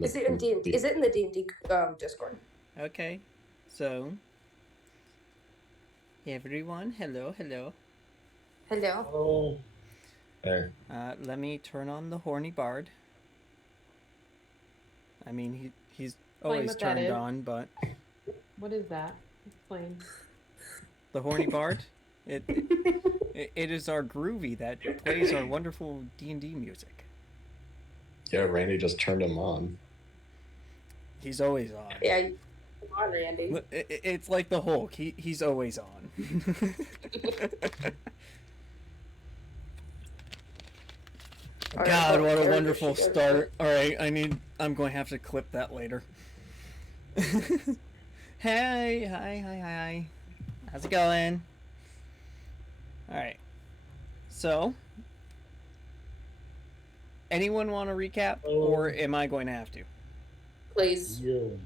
Is it in D&D? Is it in the D&D Discord? Okay, so everyone, hello. Hello. Oh, Hey, Let me turn on the horny bard. I mean, he's Explain always what that turned is. on, but What is that? Explain. the horny bard, it is our groovy that plays our wonderful D&D music. yeah, Randy just turned him on. He's always on. Yeah, come on, Randy. It's like the Hulk. He's always on. All right, God, well, what a there we go. wonderful She goes. start. All right, I'm going to have to clip that later. Hey, hi. How's it going? All right. So, anyone want to recap, or am I going to have to? Please. you.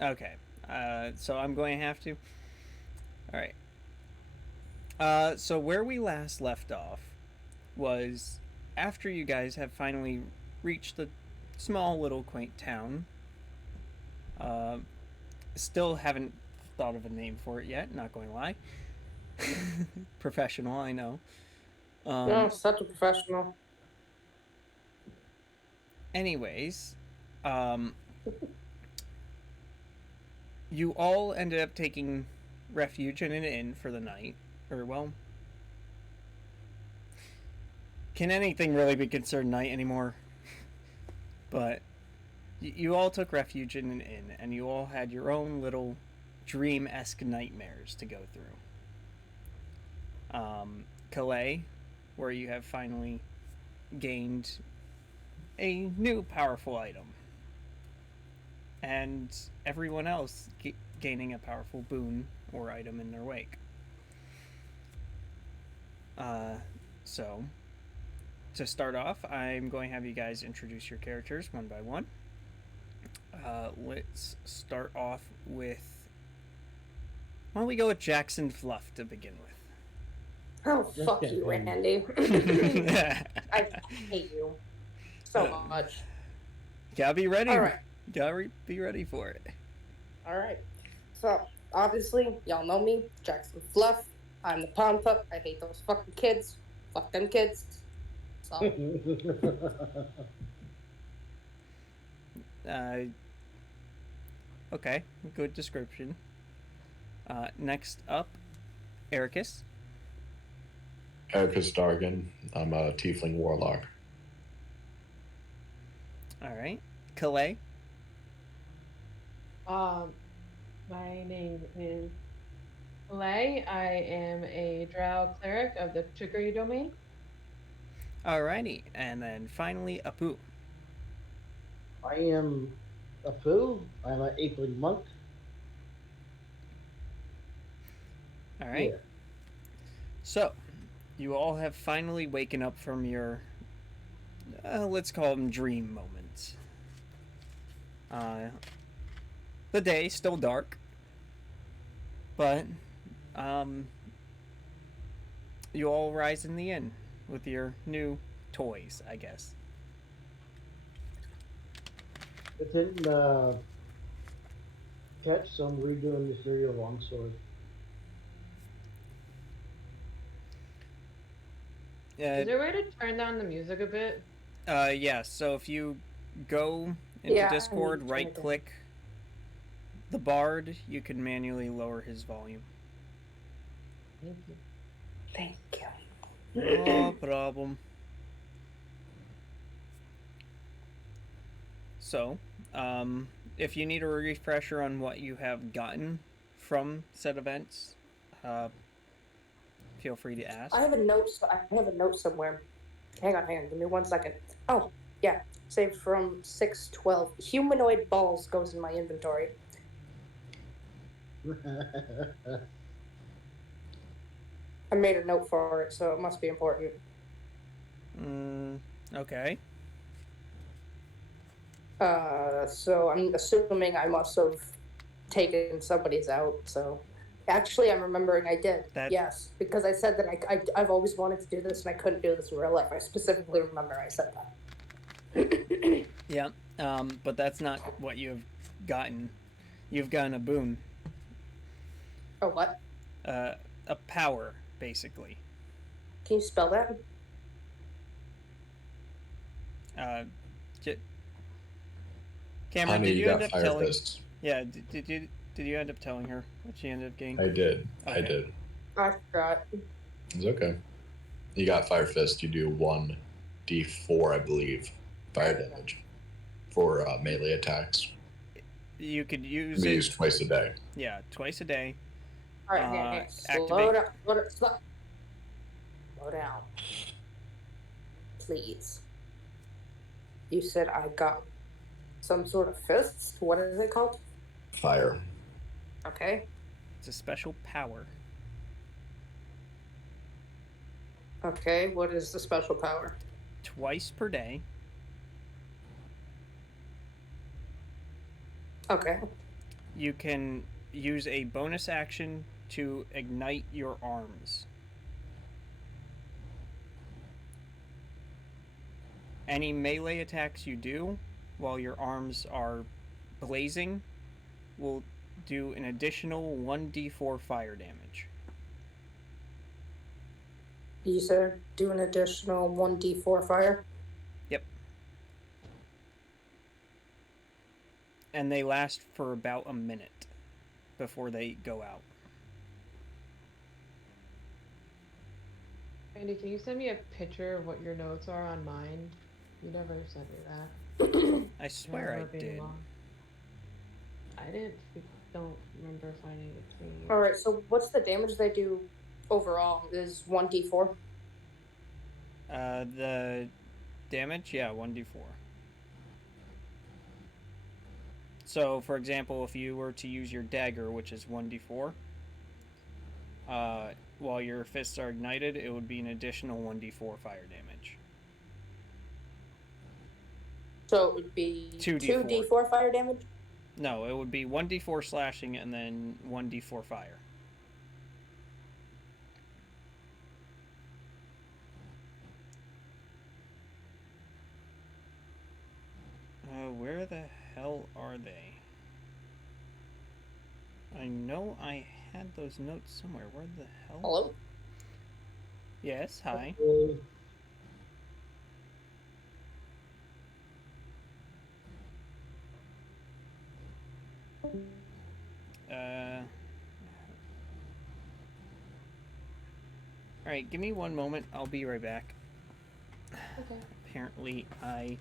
Okay. So I'm going to have to. All right. So where we last left off was after you guys have finally reached the small little quaint town. Still haven't thought of a name for it yet, not going to lie. Professional, I know. Oh, such a professional. Anyways, you all ended up taking refuge in an inn for the night. Or, well, can anything really be considered night anymore? But you all took refuge in an inn, and you all had your own little dream-esque nightmares to go through. Calais, where you have finally gained a new powerful item. And everyone else gaining a powerful boon or item in their wake. So, to start off, I'm going to have you guys introduce your characters one by one. Let's start off with... Why don't we go with Jackson Fluff to begin with? Oh, fuck you, Randy. I hate you so much. Gotta be ready. All right. Gotta be ready for it. All right. So, obviously, y'all know me, Jackson Fluff. I'm the Pom Pup. I hate those fucking kids. Fuck them kids. So, Okay, good description. Next up, Ericus. Ericus Dargan. I'm a tiefling warlock. All right, Calais. My name is Lay. I am a drow cleric of the Trickery domain. Alrighty, and then finally Apu. I am a fool. I'm an apeling monk. All right. Yeah. So, you all have finally waken up from your, let's call them dream moments. The day still dark, but you all rise in the inn with your new toys, I guess. I didn't catch, so I'm redoing the serial longsword. Is there a way to turn down the music a bit? Yeah, so if you go into Yeah, I Discord, need to right click the bard, you can manually lower his volume. Thank you. thank you. No problem. So, if you need a refresher on what you have gotten from said events, feel free to ask. I have a note. I have a note somewhere. Hang on. Give me 1 second. Oh, yeah. Saved from 612. Humanoid balls goes in my inventory. I made a note for it, so it must be important. Okay. So I'm assuming I must have taken somebody's out. So, actually, I'm remembering I did. Yes, because I said that I've always wanted to do this and I couldn't do this in real life. I specifically remember I said that. Yeah, but that's not what you have gotten. You've gotten a boon, Oh, what? a power, basically. Can you spell that? Uh, j- Cameron, Honey, did you you end got up fire telling? fists. Yeah, did you end up telling her what she ended up getting? I did. I Okay. did. I forgot. It's okay. You got fire fist. You do 1d4, I believe, fire damage for melee attacks. You could use Can be it. used twice a day. Yeah, twice a day. All right, yeah. Slow Activate. down. Slow down. Please. You said I got some sort of fists? What is it called? Fire. Okay. It's a special power. Okay, what is the special power? Twice per day. Okay. You can use a bonus action to ignite your arms. Any melee attacks you do while your arms are blazing will do an additional 1d4 fire damage. You said do an additional 1d4 fire? Yep. And they last for about a minute before they go out. Randy, can you send me a picture of what your notes are on mine? You never sent me that. I swear Never I been did. long. I don't remember finding it. Alright, so what's the damage they do overall? Is 1d4? The damage, yeah, 1d4. So, for example, if you were to use your dagger, which is 1d4, while your fists are ignited, it would be an additional 1d4 fire damage. So it would be 2d4. 2d4 fire damage? No, it would be 1d4 slashing and then 1d4 fire. Where the hell are they? I know I had those notes somewhere. Where the hell? Hello? Yes, hi. Alright, give me one moment. I'll be right back. Okay. Apparently, I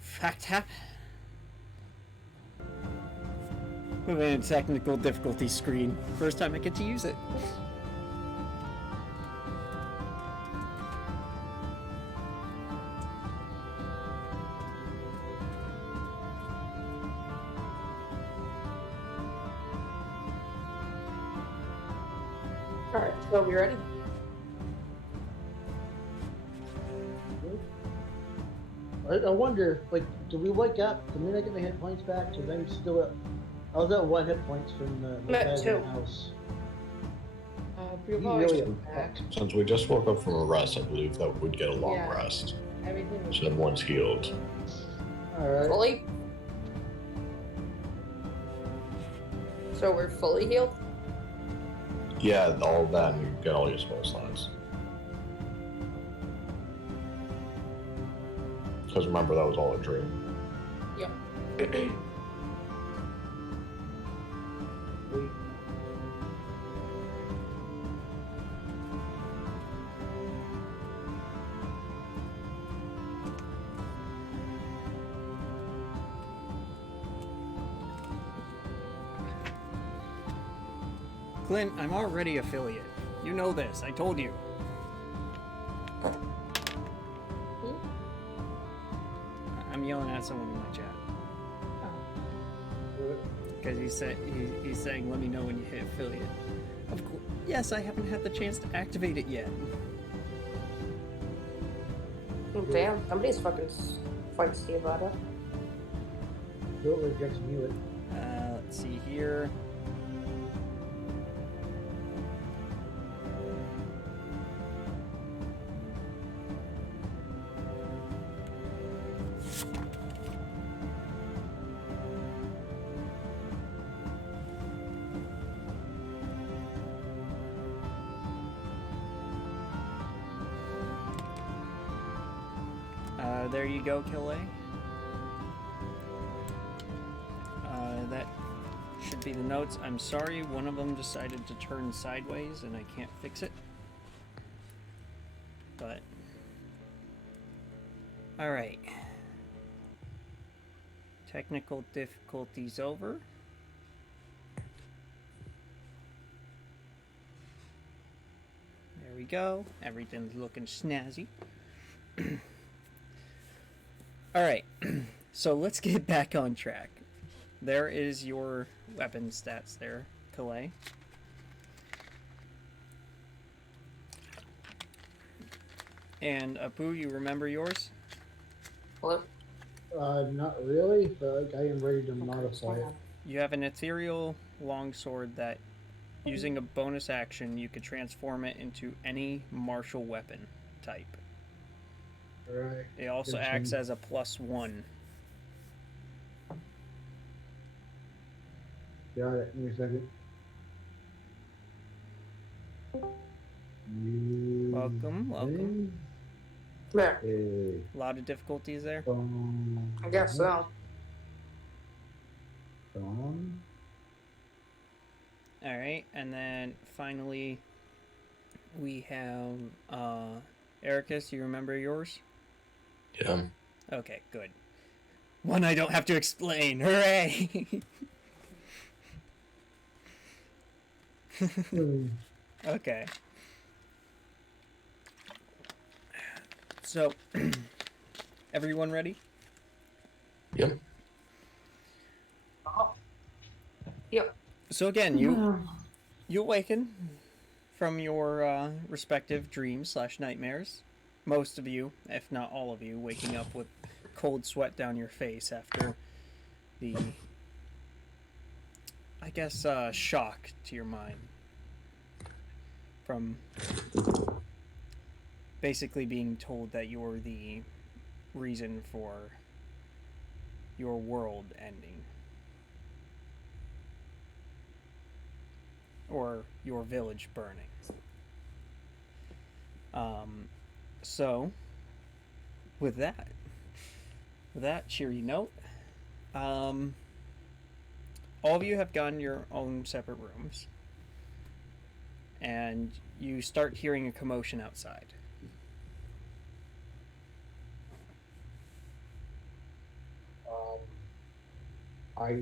fucked up. Moving to technical difficulty screen. First time I get to use it. Alright, so we ready? I wonder, like, do we wake up? Do we not get my hit points back? Because I'm still at. I was at 1 hit points from the I'm at guys in 2. the house. You'll You probably really get back. Since we just woke up from a rest, I believe that we'd get a long Yeah. rest. Everything was So then one's healed. Alright. Fully? So we're fully healed? Yeah, all that, and you get all your spell slots. Because remember, that was all a dream. Yep. Wait. Clint, I'm already affiliate. You know this. I told you. I'm yelling at someone in my chat. Because he's saying, let me know when you hit affiliate. Of course. Yes, I haven't had the chance to activate it yet. Damn, somebody's fucking feisty about it. Do it, just mute it. Let's see here. there you go, Kille. That should be the notes. I'm sorry, one of them decided to turn sideways and I can't fix it. But... Alright. Technical difficulties over. There we go. Everything's looking snazzy. Alright. So let's get back on track. There is your weapon stats there, Kille. And Apu, you remember yours? What? Not really, but I am ready to modify it. You have an ethereal longsword that, using a bonus action, you could transform it into any martial weapon type. Alright. It also acts as a +1. Got it. Give me a second. Welcome, welcome. There. Hey. A lot of difficulties there. I guess so. Alright, and then finally we have Ericus, you remember yours? Yeah. Okay, good. One I don't have to explain. Hooray! Okay. So, everyone ready? Yep. Yep. So again, you awaken from your respective dreams / nightmares. Most of you, if not all of you, waking up with cold sweat down your face after the, I guess, shock to your mind from basically being told that you're the reason for your world ending. Or your village burning. So, with that cheery note, all of you have gotten your own separate rooms, and you start hearing a commotion outside.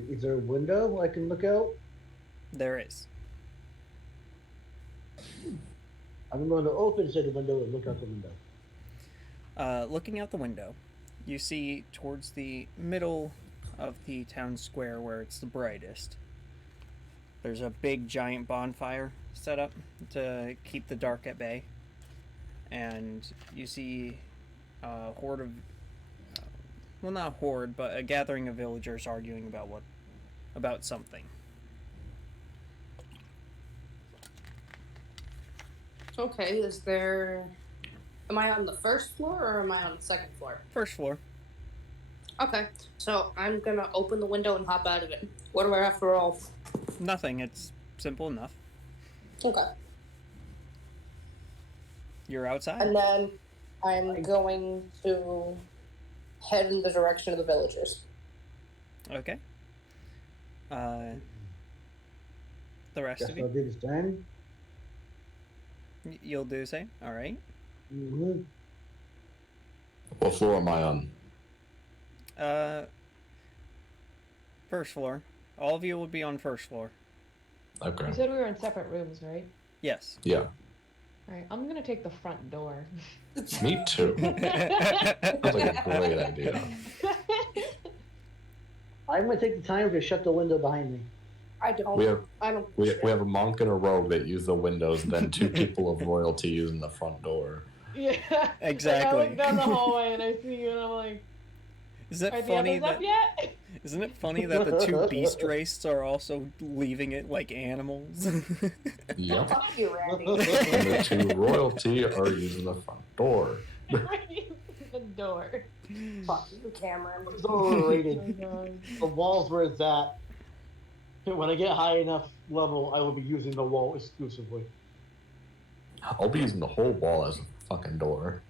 Is there a window I can look out? There is. I'm going to open said window and look out the window. Looking out the window, you see towards the middle of the town square where it's the brightest, there's a big giant bonfire set up to keep the dark at bay. And you see a horde of, well, not a horde, but a gathering of villagers arguing about something. Okay, am I on the first floor or am I on the second floor? First floor. Okay, so I'm gonna open the window and hop out of it. What do I have to roll? Nothing, it's simple enough. Okay. You're outside? And then I'm going to head in the direction of the villagers. Okay. The rest Guess of I'll you? do the same. You'll do the same? Alright. Mm-hmm. What floor am I on? First floor. All of you will be on first floor. Okay. You said we were in separate rooms, right? Yes. Yeah. Alright, I'm gonna take the front door. Me too. Sounds like a great idea. I'm going to take the time to shut the window behind me. I don't. We have I don't. we have a monk and a rogue that use the windows, then two people of royalty using the front door. Yeah. Exactly. Like, I look down the hallway and I see you and I'm like, Isn't are it the funny others up that yet? isn't it funny that the two beast races are also leaving it like animals? Yep. Fuck you, Randy. And the two royalty are using the front door. The door. Fuck you, Cameron. It's overrated. Oh my God. The wall's where it's at. When I get high enough level, I will be using the wall exclusively. I'll be using the whole wall as a fucking door.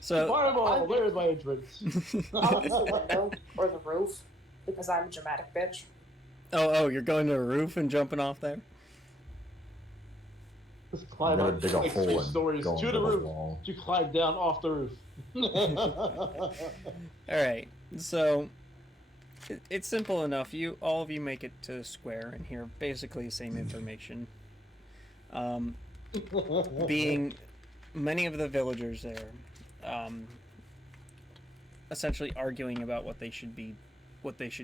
So Fireball! There's my entrance. I'll use the window or the roof because I'm a dramatic bitch. oh, you're going to a roof and jumping off there? Just climb I'm gonna up dig a like hole 3 and stories go to into the the roof wall. to climb down off the roof. All right. So it's simple enough. All of you make it to the square and hear basically the same information. Being many of the villagers there, essentially arguing about what they should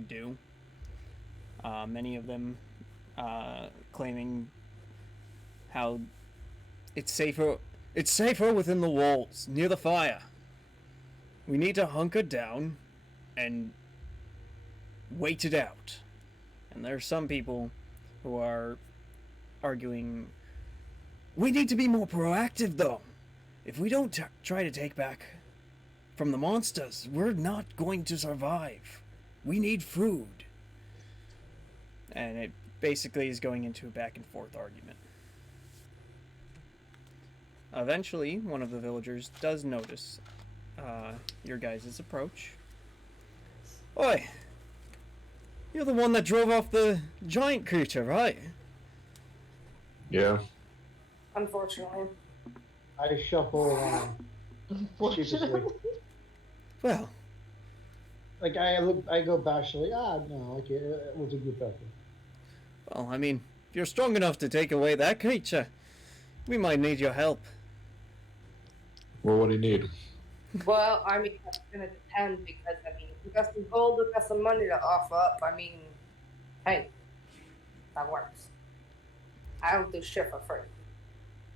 do. Many of them claiming how it's safer within the walls, near the fire. We need to hunker down and wait it out. And there are some people who are arguing, we need to be more proactive though. If we don't try to take back from the monsters, we're not going to survive. We need food. And it basically is going into a back and forth argument. Eventually, one of the villagers does notice your guys' approach. Oi! You're the one that drove off the giant creature, right? Yeah. Unfortunately. I shuffle sheepishly. Well, Like I go bashfully. No, okay, we'll do good better. well, I mean, if you're strong enough to take away that creature, we might need your help. Well, what do you need? Well, I mean, that's gonna depend because, I mean, if we got some gold, we got some money to offer up. I mean, hey, that works. I don't do shit for free.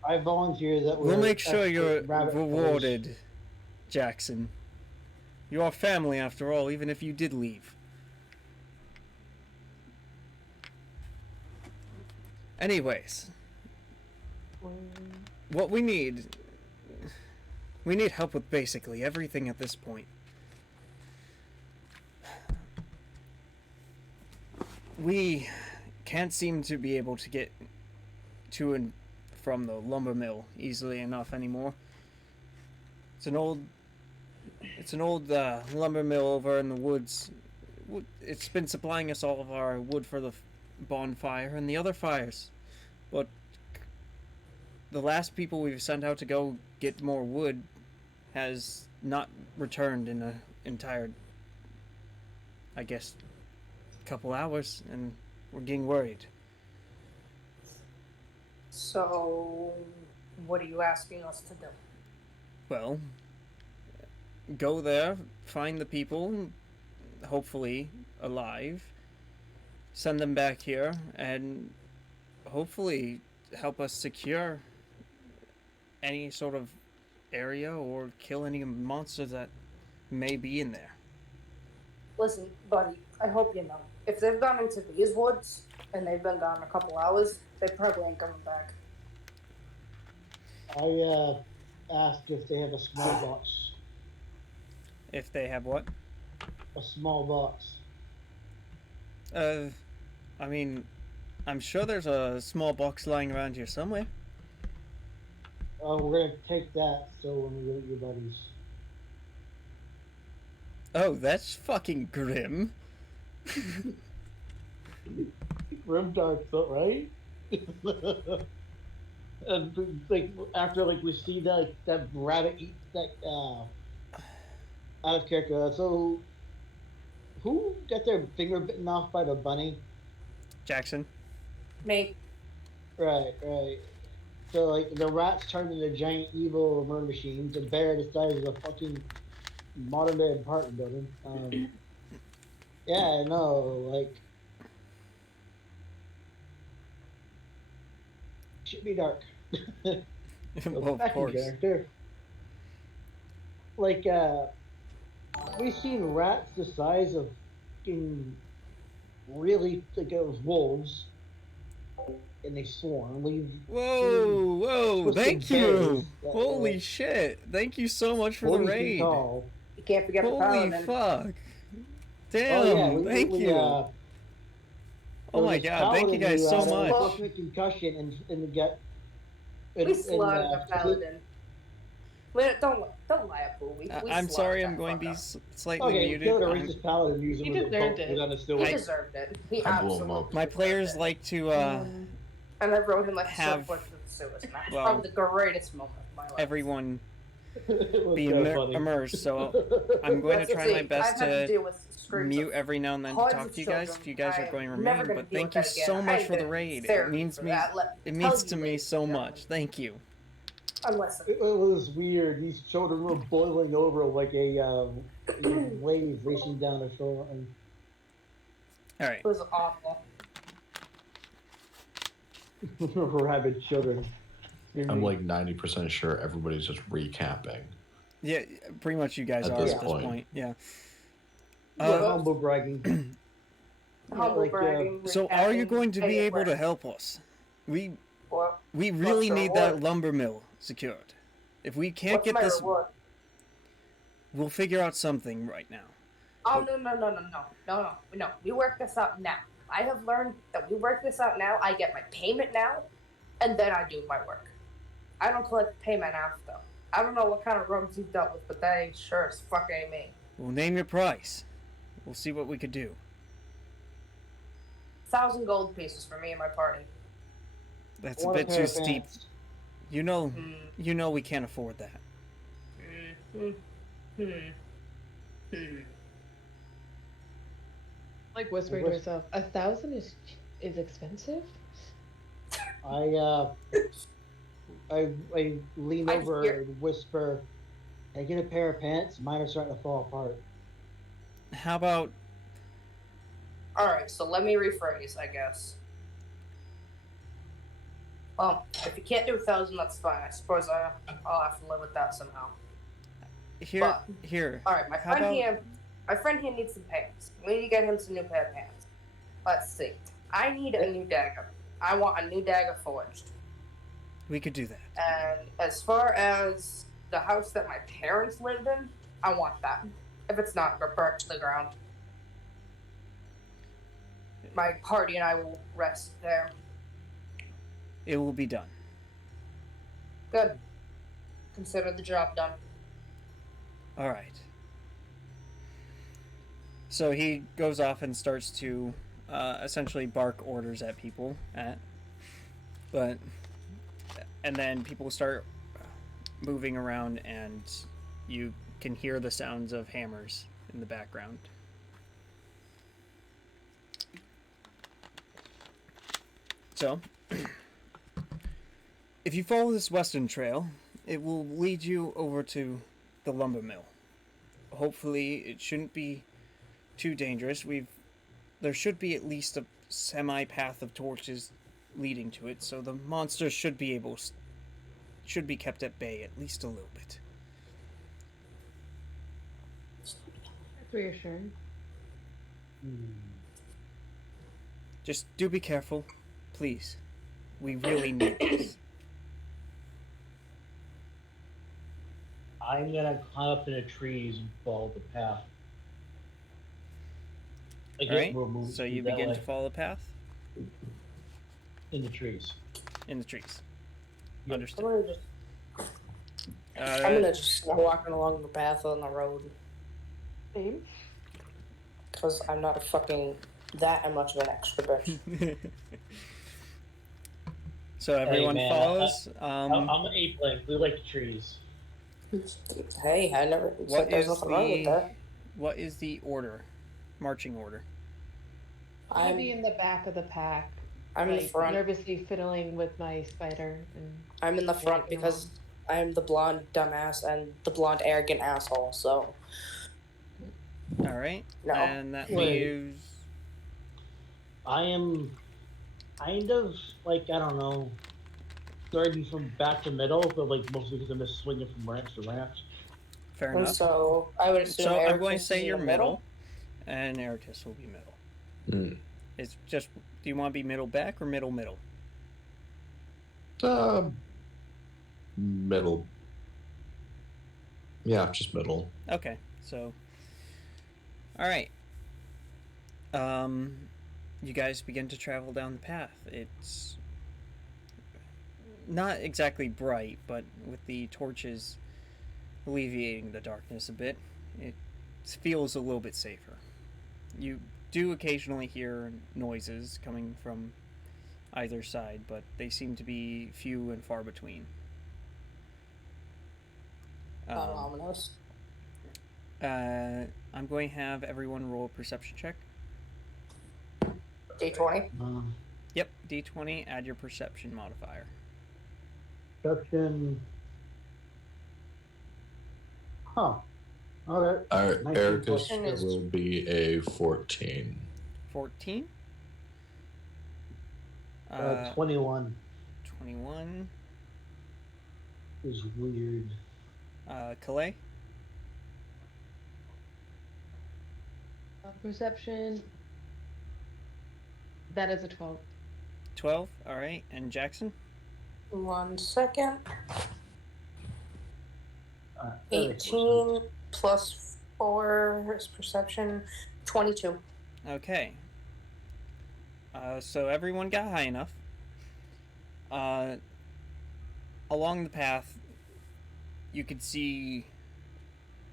I volunteer that We'll make sure expert you're rabbit rewarded, Jackson. You are family after all, even if you did leave. Anyways, what we need help with basically everything at this point. We can't seem to be able to get to and from the lumber mill easily enough anymore. It's an old lumber mill over in the woods. It's been supplying us all of our wood for the bonfire and the other fires. But the last people we've sent out to go get more wood has not returned in an entire, I guess, couple hours, and we're getting worried. So, what are you asking us to do? Well, go there, find the people, hopefully alive, send them back here, and hopefully help us secure any sort of area or kill any monsters that may be in there. Listen, buddy, I hope you know. If they've gone into these woods and they've been gone a couple hours, they probably ain't coming back. I asked if they have a small box. If they have what? A small box. I mean, I'm sure there's a small box lying around here somewhere. We're gonna take that so when we go to your buddies. Oh, that's fucking grim. Grimdark, right? And like after we see that rabbit eat that out of character. So who got their finger bitten off by the bunny? Jackson. Me. Right. So the rats turned into giant evil murder machines. The bear the size of a fucking modern day apartment building. Yeah, no, should be dark. Well, of course. Character. We've seen rats the size of fucking really wolves, and they swarm. Whoa! Thank you. That, Holy shit! Thank you so much for the 40 feet raid. tall. You can't forget the Holy paladin. fuck! Damn! Thank you. Oh my god! Thank you guys so much. Concussion and get. We slaughtered a paladin. Don't lie, Apu. We I'm slaughtered sorry, that I'm going to be fucker. slightly Okay, muted. kill the I'm- racist paladin and use him He as a deserved boat it. without a He still. deserved it. He I blew him absolutely up. my deserved players it. like to And I rode him like have- surfboard through the sewers, and that's well, probably the greatest moment of my life. everyone It was be kinda funny. immersed, so I'm going to Let's try see, my best I've had to to deal with screams mute of every now and then to hundreds talk of to you guys children. if you guys are I'm going to never remain. gonna But deal thank with you that again. so I much ain't for the been raid. It therapy means for me. that. It Tell means you, to me ladies so and much. gentlemen. Thank you. Unless It was weird. These children were boiling over like a wave racing down the shore. And All right. it was awful. rabid children. I'm like 90% sure everybody's just recapping. Yeah, pretty much you guys At are this at this point. point. Yeah. Humble bragging. Humble like, bragging. So are you recapping, going to be pay it able to where- help us? We Well, really your need that reward? lumber mill secured. If we can't what's get my this, reward? we'll figure out something right now. Oh no! We work this out now. I have learned that we work this out now. I get my payment now, and then I do my work. I don't collect payment after. I don't know what kind of rogues you've dealt with, but they sure as fuck ain't me. We'll name your price. We'll see what we could do. 1,000 gold pieces for me and my party. That's a Want bit pair too of steep. pants. You know, Hmm. you know we can't afford that. Like whispering to herself, 1,000 is expensive. I lean I over hear- and whisper, "I get a pair of pants. Mine are starting to fall apart." How about Alright, so let me rephrase, I guess. Well, if you can't do 1,000, that's fine. I suppose I'll have to live with that somehow. here? But- Here. Alright, How about- my friend here needs some pants. We need to get him some new pair of pants. Let's see. I need a new dagger. I want a new dagger forged. We could do that. And as far as the house that my parents lived in, I want that. If it's not burnt to the ground. My party and I will rest there. It will be done. Good. Consider the job done. All right. So he goes off and starts to essentially bark orders at people. And then people start moving around, and you can hear the sounds of hammers in the background. So, if you follow this western trail, it will lead you over to the lumber mill. Hopefully, it shouldn't be too dangerous. There should be at least a semi path of torches leading to it, so the monsters should be kept at bay at least a little bit. That's reassuring. Just do be careful, please. We really need this. I'm gonna climb up in the trees and follow the path. I All get right. more movement So you that begin way, to follow the path in the trees. in the trees. Yep. Understood. I'm gonna just start walking along the path on the road. Same. Because I'm not that much of an extra bitch. So everyone man, follows. I'm an ape-like. We like trees. Hey, I never What said there's is nothing wrong with that. what is the order? Marching order. I'll be in the back of the pack, I'm in the like, front. nervously fiddling with my spider. And I'm in the front walking because I'm the blonde dumbass and the blonde arrogant asshole, so All right. No. And that Wait. leaves. I am kind of like, I don't know, starting from back to middle, but like mostly because I'm just swinging from ramps to ramps. Fair and enough. so I would assume So I'm Eric going to is say in you're the middle, and Ericus will be middle. It's just, do you want to be middle back or middle middle? Middle. Yeah, just middle. Okay, so, all right. You guys begin to travel down the path. It's not exactly bright, but with the torches alleviating the darkness a bit. It feels a little bit safer. You do occasionally hear noises coming from either side, but they seem to be few and far between. Not ominous. I'm going to have everyone roll a perception check. D20. Yep, D20, add your perception modifier. Perception. Huh. Okay. Our 19 Ericus plus- will be a 14. 14. 21 21. is weird. Calais? Perception. That is a 12. 12, alright. And Jackson? 1 second. That makes more 18 plus 4 is perception. 22. Okay. So everyone got high enough. Along the path, you could see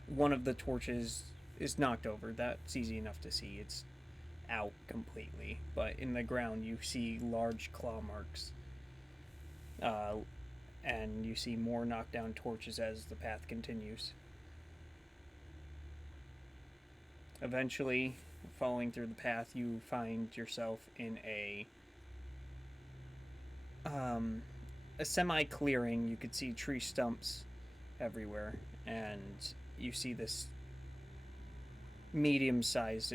one of the torches is knocked over. That's easy enough to see. It's out completely. But in the ground, you see large claw marks. And you see more knockdown torches as the path continues. Eventually, following through the path, you find yourself in a semi-clearing. You could see tree stumps everywhere, and you see this medium-sized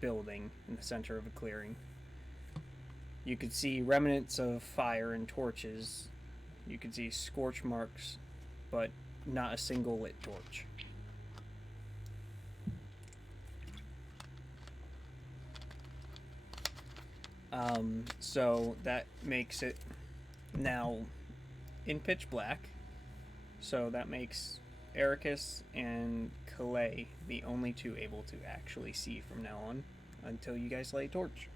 building in the center of a clearing. You could see remnants of fire and torches. You could see scorch marks, but not a single lit torch. So that makes it now in pitch black. So that makes Ericus and Calais the only two able to actually see from now on until you guys light a torch.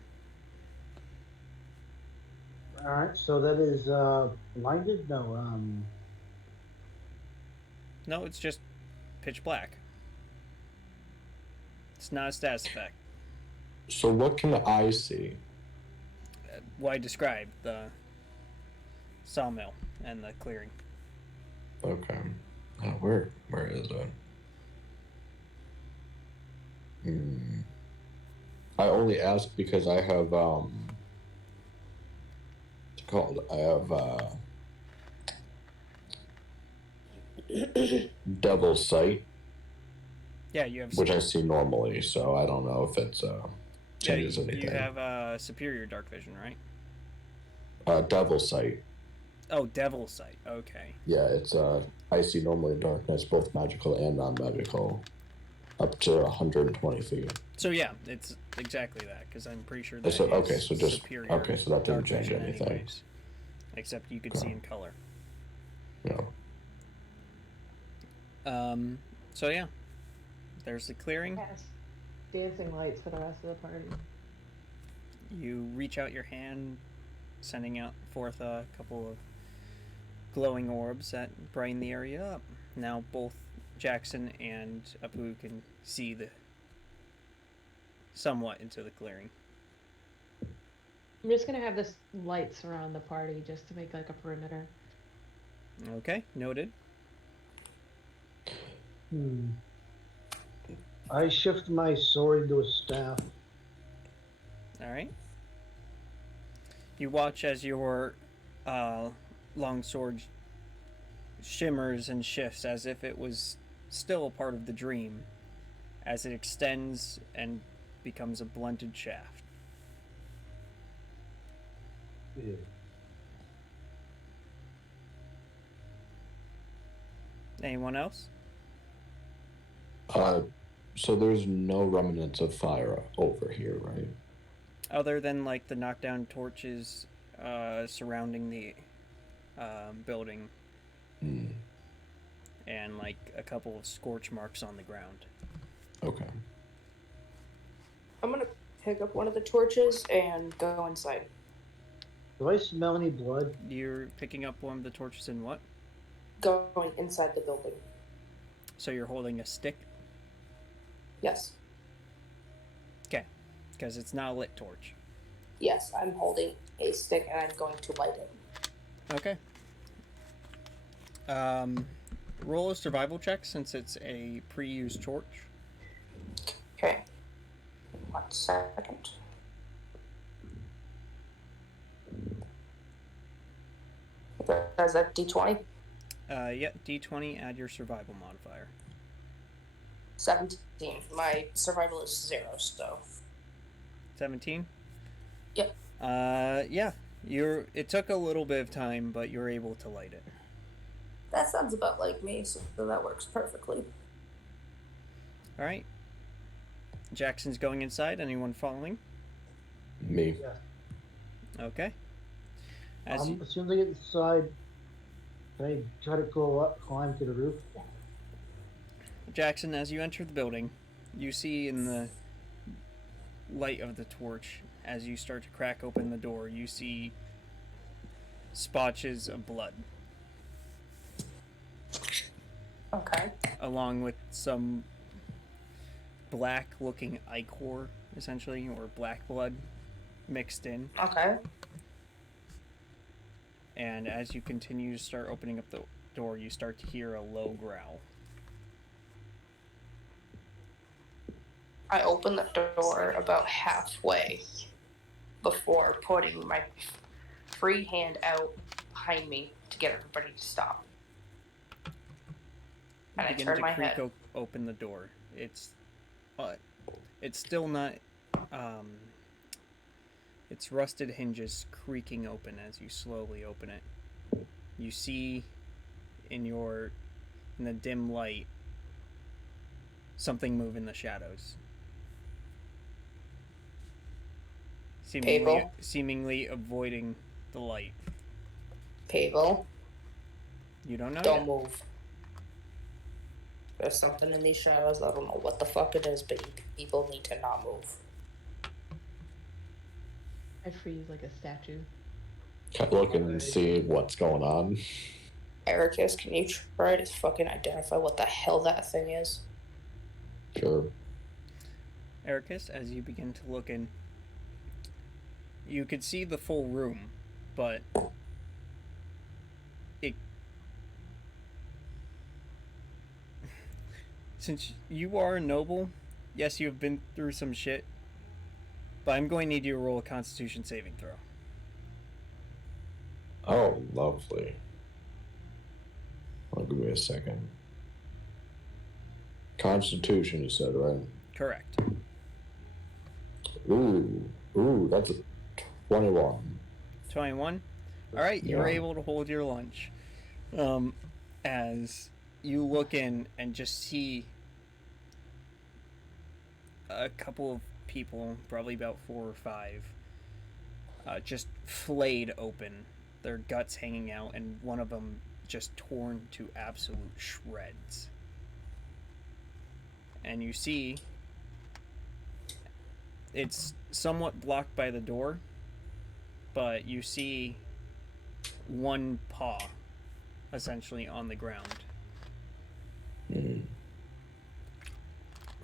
Alright, so that is blinded? No, No, it's just pitch black. It's not a status effect. So what can I see? Why describe the sawmill and the clearing? Okay. Where is it? I only ask because I have what's it called? I have double sight, Yeah, you have. which I see normally, so I don't know if it's changes anything. You have superior dark vision, right? Devil sight. Oh, devil sight. Okay. Yeah, it's I see normally darkness, both magical and non-magical, up to 120 feet. So yeah, it's exactly that because I'm pretty sure that So is okay, so just superior okay, so that didn't dark change vision anything. anyways. Except you could see in color. No. So yeah, there's the clearing. Cast dancing lights for the rest of the party. You reach out your hand, sending out forth a couple of glowing orbs that brighten the area up. Now both Jackson and Apu can see the somewhat into the clearing. I'm just gonna have this light surround the party just to make like a perimeter. Okay, noted. I shift my sword into a staff. All right. You watch as your long sword shimmers and shifts as if it was still a part of the dream, as it extends and becomes a blunted shaft. Yeah. Anyone else? So there's no remnants of fire over here, right? Other than like the knockdown torches surrounding the building, and like a couple of scorch marks on the ground. Okay. I'm gonna pick up one of the torches and go inside. Do I smell any blood? You're picking up one of the torches in what? Going inside the building. So you're holding a stick? Yes. Okay. Because it's not a lit torch. Yes, I'm holding a stick and I'm going to light it. Okay. Roll a survival check since it's a pre-used torch. Okay. 1 second. Is that D20? Yeah, D20, add your survival modifier. 17. My survival is 0, so. 17? Yep. Yeah. It took a little bit of time, but you're able to light it. That sounds about like me, so that works perfectly. Alright. Jackson's going inside. Anyone following? Me. Yeah. Okay. As soon as I get inside, can I try to go up, climb to the roof? Jackson, as you enter the building, you see in the light of the torch, as you start to crack open the door, you see splotches of blood. Okay. Along with some black-looking ichor, essentially, or black blood mixed in. Okay. And as you continue to start opening up the door, you start to hear a low growl. I open the door about halfway before putting my free hand out behind me to get everybody to stop. And I turn my head. Open the door. It's still not. Its rusted hinges creaking open as you slowly open it. You see, in the dim light, something move in the shadows. Seemingly avoiding the light. Pavel. You don't know. Don't move. There's something in these shadows. I don't know what the fuck it is, but people need to not move. I freeze like a statue. Keep looking and see what's going on. Ericus, can you try to fucking identify what the hell that thing is? Sure. Ericus, as you begin to look in, you could see the full room, but since you are a noble, yes, you have been through some shit, but I'm going to need you to roll a Constitution saving throw. Oh, lovely. Well, give me a second. Constitution, you said, right? Correct. Ooh, that's a 21. 21? Alright, you're able to hold your lunch. As you look in and just see a couple of people, probably about 4 or 5, just flayed open, their guts hanging out, and one of them just torn to absolute shreds. And you see it's somewhat blocked by the door, but you see one paw essentially on the ground.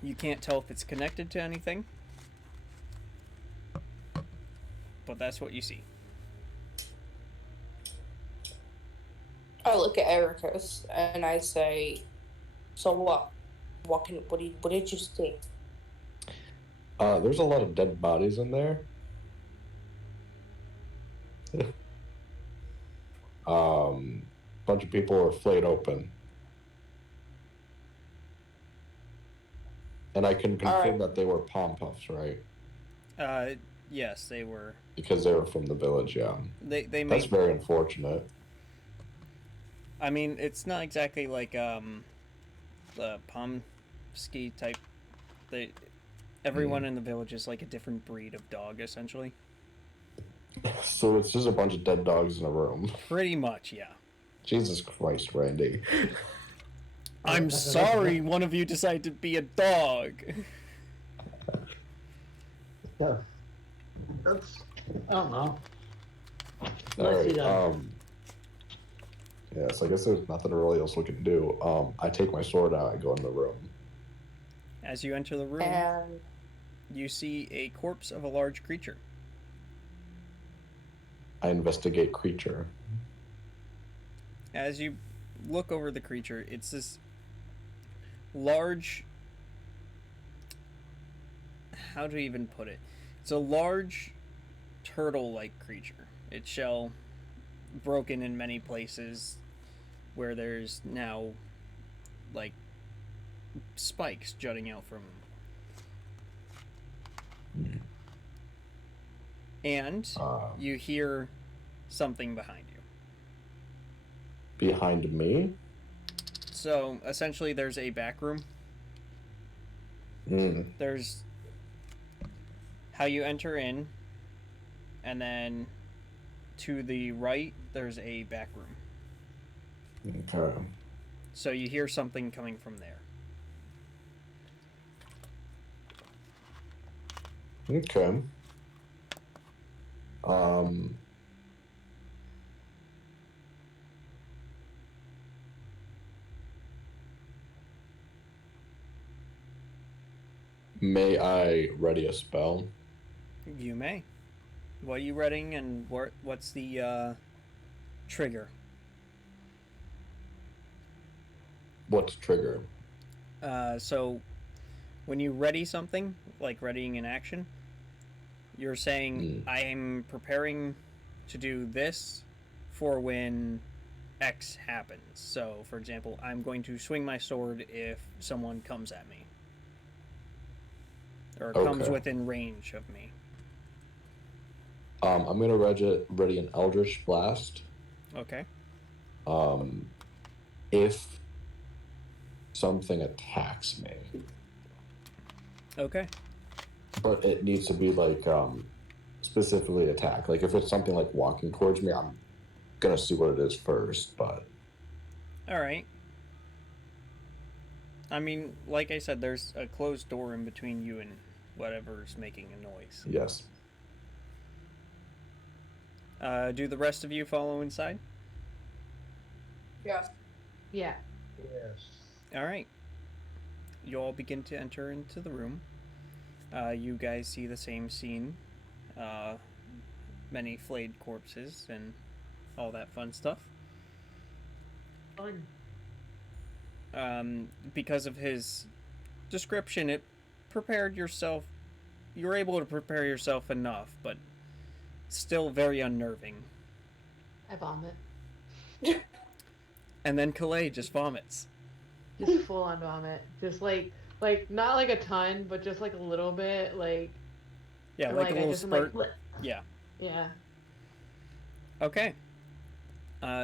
You can't tell if it's connected to anything, but that's what you see. I look at Ericus and I say, "So what? What did you see?" There's a lot of dead bodies in there. Bunch of people are flayed open. And I can confirm that they were palm puffs, right? Yes, they were. Because they were from the village, yeah. That's very unfortunate. I mean, it's not exactly like the Pomsky type. Everyone in the village is like a different breed of dog, essentially. So it's just a bunch of dead dogs in a room. Pretty much, yeah. Jesus Christ, Randy. I'm sorry one of you decided to be a dog. Yeah. That's, I don't know. Alright, Yeah, so I guess there's nothing really else we can do. I take my sword out, I go in the room. As you enter the room, And you see a corpse of a large creature. I investigate creature. As you look over the creature, it's this large. How to even put it? It's a large turtle-like creature. Its shell broken in many places, where there's now like spikes jutting out from him. And you hear something behind you. Behind me? So essentially, there's a back room. There's how you enter in, and then to the right, there's a back room. Okay. So you hear something coming from there. Okay. May I ready a spell? You may. What are you reading, and what's the trigger? What's trigger? So when you ready something, like readying an action, you're saying, I am preparing to do this for when X happens. So, for example, I'm going to swing my sword if someone comes at me. Or comes Okay. within range of me. I'm gonna ready an Eldritch Blast. Okay. If something attacks me. Okay. But it needs to be like specifically attack. Like if it's something like walking towards me, I'm gonna see what it is first, but Alright. I mean, like I said, there's a closed door in between you and whatever's making a noise. yes. Do the rest of you follow inside? yes. Yeah. Yes. Alright. You all begin to enter into the room. You guys see the same scene. Many flayed corpses and all that fun stuff. Fun. Because of his description, it prepared yourself. You were able to prepare yourself enough, but still very unnerving. I vomit. And then Calais just vomits. Just full on vomit. Just like not like a ton, but just like a little bit. Like Yeah, and, like a I little just am spurt. like, Yeah. yeah. Okay.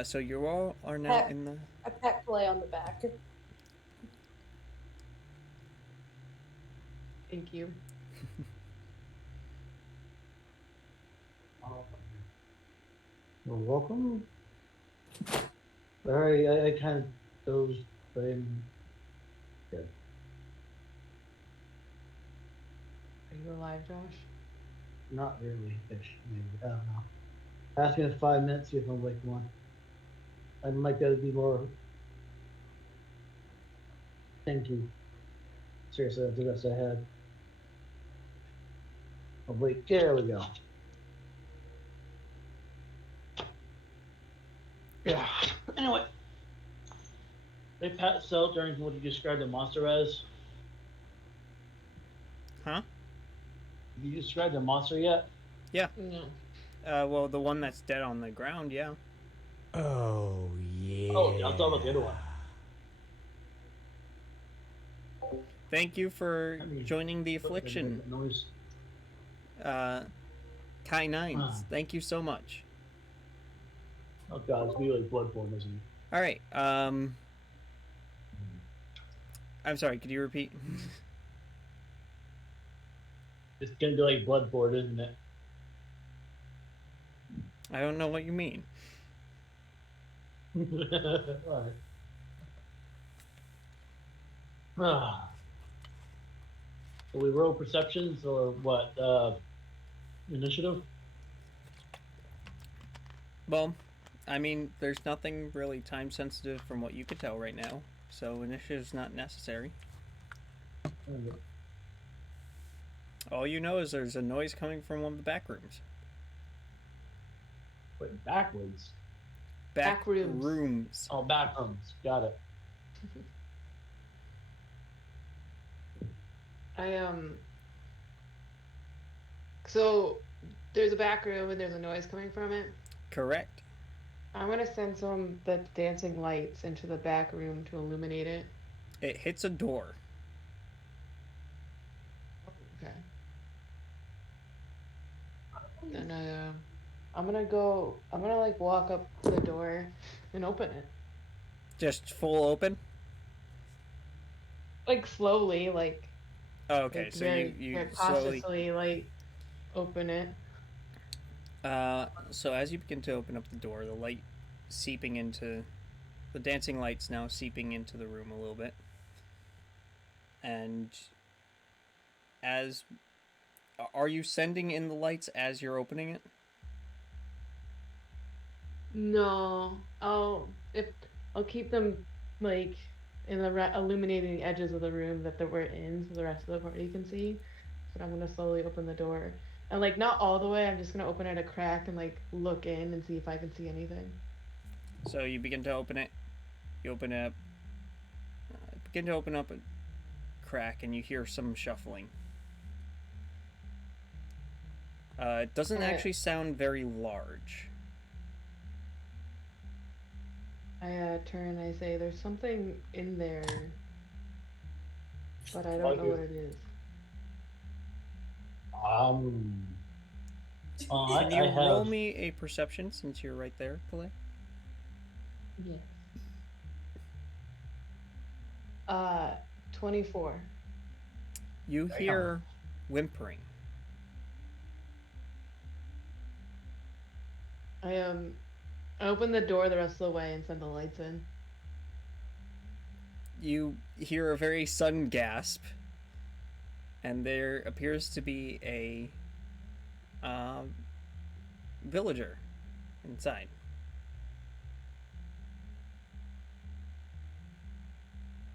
So you all are now in the. I pat Clay on the back. Thank you. Well, welcome. Sorry, I kind of dozed, but I'm good. Are you alive, Josh? Not really. Ish, maybe. I don't know. Ask me in 5 minutes, see if I'm awake one. I might gotta be more. Thank you. Seriously, that's the best I had. Oh, wait, there we go. Yeah. Anyway. They passed out during what you described the monster as. Huh? Have you described the monster yet? Yeah. No. Well, the one that's dead on the ground, yeah. Oh, yeah. Oh, I'll talk about the other one. Thank you for joining the affliction, Noise. Kai Nines. Thank you so much. Oh god, it's really bloodborne, isn't it? All right. I'm sorry. Could you repeat? It's gonna be like bloodborne, isn't it? I don't know what you mean. Alright. Ah. So we roll perceptions or what? Initiative? Well, I mean, there's nothing really time sensitive from what you could tell right now, so initiative's not necessary. Okay. All you know is there's a noise coming from one of the back rooms. Wait, backwards. Back rooms. rooms. Oh, back rooms. Got it. So there's a back room and there's a noise coming from it. Correct. I'm gonna send some the dancing lights into the back room to illuminate it. It hits a door. Okay. And I'm gonna like walk up to the door and open it. Just full open? Like slowly, like Oh, okay, like so very, you very slowly... cautiously like open it. So as you begin to open up the door, the light seeping into... The dancing light's now seeping into the room a little bit. And as... Are you sending in the lights as you're opening it? No, I'll keep them like in the illuminating the edges of the room that we're in, so the rest of the party can see. But I'm gonna slowly open the door, and like not all the way. I'm just gonna open it a crack and like look in and see if I can see anything. So you begin to open it. You open it up. Begin to open up a crack, and you hear some shuffling. It doesn't actually sound very large. I turn. I say, "There's something in there, but I don't know what it is." Can you roll me a perception since you're right there, Play? Yes. 24. You hear whimpering. I open the door the rest of the way and send the lights in. You hear a very sudden gasp, and there appears to be a villager inside.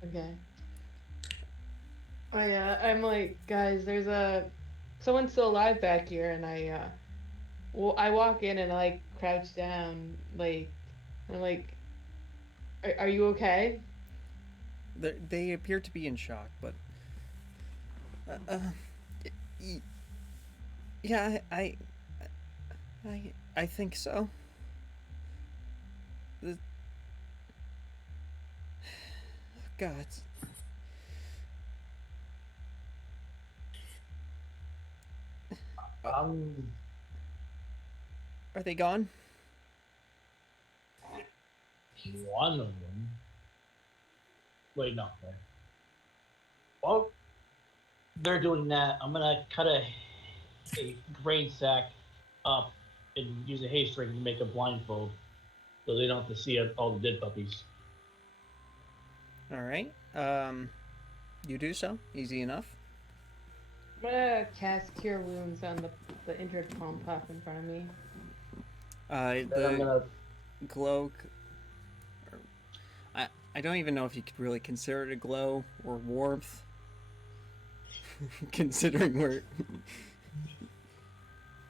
Okay. I'm like, guys, there's someone still alive back here, and I walk in and I like crouch down, like, I'm like, are you okay? They appear to be in shock, but yeah, I think so. God. Are they gone? One of them. Wait, no. Right. Well, they're doing that. I'm gonna cut a grain sack up and use a hay string to make a blindfold, so they don't have to see all the dead puppies. All right. You do so. Easy enough. I'm gonna cast Cure Wounds on the injured palm pup in front of me. The glow. I don't even know if you could really consider it a glow or warmth, considering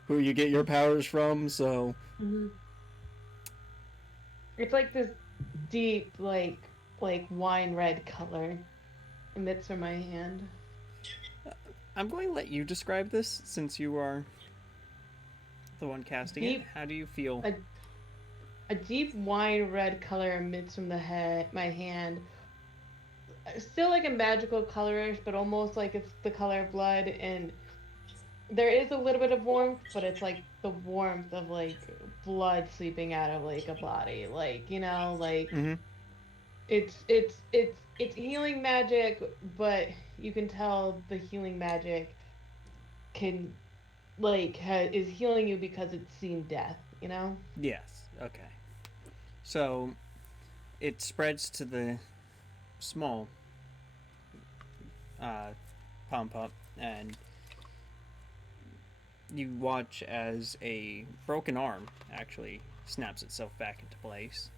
who you get your powers from. So it's like this deep, like wine red color emits from my hand. I'm going to let you describe this since you are the one casting it. How do you feel? A deep wine red color emits from my hand. Still like a magical colorish, but almost like it's the color of blood. And there is a little bit of warmth, but it's like the warmth of like blood seeping out of like a body. Like, you know, like it's healing magic, but you can tell the healing magic can is healing you because it's seen death, you know? Yes. Okay. So it spreads to the small palm pup, and you watch as a broken arm actually snaps itself back into place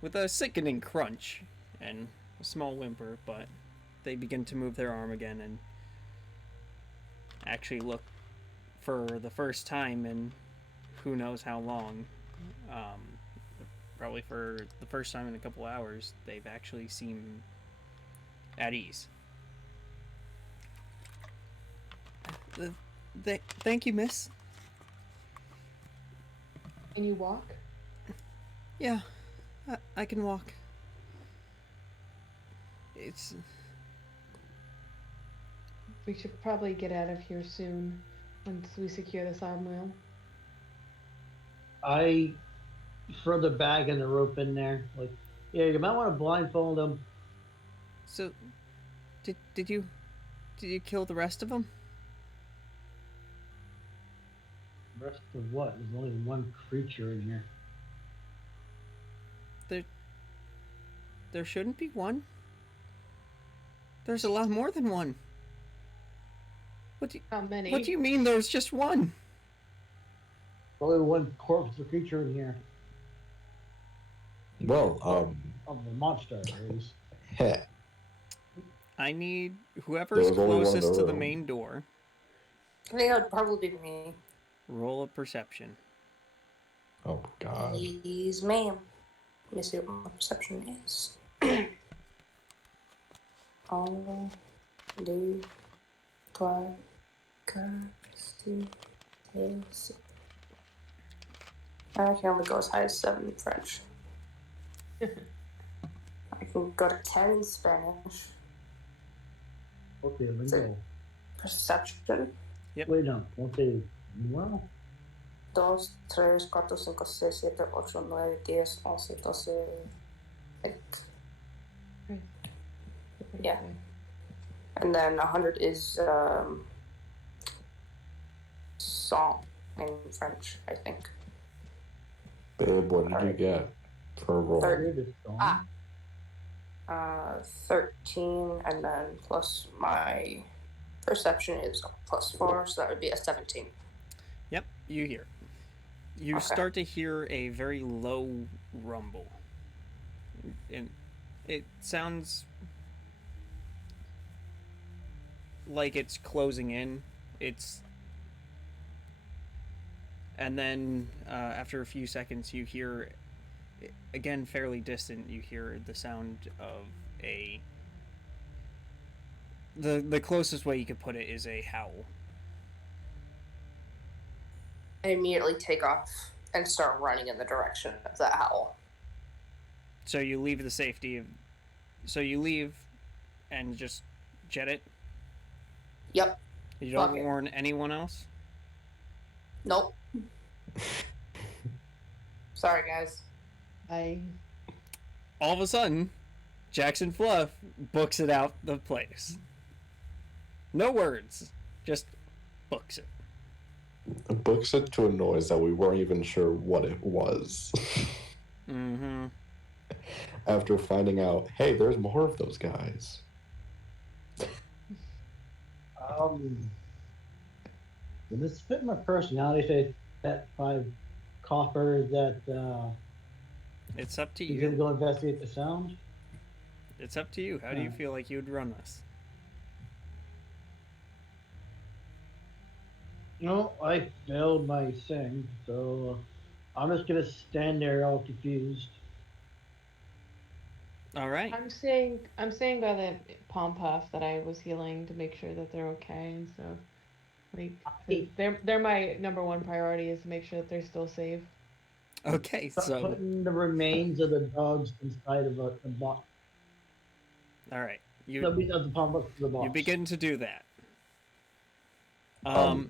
with a sickening crunch and a small whimper, but they begin to move their arm again and actually look for the first time in who knows how long. Probably for the first time in a couple hours, they've actually seemed at ease. Thank you, miss. Can you walk? Yeah, I can walk. It's... We should probably get out of here soon once we secure the sawmill. I throw the bag and the rope in there. Like, yeah, you might want to blindfold them. So, did you kill the rest of them? Rest of what? There's only one creature in here. There shouldn't be one. There's a lot more than one. How many? What do you mean there's just one? Only one corpse or creature in here. Well, Of the monster, at least. heh. I need There whoever's was only one in closest the to the room. main door. I think that would probably be me. Roll a perception. Oh God. Please, ma'am. Let me see what my perception is. Oh, do, try, see, yes. I can only go as high as 7 in French. I can go to 10 in Spanish. Okay, let me So- go. Perception. Wait, no. Okay. Well, 2, 3, 4, 5, 6, 7, 8, 9, 10, 11, 12, 8. Yeah. And then 100 is song in French, I think. Babe, what did you get for a roll? Third. here it is gone. Ah. 13, and then plus my perception is plus 4, so that would be a 17. Yep, you hear. You Okay. start to hear a very low rumble. And it sounds like it's closing in. And then after a few seconds, you hear, again fairly distant, you hear the sound of the closest way you could put it is a howl. I immediately take off and start running in the direction of that howl. So you leave the safety of... So you leave and just jet it? Yep. You don't Fuck it. warn anyone else? Nope. Sorry, guys. All of a sudden, Jackson Fluff books it out the place. No words, just books it. Books it to a noise that we weren't even sure what it was. Mm-hmm. After finding out, hey, there's more of those guys. Does this fit my personality? Say that 5 coppers that It's up to you gonna you. go investigate the sound? It's up to you. How do you Yeah. feel like you'd run this? No, I failed my thing, so I'm just gonna stand there all confused. All right. I'm staying by the pom puff that I was healing to make sure that they're okay and stuff. Like, 'cause they're my number one priority is to make sure that they're still safe. Okay, Stop so... putting the remains of the dogs inside of a box. All right. Nobody does the pump up to the box. You begin to do that. I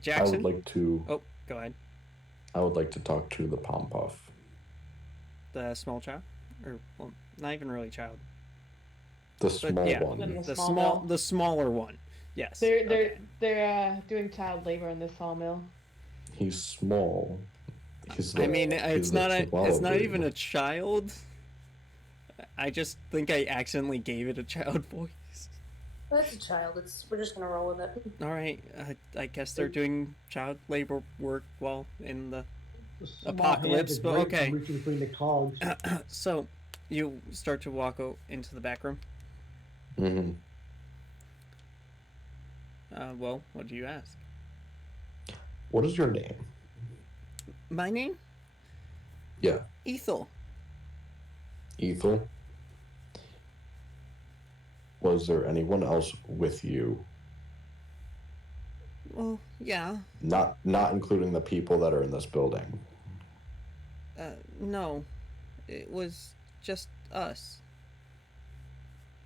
Jackson? would like to. Oh, go ahead. I would like to talk to the Pom Puff. The small child? Or, well, not even really child. The But small yeah, one. the smaller one. Yes. They're okay. they're doing child labor in this sawmill. He's small. I mean, it's not smaller even baby. a child. I just think I accidentally gave it a child voice. That's a child. We're just gonna roll with it. All right, I guess they're doing child labor work while in the Small Apocalypse, hands are but great for okay. reaching between the cogs. So, you start to walk into the back room. Mm-hmm. Well, what do you ask? What is your name? My name? Yeah, Ethel. Ethel. Was there anyone else with you? Well, yeah. Not including the people that are in this building. No. It was just us.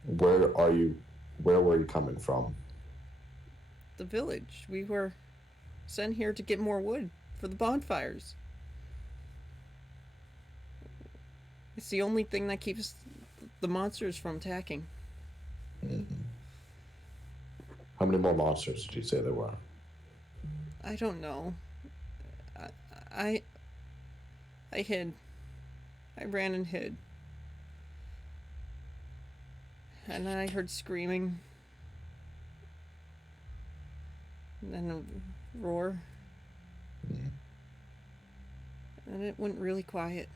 Where are you? Where were you coming from? The village. We were sent here to get more wood for the bonfires. It's the only thing that keeps the monsters from attacking. How many more monsters did you say there were? I don't know. I I hid. I ran and hid. And then I heard screaming. And then a roar. And it went really quiet.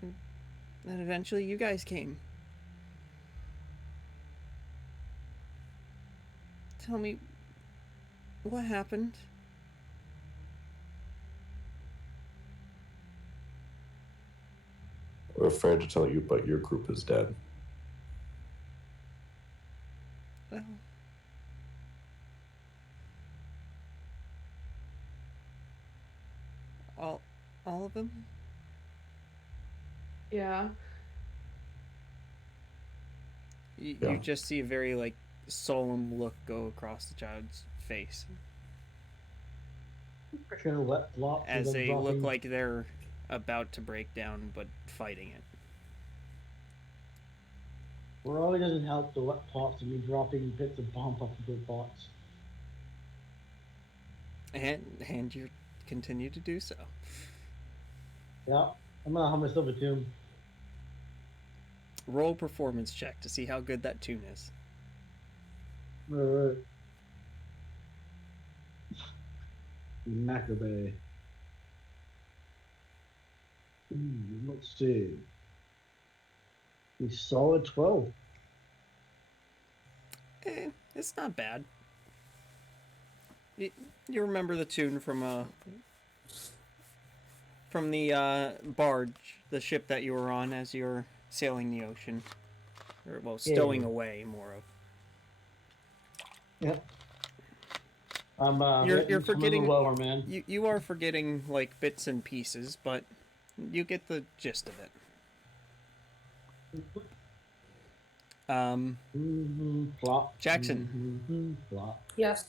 And eventually you guys came. Tell me, what happened? We're afraid to tell you, but your group is dead. Well, all of them? Yeah. You just see a very, like, solemn look go across the child's face. As they look like they're about to break down, but fighting it. Probably doesn't help the wet plots to be dropping bits of bomb off of the pots. And you continue to do so. Yeah, I'm gonna hum myself a tune. Roll performance check to see how good that tune is. Alright. Macabre. Let's see. A solid 12. It's not bad. You remember the tune from the barge, the ship that you were on as you were sailing the ocean, or well, stowing away more of. Yep. You're forgetting. Lower, man. You are forgetting like bits and pieces, but you get the gist of it. Plop. Jackson. Plop. Yes.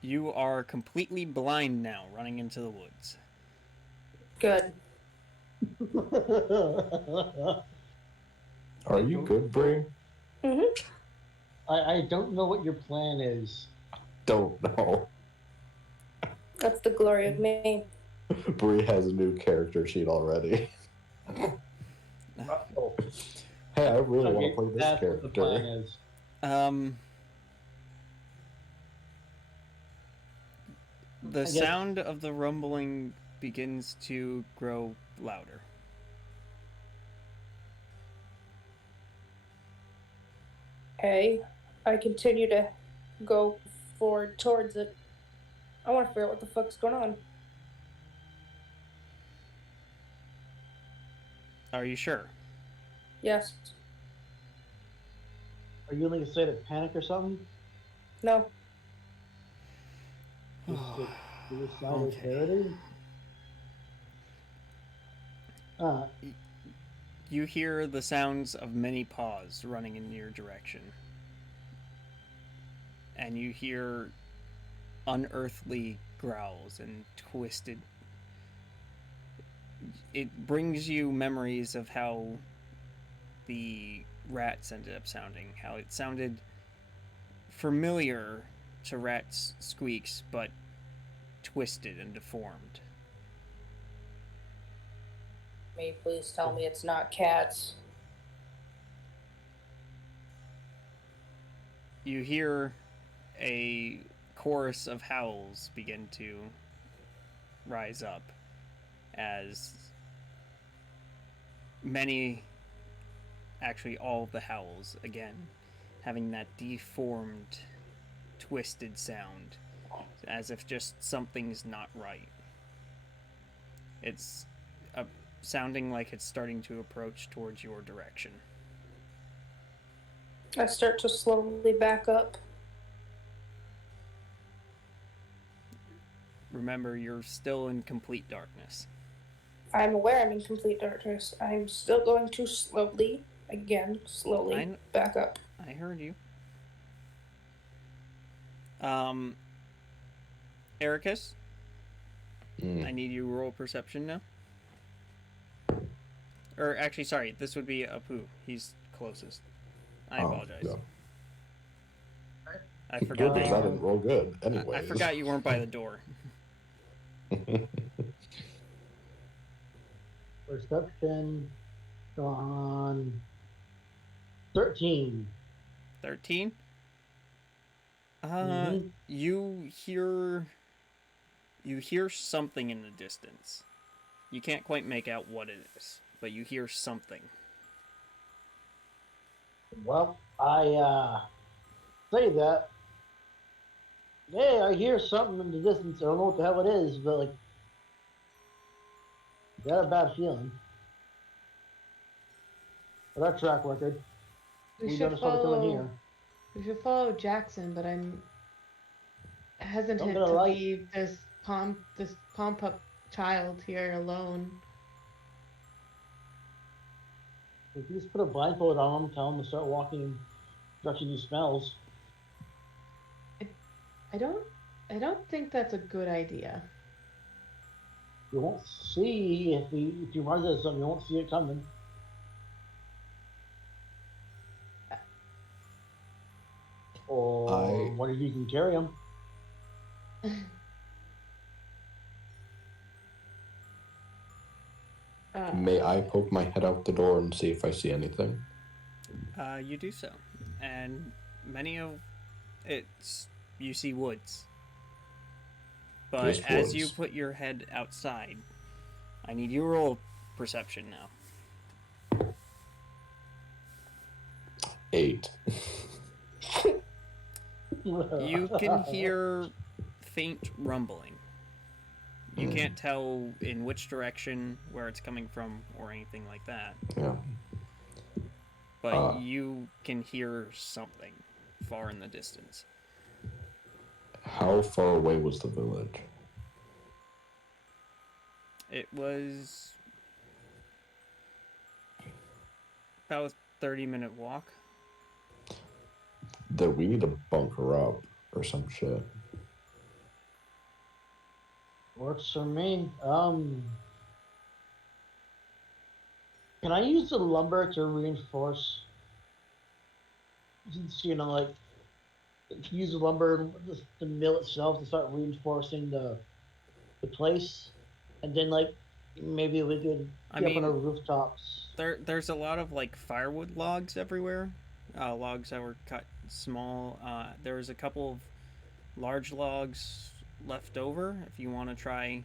You are completely blind now, running into the woods. Good. Are you good, Bree? I don't know what your plan is. Don't know. That's the glory of me. Bree has a new character sheet already. Uh-oh. Hey, I really want to play this That's what the plan character. is. The sound of the rumbling begins to grow louder. Okay. I continue to go forward towards it. I want to figure out what the fuck's going on. Are you sure? Yes. Are you in like a state of panic or something? No. Suicidal Okay. parody? You hear the sounds of many paws running in your direction. And you hear unearthly growls and twisted. It brings you memories of how the rats ended up sounding. How it sounded familiar to rats' squeaks, but twisted and deformed. May you please tell me it's not cats. You hear a chorus of howls begin to rise up as many, actually all of the howls, again, having that deformed, twisted sound, as if just something's not right. It's sounding like it's starting to approach towards your direction. I start to slowly back up. Remember, you're still in complete darkness. I'm aware I'm in complete darkness. I'm still going to slowly back up. I heard you. Ericus, I need you to roll perception now. Or actually, sorry, this would be Apu. He's closest. I apologize. Yeah. I Good, forgot because I didn't roll good. Anyways. I forgot you weren't by the door. Perception on 13. 13? Mhm. You hear something in the distance. You can't quite make out what it is, but you hear something. Well, I say that. Hey, I hear something in the distance. I don't know what the hell it is, but like, got a bad feeling. But our track record, We we should noticed something coming follow. here. We should follow Jackson, but I'm hesitant gonna to lie. leave this pom-pup child here alone. If you just put a blindfold on him, tell him to start walking in the direction he smells. I don't think that's a good idea. You won't see if he runs into something. You won't see it coming. Or what if you can carry him? May I poke my head out the door and see if I see anything? You do so, and you see woods. But Just as woods. you put your head outside, I need you to roll perception now. 8. You can hear faint rumbling. You can't tell in which direction, where it's coming from, or anything like that. Yeah. But you can hear something far in the distance. How far away was the village? It was about a 30-minute walk. That we need to bunker up or some shit. Works for me. Can I use the lumber to reinforce? Since, like, use the lumber, the mill itself to start reinforcing the place, and then like maybe we could get up on the rooftops. There's a lot of like firewood logs everywhere, logs that were cut small. There's a couple of large logs left over if you want to try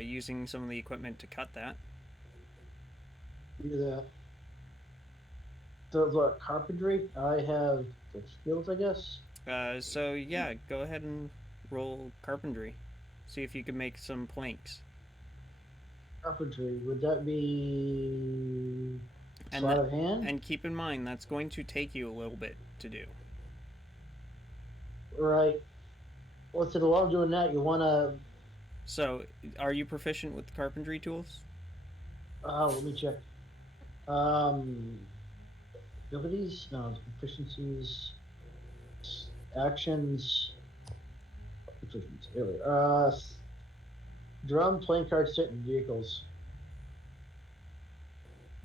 using some of the equipment to cut that. Do that. So what, carpentry? I have the skills, I guess. So yeah, go ahead and roll carpentry. See if you can make some planks. Carpentry, would that be sleight of hand? And keep in mind that's going to take you a little bit to do. Right. Well, so while I'm doing that, you wanna. So, are you proficient with carpentry tools? Let me check. Abilities? No, proficiencies. Actions. Proficiencies. Here we go. Drum, playing cards, set, and vehicles.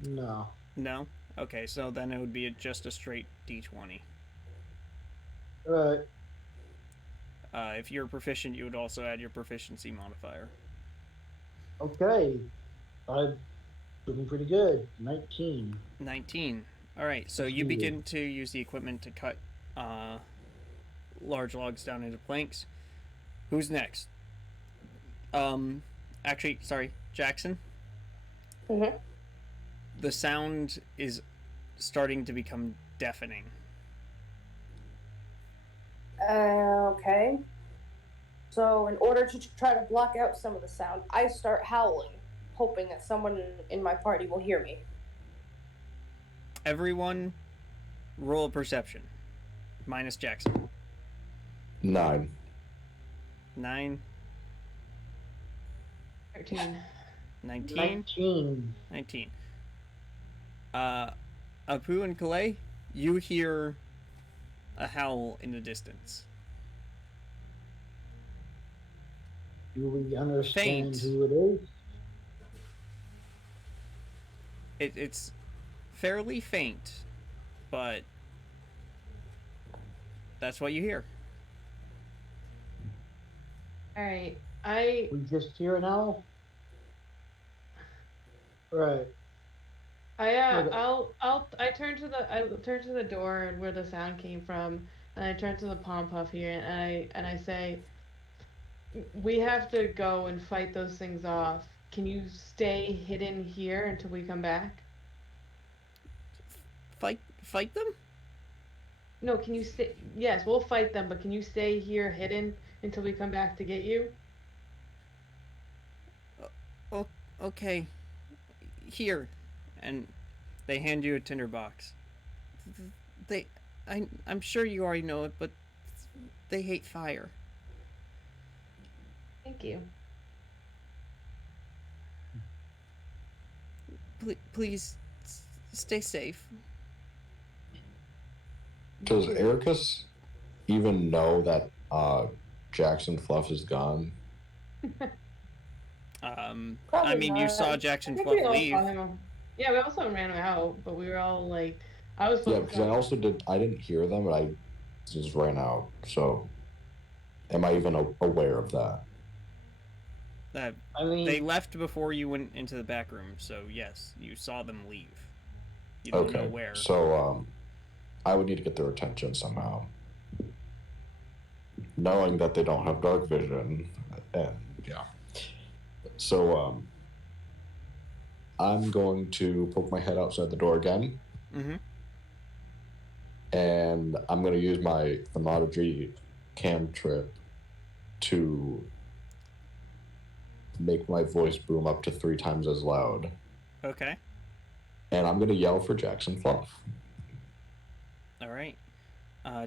No. No? Okay, so then it would be just a straight D20. Right. If you're proficient, you would also add your proficiency modifier. Okay. I'm doing pretty good. 19. 19. Alright, so you begin to use the equipment to cut large logs down into planks. Who's next? Actually, sorry, Jackson. Mm-hmm. The sound is starting to become deafening. Okay. So, in order to try to block out some of the sound, I start howling, hoping that someone in my party will hear me. Everyone, roll a perception. Minus Jackson. 9. 9, 13. 19, 19. 19. Apu and Kalei, you hear a howl in the distance. Do we understand Faint. who it is? It's fairly faint, but that's what you hear. All right. We just hear it now? Right. I turn to the door where the sound came from, and I turn to the Pom Puff here, and I say, we have to go and fight those things off. Can you stay hidden here until we come back? Fight them? No, can you stay? Yes, we'll fight them, but can you stay here hidden until we come back to get you? Oh, okay. Here, and they hand you a tinderbox. I'm sure you already know it, but they hate fire. Thank you. Please, stay safe. Does Ericus even know that Jackson Fluff is gone? I mean, you not. saw Jackson I think Fluff we all leave. saw him. Yeah, we also ran out, but we were all like, I was Yeah, focused because I on- also didn't hear them, but I just ran out. So, am I even aware of that? I mean, They left before you went into the back room, so yes, you saw them leave. You don't know where. So, I would need to get their attention somehow. Knowing that they don't have dark vision, and yeah. So, I'm going to poke my head outside the door again. Mm-hmm. And I'm going to use my Thaumaturgy cantrip to make my voice boom up to 3 times as loud. Okay. And I'm going to yell for Jackson Fluff. All right.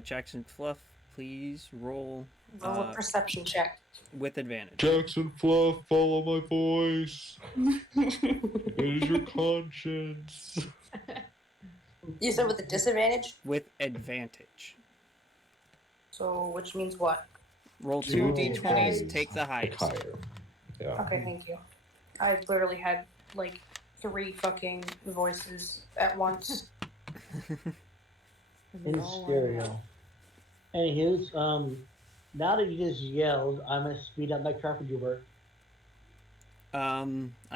Jackson Fluff, please roll Roll a perception check. with advantage. Jackson Fluff, follow my voice. It is your conscience. You said with a disadvantage? With advantage. So, which means what? Roll 2 d20s, take the highest. Higher. Yeah. Okay, thank you. I literally had, like, 3 fucking voices at once. in stereo. Anywho's, now that you just yelled, I'm gonna speed up my carpentry work. I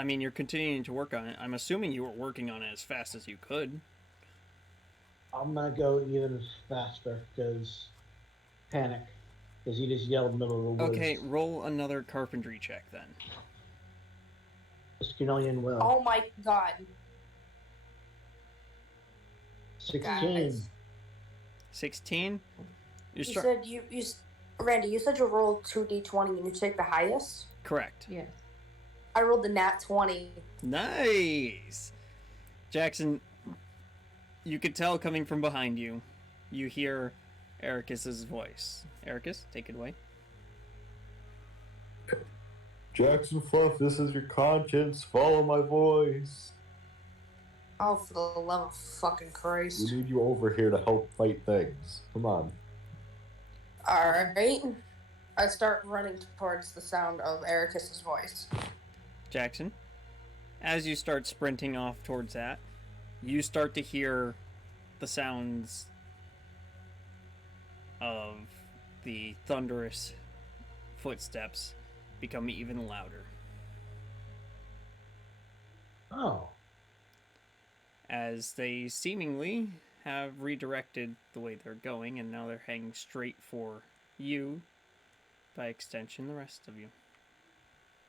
mean, you're continuing to work on it. I'm assuming you were working on it as fast as you could. I'm gonna go even faster, because panic. Because he just yelled in the middle of the woods. Okay, roll another carpentry check then. Skinonian will. Oh my god. 16. Guys. 16? You said Randy, you said you rolled 2d20 and you take the highest? Correct. Yes. I rolled the nat 20. Nice! Jackson, you could tell coming from behind you, you hear Ericus's voice. Ericus, take it away. Jackson Fluff, this is your conscience. Follow my voice. Oh, for the love of fucking Christ. We need you over here to help fight things. Come on. Alright. I start running towards the sound of Ericus's voice. Jackson, as you start sprinting off towards that, you start to hear the sounds of the thunderous footsteps become even louder. Oh. As they seemingly have redirected the way they're going, and now they're heading straight for you, by extension, the rest of you.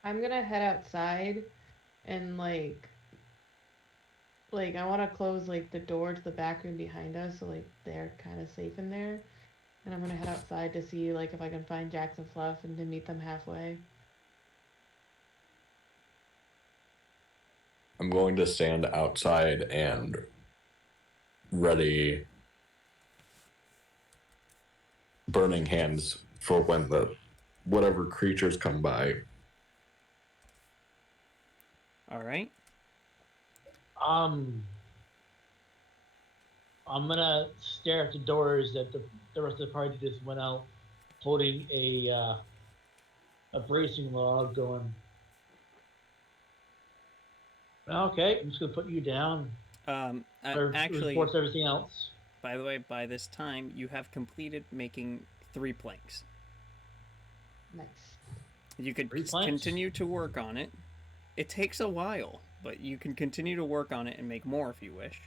I'm gonna head outside and I want to close like the door to the back room behind us, so like they're kind of safe in there. And I'm gonna head outside to see like if I can find Jax and Fluff and to meet them halfway. I'm going to stand outside and ready burning hands for when the whatever creatures come by. All right. I'm gonna stare at the doors that the rest of the party just went out, holding a bracing log, going. Okay, I'm just gonna put you down. Actually, reinforce everything else. by the way, by this time, you have completed making 3 planks. Nice. You could 3 planks? continue to work on it. It takes a while, but you can continue to work on it and make more if you wish.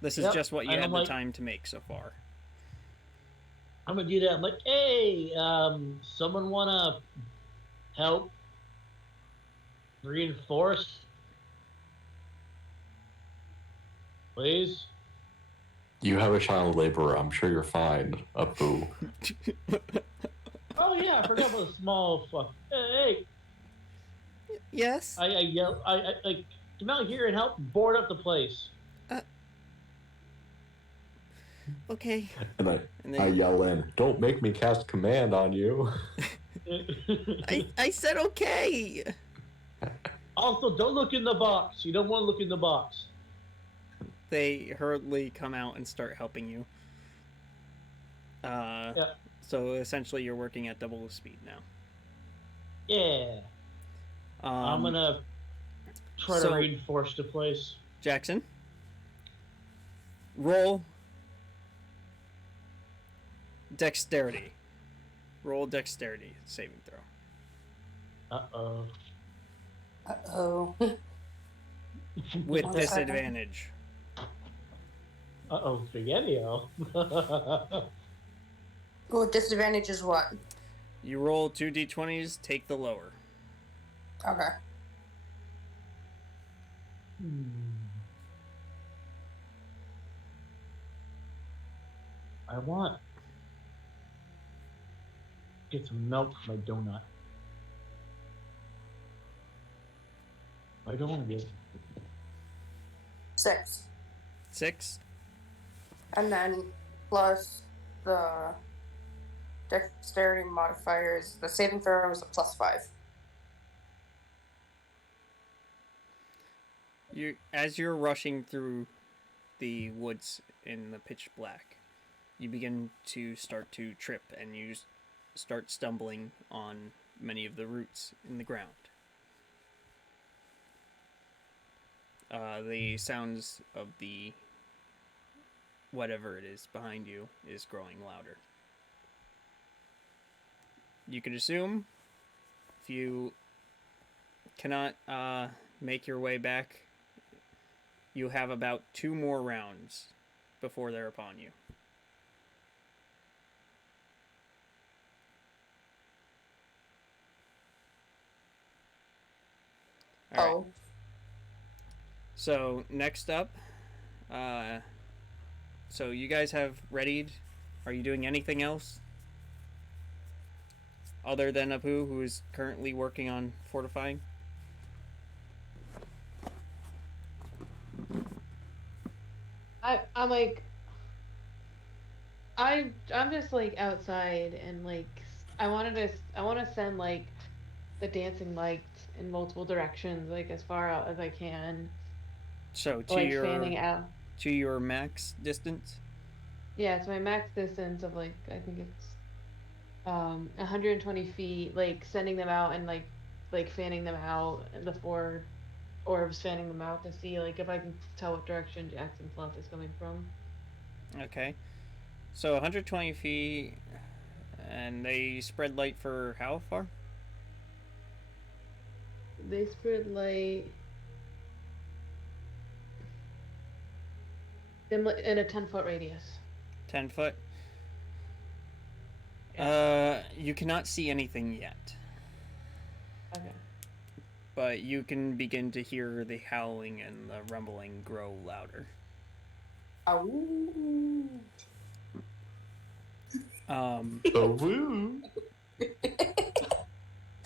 This is just what you had the time to make so far. I'm gonna do that. I'm like, hey, someone wanna help reinforce? Please? You have a child laborer. I'm sure you're fine, Apu. Oh yeah, I forgot about the small fuck. Hey, Yes? I yell, I like, come out here and help board up the place. Okay. And I yell in, don't make me cast command on you. I said okay! Also, don't look in the box. You don't want to look in the box. They hurriedly come out and start helping you. Yeah. So essentially you're working at double the speed now. Yeah. I'm gonna try to reinforce the place. Jackson, roll dexterity. Roll dexterity saving throw. Uh-oh. Uh-oh. With One disadvantage. Uh-oh, spaghetti-o. Well, disadvantage is what? You roll 2 d20s, take the lower. Okay. I want get some milk for my donut. I don't want to get 6. 6. And then plus the dexterity modifiers, the saving throw is a +5. As you're rushing through the woods in the pitch black, you begin to start to trip and you start stumbling on many of the roots in the ground. The sounds of the whatever it is behind you is growing louder. You can assume if you cannot make your way back, you have about 2 more rounds before they're upon you. All right. Oh. So next up, so you guys have readied. Are you doing anything else other than Apu, who is currently working on fortifying? I'm like, I'm just like outside and like I want to send like the dancing lights in multiple directions, like as far out as I can. So to like fanning out. To your max distance. Yeah, it's my max distance of like I think it's 120 feet. Like sending them out and like fanning them out, and the 4 orbs fanning them out to see like if I can tell what direction Jackson Fluff is coming from. Okay. So 120 feet, and they spread light for how far? They spread light in a 10-foot radius. 10 foot. You cannot see anything yet, Okay. but you can begin to hear the howling and the rumbling grow louder. Ow. Oh, woo.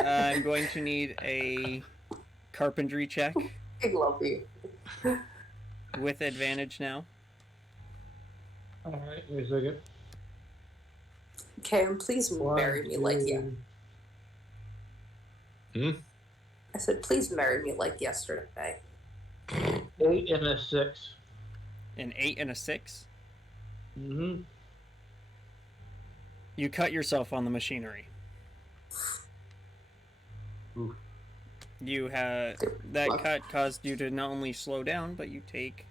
I'm going to need a carpentry check I love you. with advantage now. All right, wait a second. Cam, please marry me like yeah. I said, please marry me like yesterday. 8 and a 6. An 8 and a 6. Mm-hmm. You cut yourself on the machinery. Oof. You have that cut caused you to not only slow down, but you take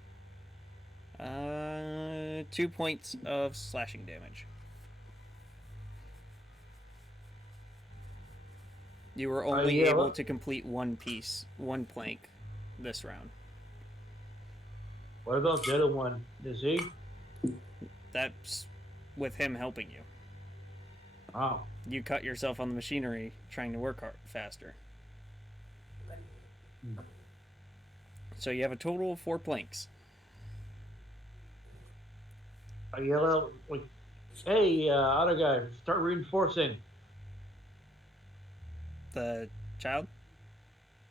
2 points of slashing damage. You were only able to complete one plank this round. What about the other one? Is he? That's with him helping you. Oh. You cut yourself on the machinery trying to work faster. So you have a total of 4 planks. I yell out, like, hey, other guy, start reinforcing. The child?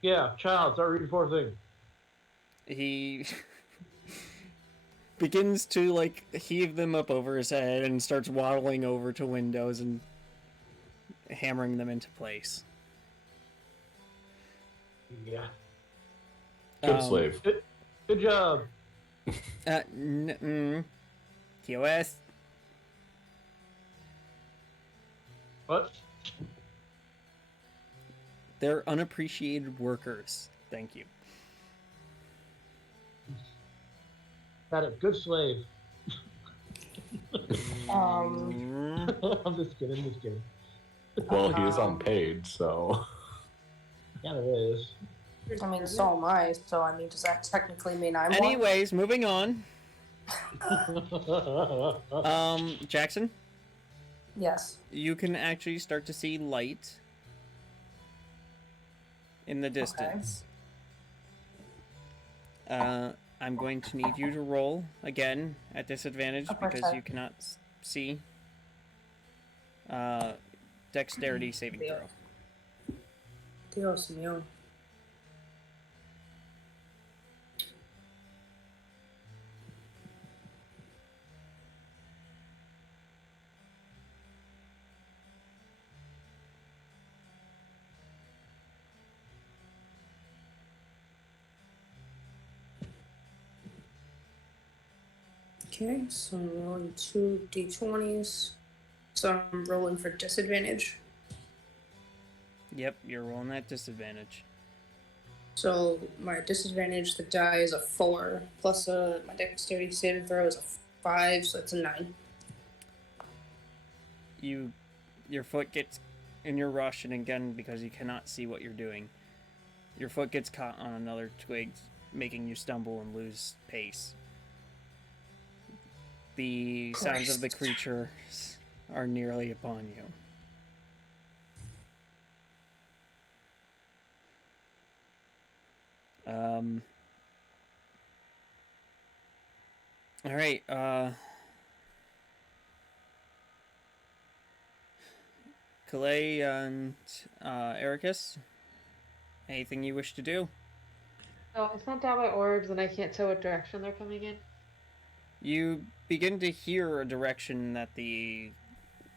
Yeah, child, start reinforcing. He begins to, like, heave them up over his head and starts waddling over to windows and hammering them into place. Yeah. Good slave. Good job. TOS. What? They're unappreciated workers. Thank you. Got a good slave. Um, I'm just kidding. Well, he is unpaid, so. Yeah, it is. I mean, so am I. So, I mean, does that technically mean I'm Anyways, moving on. Jackson, Yes. you can actually start to see light in the distance. I'm going to need you to roll again at disadvantage because you cannot see. Dexterity saving throw. Dios mío. Okay, so I'm rolling 2 d20s. So I'm rolling for disadvantage. Yep, you're rolling that disadvantage. So my disadvantage, the die is a 4, plus my dexterity saving throw is a 5, so it's a 9. Your foot gets in your rush, and again, because you cannot see what you're doing, your foot gets caught on another twig, making you stumble and lose pace. The sounds of the creature are nearly upon you. All right. Calais and Ericus, anything you wish to do? Oh, it's not down by orbs, and I can't tell what direction they're coming in. You begin to hear a direction that the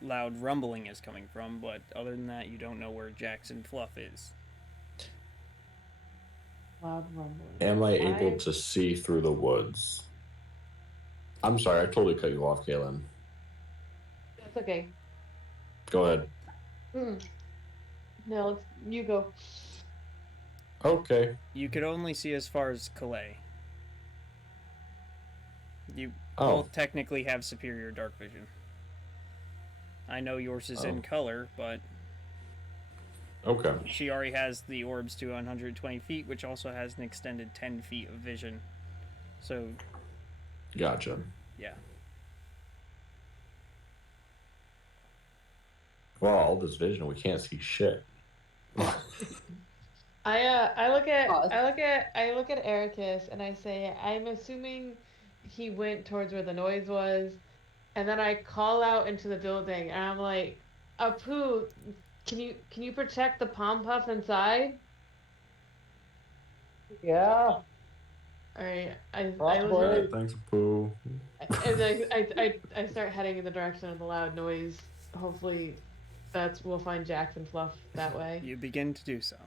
loud rumbling is coming from, but other than that, you don't know where Jackson Fluff is. Loud rumbling. Am I able to see through the woods? I'm sorry, I totally cut you off, Kaylin. That's okay. Go ahead. No, you go. Okay. You could only see as far as Calais. You both technically have superior dark vision. I know yours is in color, but okay. She already has the orbs to 120 feet, which also has an extended 10 feet of vision. So, Gotcha. yeah. Well, all this vision, we can't see shit. I look at Pause. I look at Ericus and I say I'm assuming he went towards where the noise was, and then I call out into the building and I'm like, Apu, can you protect the Pom Puff inside? Yeah, All right, I listen possibly. to Thanks, Pooh. and I start heading in the direction of the loud noise. Hopefully, we'll find Jackson Fluff that way. You begin to do so.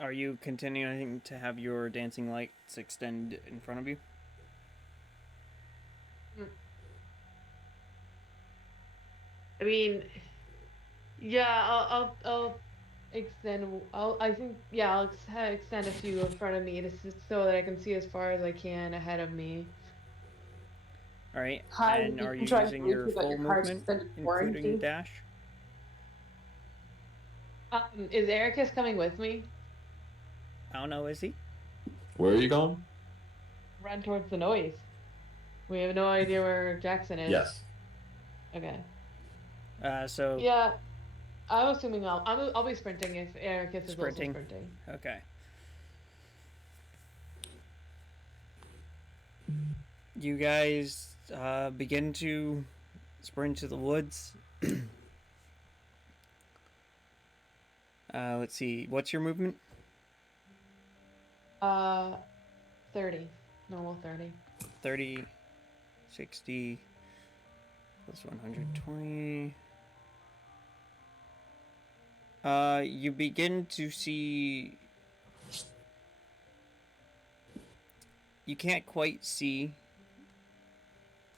Are you continuing to have your dancing lights extend in front of you? I mean, yeah, I'll extend. I think yeah, extend a few in front of me so that I can see as far as I can ahead of me. All right. Hi, And are you trying to using reach your you, but full your car's movement, extended including warranty. dash? Is Ericus coming with me? I don't know. Is he? Where are you going? Run towards the noise. We have no idea where Jackson is. Yes. Okay. So Yeah, I'm assuming I'll be sprinting if Ericus is also sprinting. sprinting. Okay. You guys begin to sprint to the woods. Let's see. What's your movement? 30. Normal 30. 30, 60, plus 120. You begin to see. You can't quite see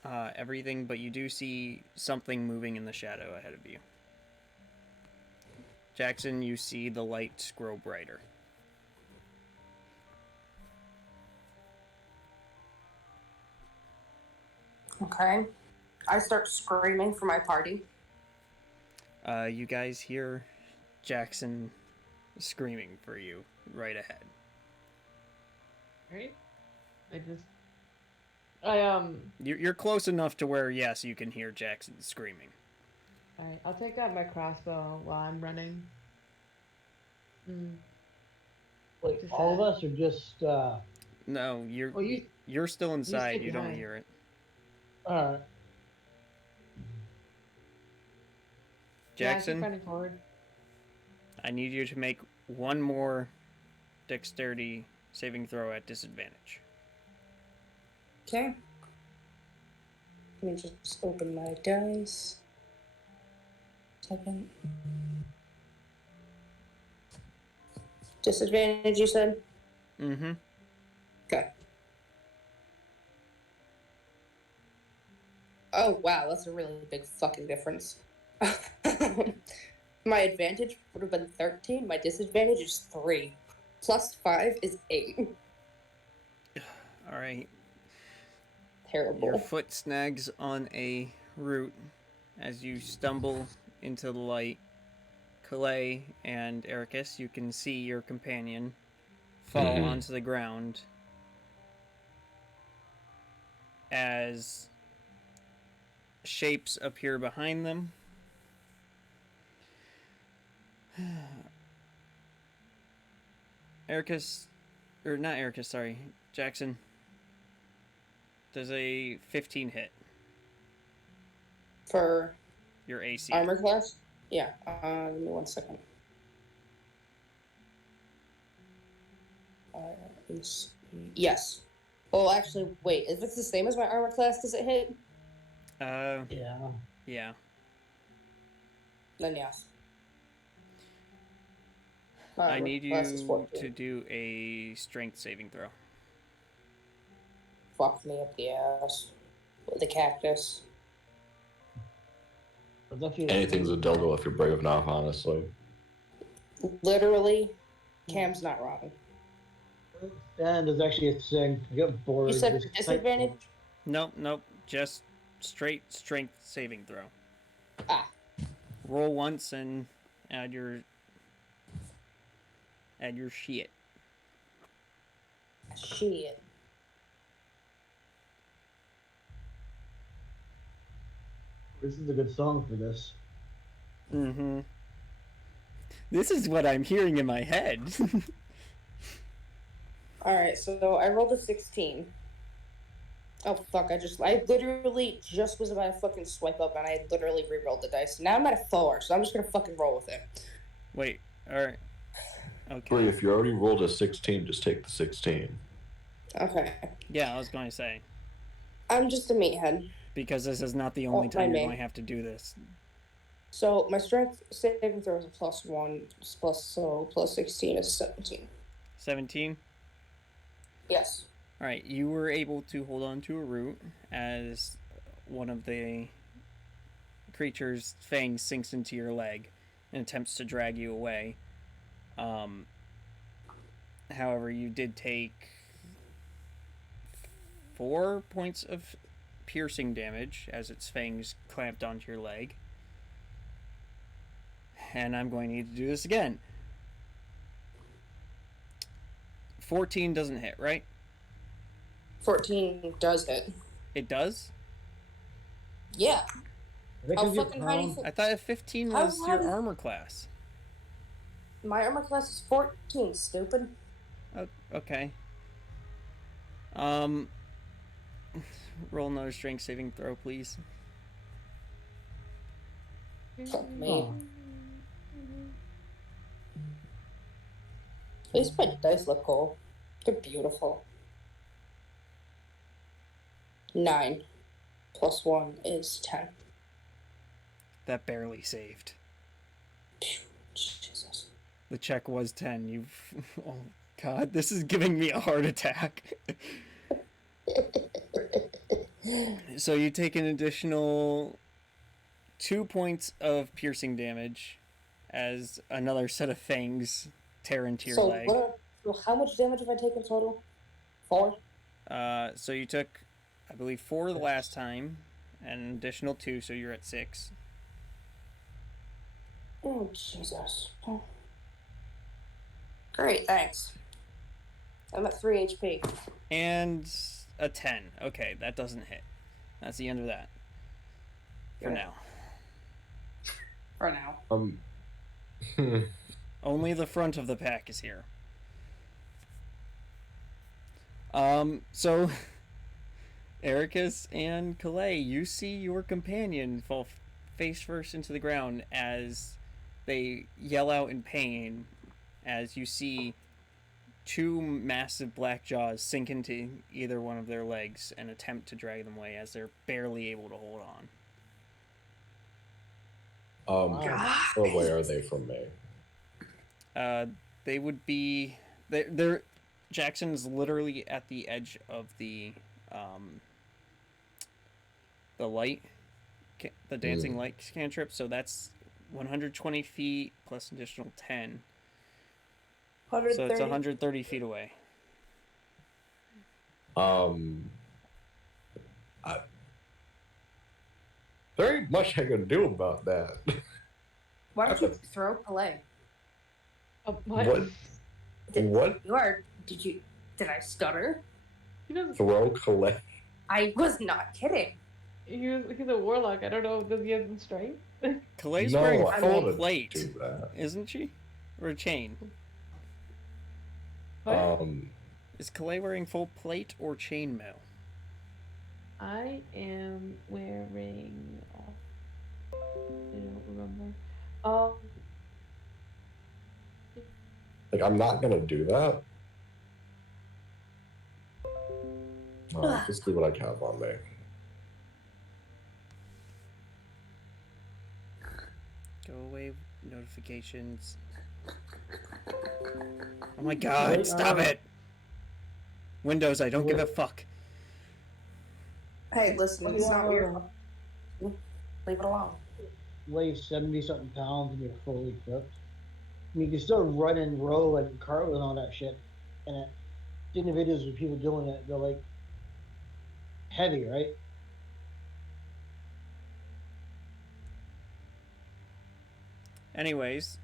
everything, but you do see something moving in the shadow ahead of you. Jackson, you see the lights grow brighter. Okay. I start screaming for my party. You guys hear Jackson screaming for you right ahead. Right? I You're close enough to where, yes, you can hear Jackson screaming. Alright, I'll take out my crossbow while I'm running. Wait, Just all of us are just. No, Oh, you're still inside. stay You don't behind. hear it. Alright. Yeah, I keep Jackson, running forward. I need you to make one more dexterity saving throw at disadvantage. Okay. Let me just open my dice. Second. Disadvantage, you said? Mm-hmm. Okay. Oh, wow, that's a really big fucking difference. My advantage would have been 13. My disadvantage is 3. Plus 5 is 8. All right. Terrible. Your foot snags on a root as you stumble into the light. Calais and Ericus, you can see your companion fall onto the ground as shapes appear behind them. Ericus, or not Ericus, sorry, Jackson. Does a 15 hit For your AC? armor class? Yeah. Give me 1 second. Yes. Well, actually, wait. If it's the same as my armor class, does it hit? Yeah. Yeah. Then yes. I need you to do a strength saving throw. Fuck me up the ass. With the cactus. Anything's a dildo if you're brave enough, honestly. Literally, Cam's not wrong. And there's actually a thing. I got bored. You said just disadvantage? Nope. Just straight strength saving throw. Ah. Roll once and add your shit. Shit. This is a good song for this. Mm-hmm. This is what I'm hearing in my head. Alright, so I rolled a 16. Oh, fuck, I literally just was about to fucking swipe up and I literally re-rolled the dice. Now I'm at a 4, so I'm just gonna fucking roll with it. Wait, alright. Bree, Okay. if you already rolled a 16, just take the 16. Okay. Yeah, I was going to say. I'm just a meathead. Because this is not the only Oh, time my you're name. going to have to do this. So my strength saving throw is a +1, plus 16 is 17. 17? Yes. Alright, you were able to hold on to a root as one of the creature's fangs sinks into your leg and attempts to drag you away. However, you did take 4 points of piercing damage as its fangs clamped onto your leg. And I'm going to need to do this again. 14 doesn't hit, right? 14 does hit. It does? Yeah. I think How if you're fucking high do you prone, I thought if 15 How was high your does- armor class. My armor class is 14, stupid. Oh, okay. Roll another strength saving throw, please. Fuck me. Oh. At least my dice look cool. They're beautiful. 9 plus 1 is 10. That barely saved. Jesus. The check was 10. You've. Oh, God, this is giving me a heart attack. So you take an additional 2 points of piercing damage as another set of fangs tear into your leg. So how much damage have I taken total? 4? So you took, I believe, 4 the last time, and an additional 2, so you're at 6. Oh, Jesus. Oh. Great, thanks. I'm at 3 HP. And a 10. Okay, that doesn't hit. That's the end of that. For now. For now. Only the front of the pack is here. So, Ericus and Calais, you see your companion fall face first into the ground as they yell out in pain as you see 2 massive black jaws sink into either one of their legs and attempt to drag them away as they're barely able to hold on. Wow. How far away are they from me? They would be... They're Jackson's literally at the edge of the light, the dancing light cantrip, so that's 120 feet plus additional 10. 130. So it's 130 feet away. There ain't much I can do about that. Why don't you throw play? What? What? What? Did I stutter? He doesn't. Throw collect? I was not kidding. He's a warlock. I don't know. Does he have the strength? Calais's No, wearing I full wouldn't plate, do that. isn't she? Or a chain? What? Is Calais wearing full plate or chainmail? I am wearing. I don't remember. Like, I'm not gonna do that. Just do what I have on me. Go away, notifications. Oh my God! Wait, Stop it! Windows, I don't give a fuck. Hey, listen, it's not your fault. Leave it alone. Weigh 70-something pounds and you're fully equipped. I mean, you can still run and row and cartwheel and all that shit. And seeing the videos of people doing it, they're like heavy, right? Anyways,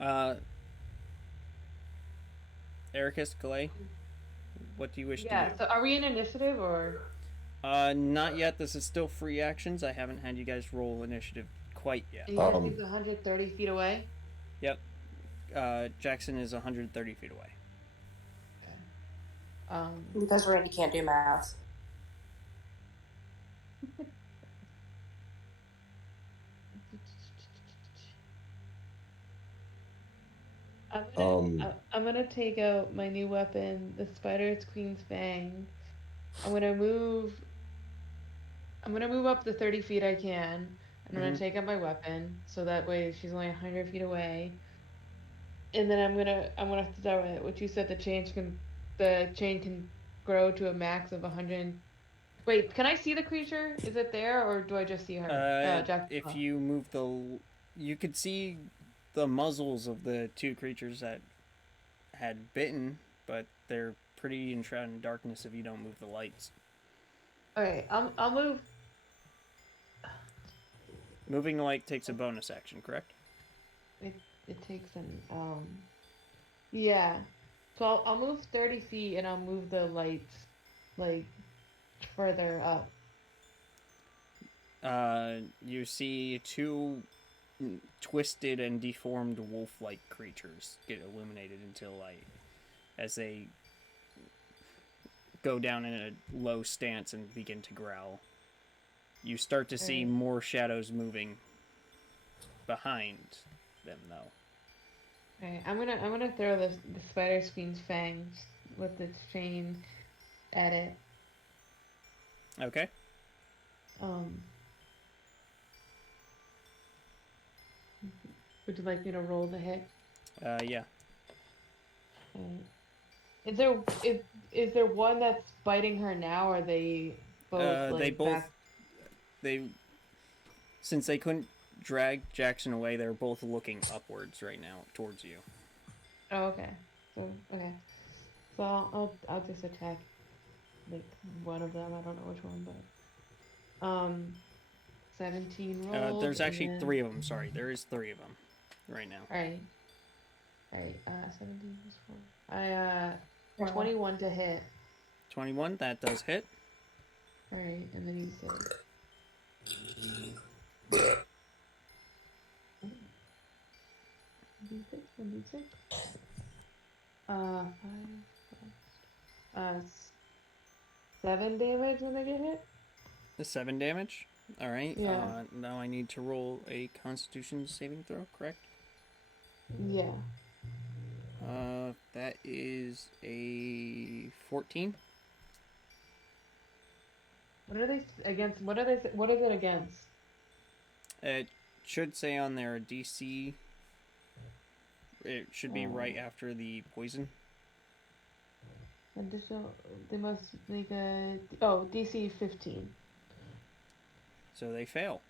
Ericus, Calais, what do you wish to Yeah. do? So are we in initiative or? Not yet. This is still free actions. I haven't had you guys roll initiative quite yet. And you said he's 130 feet away? Yep. Jackson is 130 feet away. Okay. Because Randy can't do math. I'm gonna take out my new weapon, the Spider's Queen's Fang. I'm gonna move up the 30 feet I can. I'm gonna take out my weapon, so that way she's only 100 feet away. And then I'm gonna throw it. What you said, the chain can grow to a max of 100. Wait, can I see the creature? Is it there, or do I just see her? If you move you could see the muzzles of the two creatures that had bitten, but they're pretty enshrouded in darkness if you don't move the lights. Okay, I'll move. Moving the light takes a bonus action, correct? It takes an yeah. So I'll move 30 feet and I'll move the lights like further up. You see two twisted and deformed wolf-like creatures get illuminated into light as they go down in a low stance and begin to growl. You start to see more shadows moving behind them, though. Okay, I'm gonna throw the Spider Queen's fangs with its chain at it. Okay. Would you like me to roll the hit? Yeah. Is there one that's biting her now, or are they both since they couldn't drag Jackson away, they're both looking upwards right now towards you. Oh, okay. So I'll just attack like one of them. I don't know which one, but 17 rolls. There's actually 3 of them. Sorry, there is 3 of them right now. All right. 17 plus 4. 21 to hit. 21, that does hit. All right, and then you said. D6. 7 damage when they get hit. The 7 damage. All right. Yeah. Now I need to roll a Constitution saving throw. Correct. Yeah. That is a 14. What are they against? What is it against? It should say on their DC. It should be right after the poison. Additional. They must make a. Oh, DC 15. So they fail.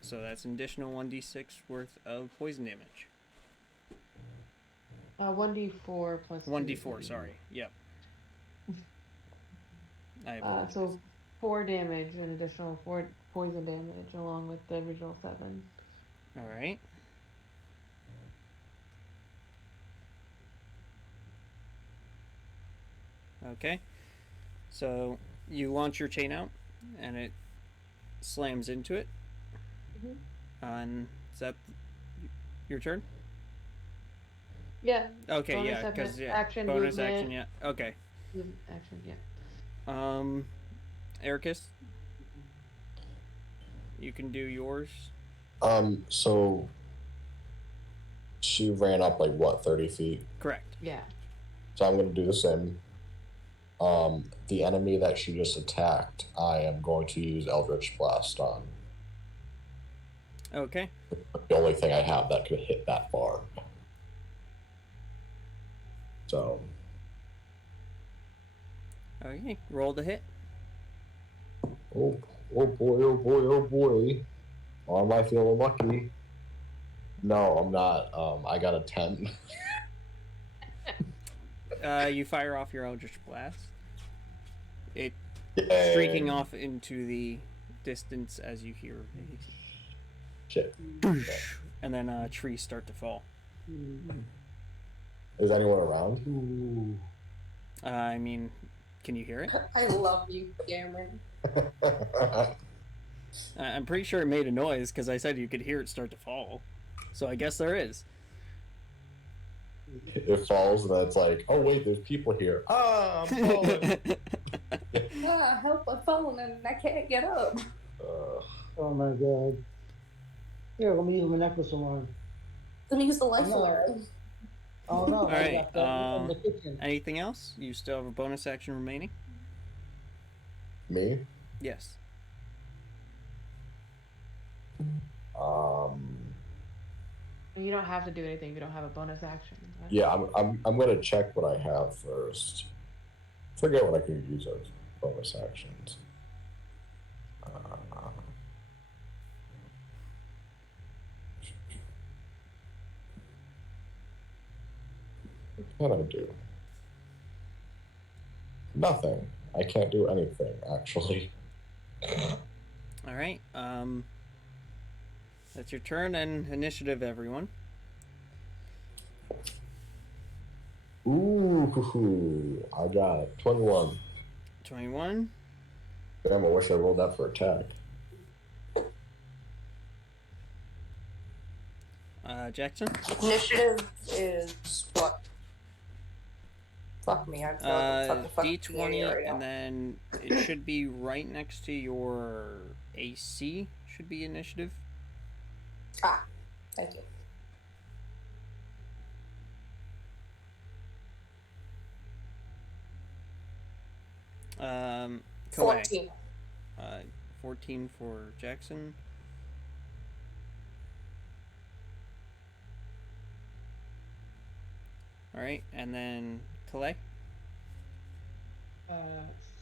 So that's an additional 1d6 worth of poison damage. 1d4 plus. 1d4. Sorry. Yep. So 4 damage, an additional 4 poison damage, along with the original 7. All right. Okay. So you launch your chain out, and it slams into it. Is that your turn? Yeah. Okay. Bonus Yeah. Because action, bonus movement. action. Yeah. Okay. Action. Yeah. Ericus, you can do yours. So she ran up like what, 30 feet? Correct. Yeah. So I'm going to do the same. The enemy that she just attacked, I am going to use Eldritch Blast on. Okay. The only thing I have that could hit that far. So. Okay. Roll the hit. Oh boy. Oh, am I feeling lucky? No, I'm not. I got a 10. You fire off your Eldritch Blast. It Yay. streaking off into the distance as you hear Shit. and then trees start to fall. Is anyone around? I mean, Can you hear it? I love you, Cameron. I'm pretty sure it made a noise because I said you could hear it start to fall. So I guess there is. It falls, and then it's like, oh wait, there's people here. Ah, I'm falling. Ah, help! I'm falling and I can't get up. Oh my god. Here, let me use my necklace alarm. Let me use the life Oh, no. alert. Oh no, All I right. got that in the kitchen. Anything else? You still have a bonus action remaining? Me? Yes. You don't have to do anything if you don't have a bonus action. Right? Yeah, I'm gonna check what I have first. Forget what I can use as bonus actions. What can I do? Nothing. I can't do anything, actually. All right. That's your turn and initiative, everyone. Ooh, I got it. 21. 21. Damn, I wish I rolled that for attack. Jackson. Initiative is what? Fuck me, I'm D20, right and then it should be right next to your AC. Should be initiative. Ah, thank you. Kalei. 14. 14 for Jackson. All right, and then Kalei.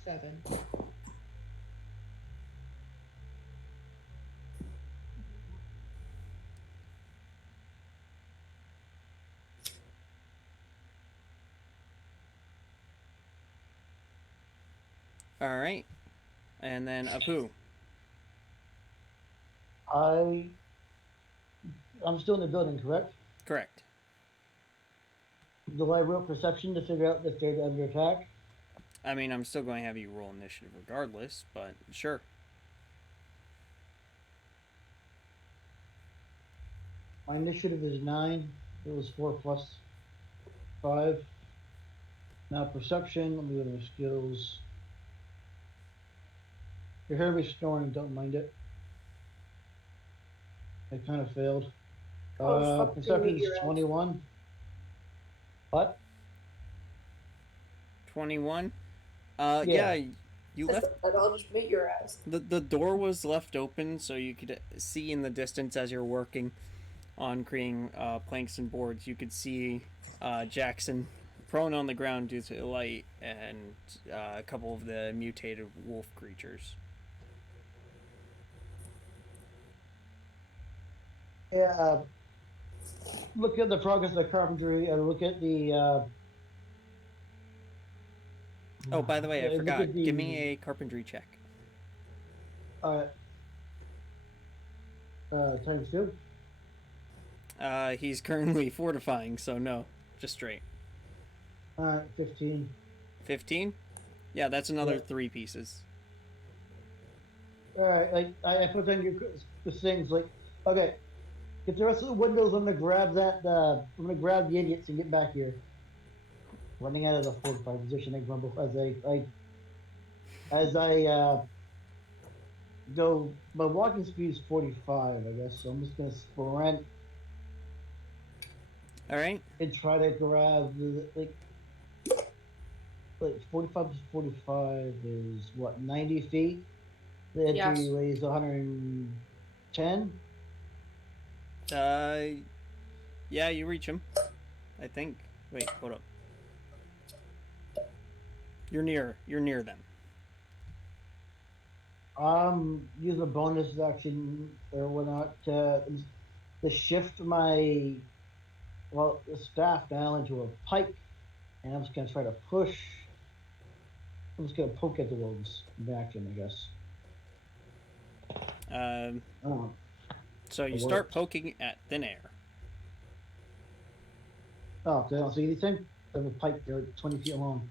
7. All right, and then Apu. I'm still in the building, correct? Correct. Do I roll perception to figure out if they're under attack? I mean, I'm still going to have you roll initiative regardless, but sure. My initiative is 9. It was 4 plus 5. Now perception, let me go to my skills. You heard me snoring, don't mind it. I kind of failed. Perception is 21. What? 21? Yeah. Yeah, you left. I'll just beat your ass. The door was left open so you could see in the distance as you're working on creating planks and boards. You could see Jackson prone on the ground due to light and a couple of the mutated wolf creatures. Yeah. Look at the progress of the carpentry and look at the. Oh, by the way, I look forgot. at the- Give me a carpentry check. Times 2. He's currently fortifying, so no, just straight. 15. 15? Yeah, that's another Yeah. 3 pieces. Alright, like, I put on the things like, okay, get the rest of the windows, I'm gonna grab that, I'm gonna grab the idiots and get back here. Running out of the fortified position, I grumble as I go, my walking speed is 45, I guess, so I'm just gonna sprint Alright. and try to grab, like 45 to 45 is, what, 90 feet? The entry Yes. weighs 110? Yeah, you reach him. I think. Wait, hold up. You're near them. Use a bonus action or whatnot to shift my, the staff down into a pike, and I'm just gonna try to push. I'm just gonna poke at the wolves in action, I guess. Oh, So you it start works. poking at thin air. they don't see anything? I have a pike, they're like 20 feet long.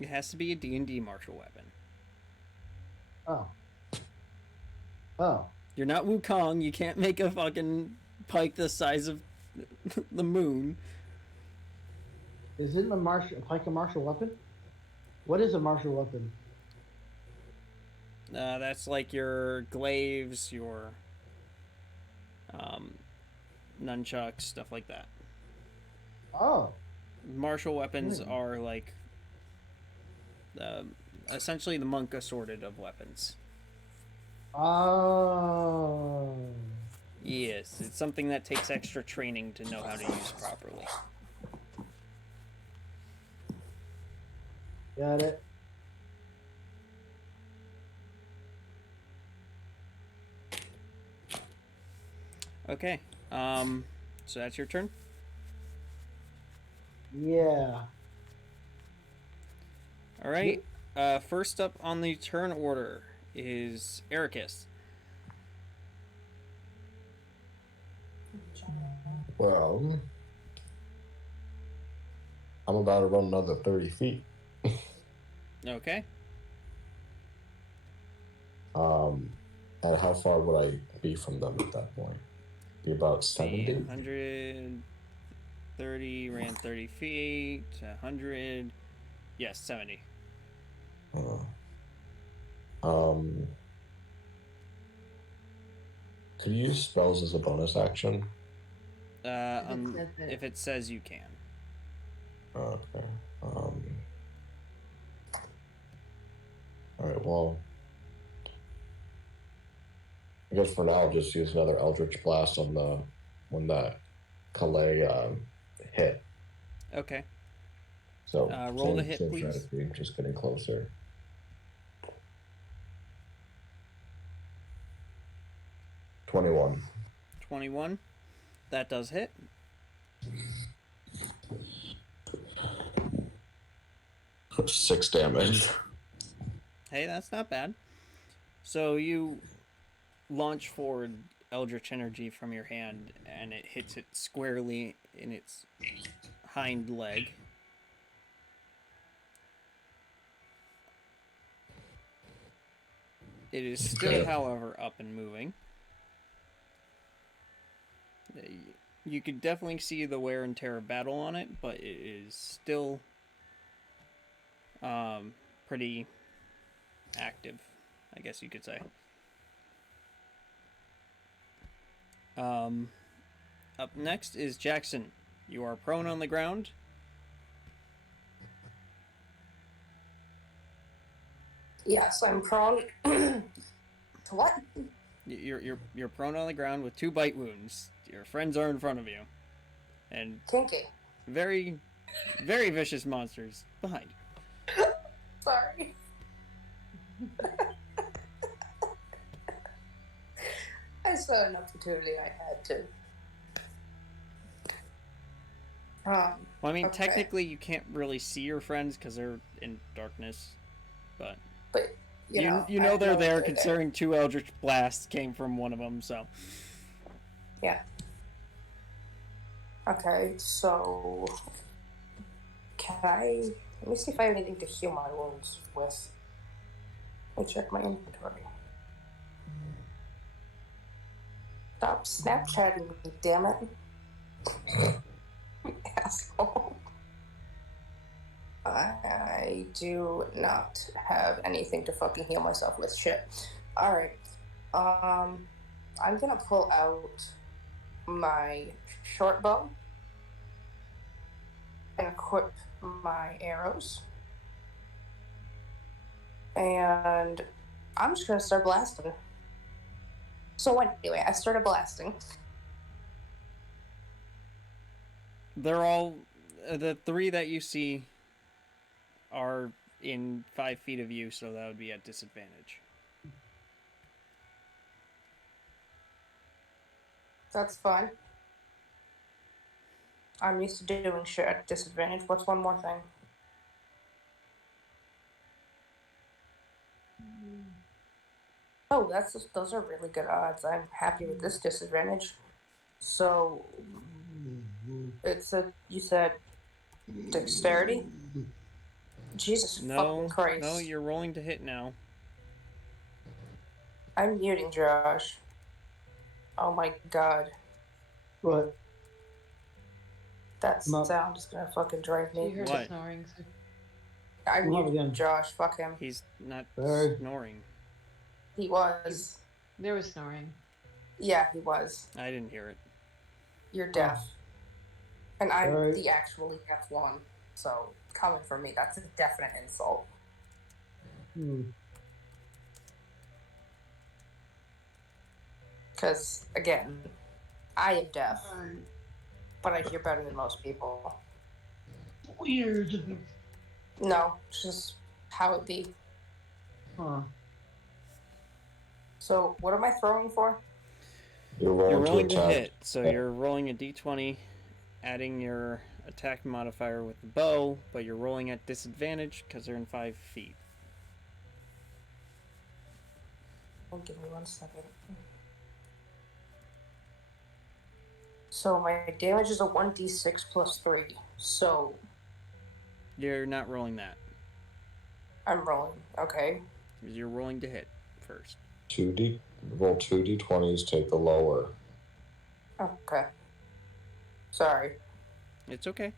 It has to be a D&D martial weapon. Oh. Oh. You're not Wukong. You can't make a fucking pike the size of the moon. Isn't a pike a martial weapon? What is a martial weapon? That's like your glaives, your nunchucks, stuff like that. Oh. Martial weapons are like essentially the monk assorted of weapons. Oh. Yes, it's something that takes extra training to know how to use properly. Got it. Okay, so that's your turn? Yeah. Alright, first up on the turn order is Ericus. Well, I'm about to run another 30 feet. Okay. And how far would I be from them at that point? Be about 70? 130, ran 30 feet, 100. Yes, 70. Could you use spells as a bonus action? If it says you can. Okay. Alright, well, I guess for now I'll just use another Eldritch Blast on the when that Calais hit. Okay. So roll the hit, please. Strategy, just getting closer. $21. 21. That does hit. $6 damage. Hey, that's not bad. So you launch forward Eldritch Energy from your hand, and it hits it squarely in its hind leg. It is still, however, up and moving. You could definitely see the wear and tear of battle on it, but it is still pretty active, I guess you could say. Up next is Jackson. You are prone on the ground. Yes, I'm prone. To what? You're prone on the ground with 2 bite wounds. Your friends are in front of you, and Kinky. very, very vicious monsters behind you. Sorry. I saw an opportunity. I had to. Well, I mean, okay. technically, you can't really see your friends because they're in darkness, but you know they're there, considering 2 Eldritch Blasts came from one of them. So yeah. Okay, so let me see if I have anything to heal my wounds with. Let me check my inventory. Stop Snapchatting me, damn it. Asshole. I do not have anything to fucking heal myself with. Shit. Alright. I'm gonna pull out my short bow and equip my arrows. And I'm just gonna start blasting. So anyway, I started blasting. they're all the 3 that you see are in 5 feet of you, so that would be at disadvantage. That's fine. I'm used to doing shit at disadvantage. What's one more thing? Oh, those are really good odds. I'm happy with this disadvantage. So you said dexterity? Jesus No, fucking Christ. no, you're rolling to hit now. I'm muting Josh. Oh my god. What? That I'm up. sound is gonna fucking drive You me. heard What? snoring. So... I'm I'm up muting again. Josh. Fuck him. He's not Sorry. snoring. He was. There was snoring. Yeah, he was. I didn't hear it. You're deaf. And I'm Sorry. the actually deaf one. So, coming from me, that's a definite insult. Because, again, I am deaf. But I hear better than most people. Weird. No, it's just how it be. Huh. So, what am I throwing for? You're You're rolling rolling to to attack. hit, so you're rolling a d20, adding your attack modifier with the bow, but you're rolling at disadvantage because they're in 5 feet. Oh, give me 1 second. So my damage is a 1d6 plus 3. So You're not rolling that. I'm rolling. Okay. You're rolling to hit first. Roll 2d20s, take the lower. Okay. Sorry. It's okay.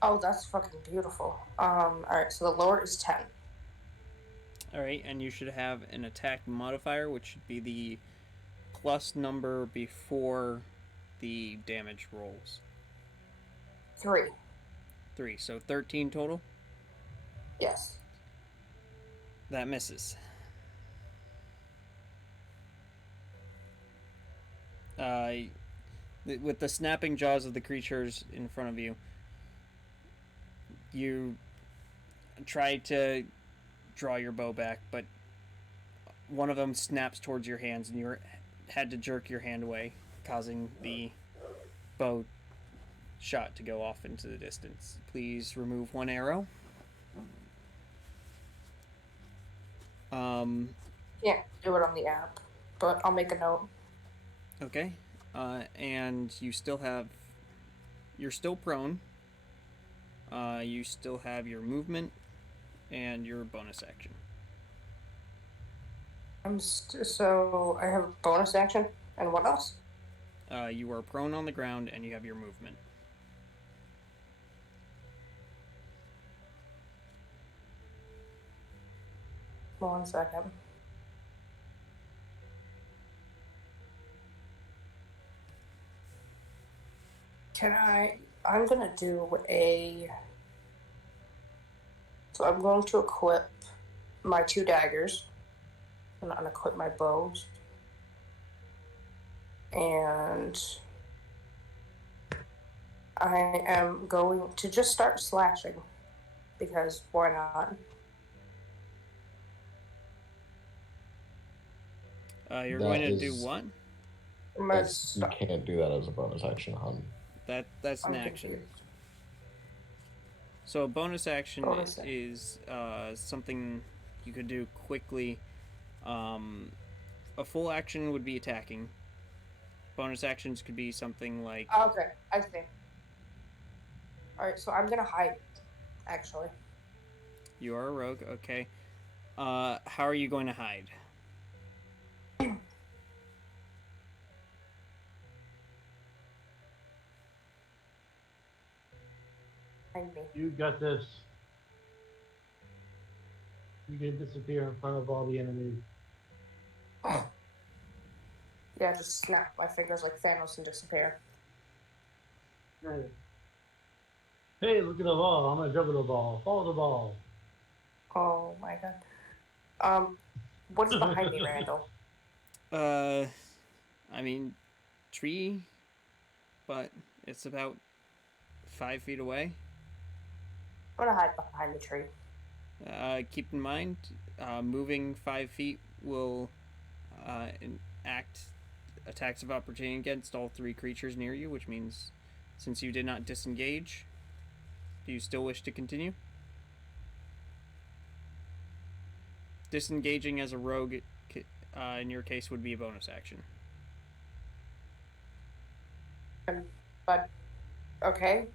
Oh, that's fucking beautiful. Alright, so the lower is 10. Alright, and you should have an attack modifier, which should be the plus number before the damage rolls. 3. 3, so 13 total? Yes. That misses. With the snapping jaws of the creatures in front of you, you try to draw your bow back, but one of them snaps towards your hands, and you had to jerk your hand away, causing the bow shot to go off into the distance. Please remove 1 arrow. Can't do it on the app, but I'll make a note. Okay. And you still have... You're still prone. You still have your movement and your bonus action. So I have a bonus action, and what else? You are prone on the ground, and you have your movement. One second. I'm gonna do a... So I'm going to equip my 2 daggers. I'm not gonna equip my bows. And I am going to just start slashing. Because why not? You're That going to do is- what? You can't do that as a bonus action, hon. That's an action. Confused. So a bonus action Bonus action. is something you could do quickly. A full action would be attacking. Bonus actions could be something like... Okay, I see. Alright, so I'm gonna hide, actually. You are a rogue, okay. How are you going to hide? Hide me. You got this. You can disappear in front of all the enemies. Yeah, just snap my fingers like Thanos and disappear. Hey, look at the ball. I'm gonna jump at the ball. Follow the ball. Oh my god. What's behind me, Randall? I mean, tree, but it's about 5 feet away. I'm gonna hide behind the tree. Keep in mind, moving 5 feet will enact attacks of opportunity against all 3 creatures near you, which means since you did not disengage, do you still wish to continue? Disengaging as a rogue, in your case, would be a bonus action. But okay.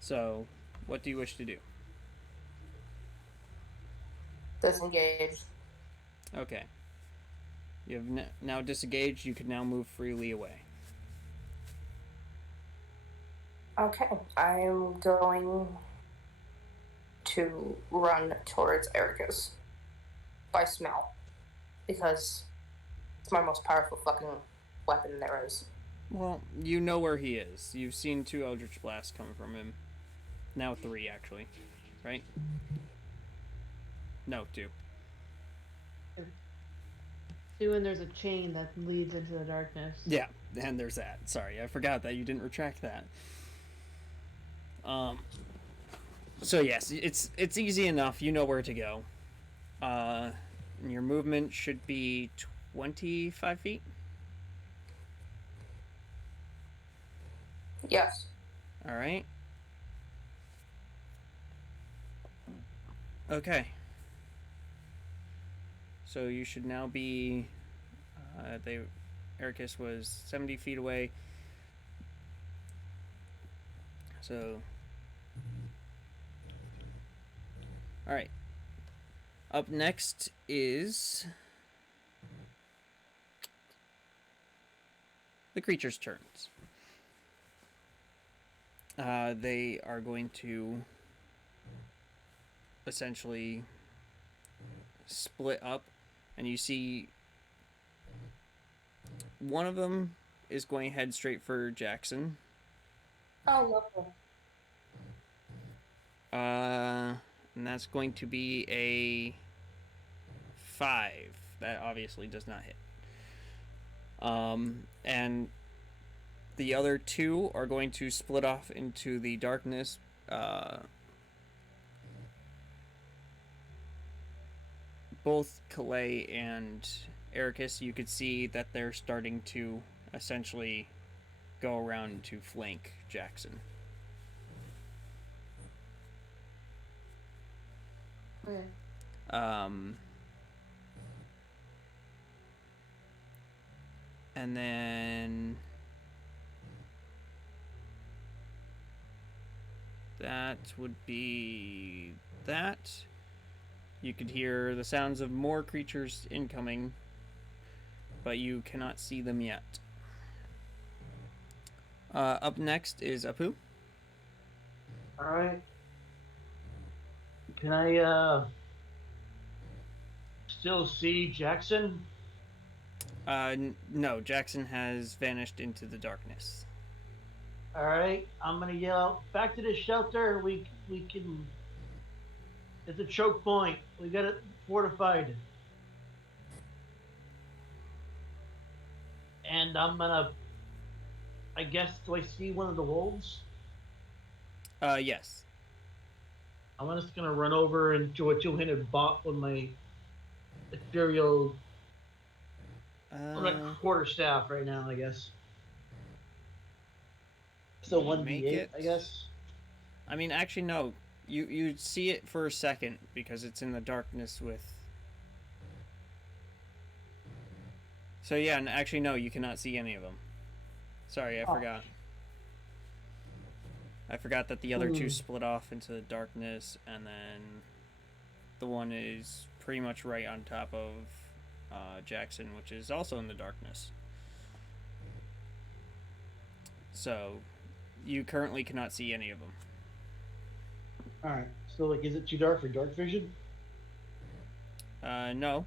So, what do you wish to do? Disengage. Okay. You have now disengaged. You can now move freely away. Okay, I'm going to run towards Ericus by smell because it's my most powerful fucking weapon there is. Well, you know where he is. You've seen 2 Eldritch Blasts coming from him. Now 3, actually. Right? No, 2. 2, and there's a chain that leads into the darkness. Yeah, and there's that. Sorry, I forgot that you didn't retract that. So yes, it's easy enough. You know where to go. Your movement should be 25 feet. Yes. All right. Okay. So you should now be. Ericus was 70 feet away. So. All right. Up next is the creature's turns. They are going to essentially split up, and you see one of them is going to head straight for Jackson. Oh, lovely. And that's going to be a 5. That obviously does not hit. And the other 2 are going to split off into the darkness. Both Calais and Ericus, you could see that they're starting to essentially go around to flank Jackson. Okay. And then that would be that. You could hear the sounds of more creatures incoming, but you cannot see them yet. Up next is Apu. Alright. Can I still see Jackson? No, Jackson has vanished into the darkness. Alright, I'm gonna yell out, back to the shelter, we can, it's a choke point, we got it fortified. And I'm gonna, I guess, do I see one of the wolves? Yes. I'm just gonna run over and do a two-handed bop with my ethereal, I'm like quarterstaff right now, I guess. So 1d8, I guess. I mean, actually, no. You see it for a second because it's in the darkness with. So yeah, and actually, no, you cannot see any of them. Sorry, I forgot. I forgot that the other 2 split off into the darkness, and then the one is pretty much right on top of Jackson, which is also in the darkness. So, you currently cannot see any of them. Alright, so like, is it too dark for dark vision? No.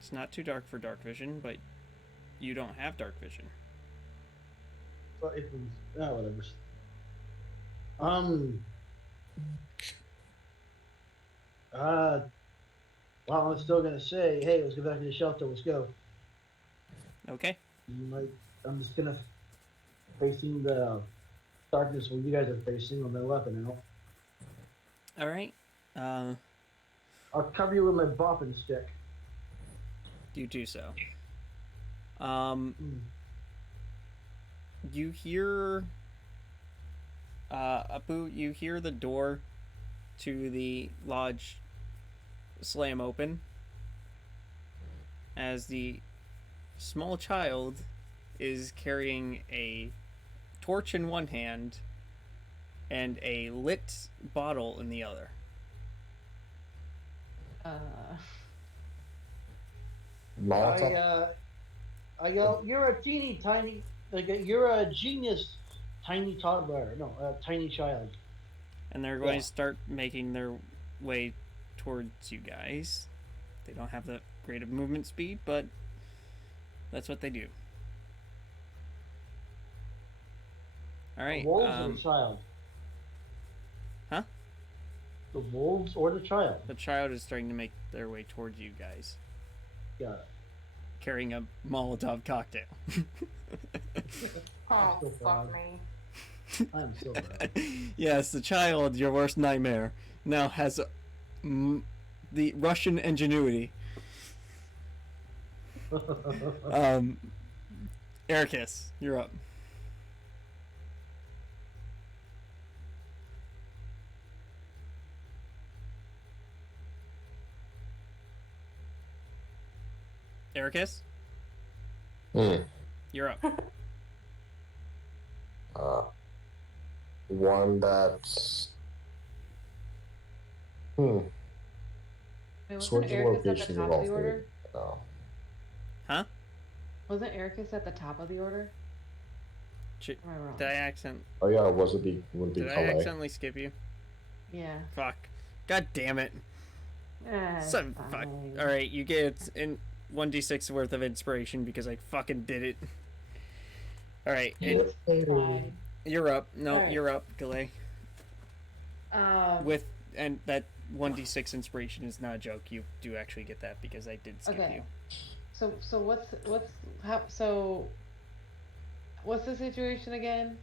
It's not too dark for dark vision, but you don't have dark vision. Well, it was, whatever. Well, I'm still gonna say, hey, let's go back to the shelter, let's go. Okay. I'm just gonna facing the darkness where you guys are facing with my weapon out. Alright. I'll cover you with my bopping stick. You do so. You hear Apu, you hear the door to the lodge slam open as the small child is carrying a torch in one hand and a lit bottle in the other. Molotov. I go, you're a teeny tiny, you're a genius tiny toddler. No, a tiny child. And they're going to start making their way towards you guys. They don't have that great of movement speed, but that's what they do. All right. The wolves or the child? Huh? The wolves or the child? The child is starting to make their way towards you guys. Got it. Carrying a Molotov cocktail. Oh, so fuck proud. me. I'm so proud. Yes, the child, your worst nightmare, now has the Russian ingenuity. Ericus, you're up. Ericus, you're up. One that's. Wait, Switch wasn't Ericus at the locations top of of all the three. order? No. Huh? Wasn't Ericus at the top of the order? Am I wrong? Did I accent? Oh yeah, would it be Did I Calais? accidentally skip you? Yeah. Fuck. God damn it. Fuck. Fuck. Alright, you get in 1d6 worth of inspiration because I fucking did it. Alright, and Fine. you're up. No, Alright. you're up, Galay. With And that 1d6 inspiration is not a joke. You do actually get that because I did skip Okay. you. so what's the situation again?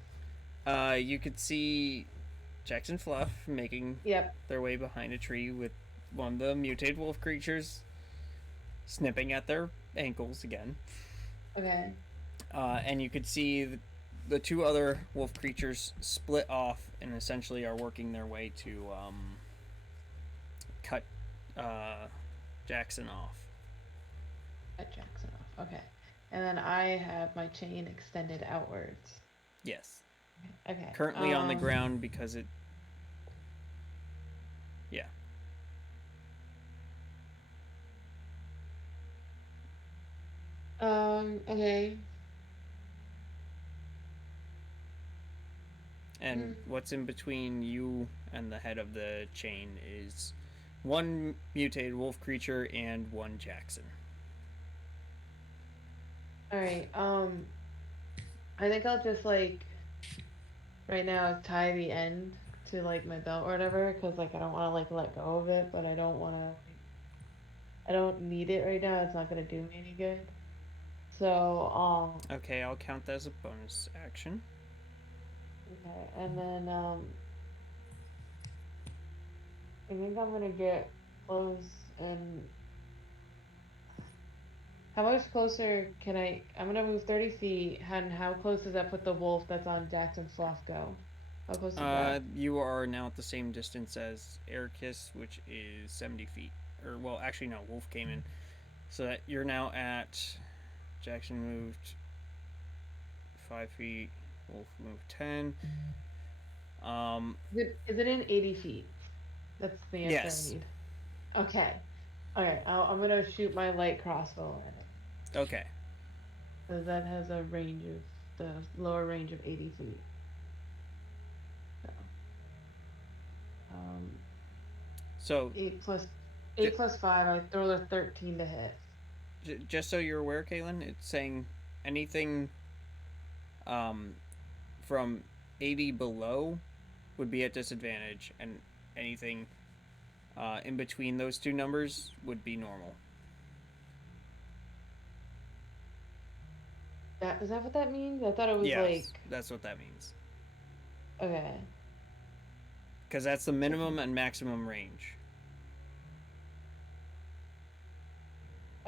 You could see Jackson Fluff making Yep. their way behind a tree with one of the mutated wolf creatures snipping at their ankles again. Okay. And you could see the two other wolf creatures split off and essentially are working their way to cut Jackson off. Cut Jackson off. Okay. And then I have my chain extended outwards. Yes. Okay. Currently on the ground because it. Yeah. Okay. And what's in between you and the head of the chain is one mutated wolf creature and one Jackson. Alright, I think I'll just, like, right now tie the end to, like, my belt or whatever, because, like, I don't want to, like, let go of it, but I don't want to, I don't need it right now, it's not going to do me any good. So, Okay, I'll count that as a bonus action. okay, and then, I think I'm going to get close and... How much closer can I'm gonna move 30 feet, and how close does that put the wolf that's on Jackson Sloth go? How close is that? You are now at the same distance as Ericus, which is 70 feet. Or, well, actually, no, Wolf came in. So that you're now at... Jackson moved 5 feet. Wolf moved 10. Is it in 80 feet? That's the answer Yes. I need. Okay. Alright, I'm gonna shoot my light crossbow at it. Okay. Because that has a range of, the lower range of 80 feet. So, So, 8 plus 5, I throw the 13 to hit. just so you're aware, Kaylin, it's saying anything from 80 below would be at disadvantage, and anything in between those two numbers would be normal. Is that what that means? I thought it was Yes, like... that's what that means. Okay. Because that's the minimum and maximum range.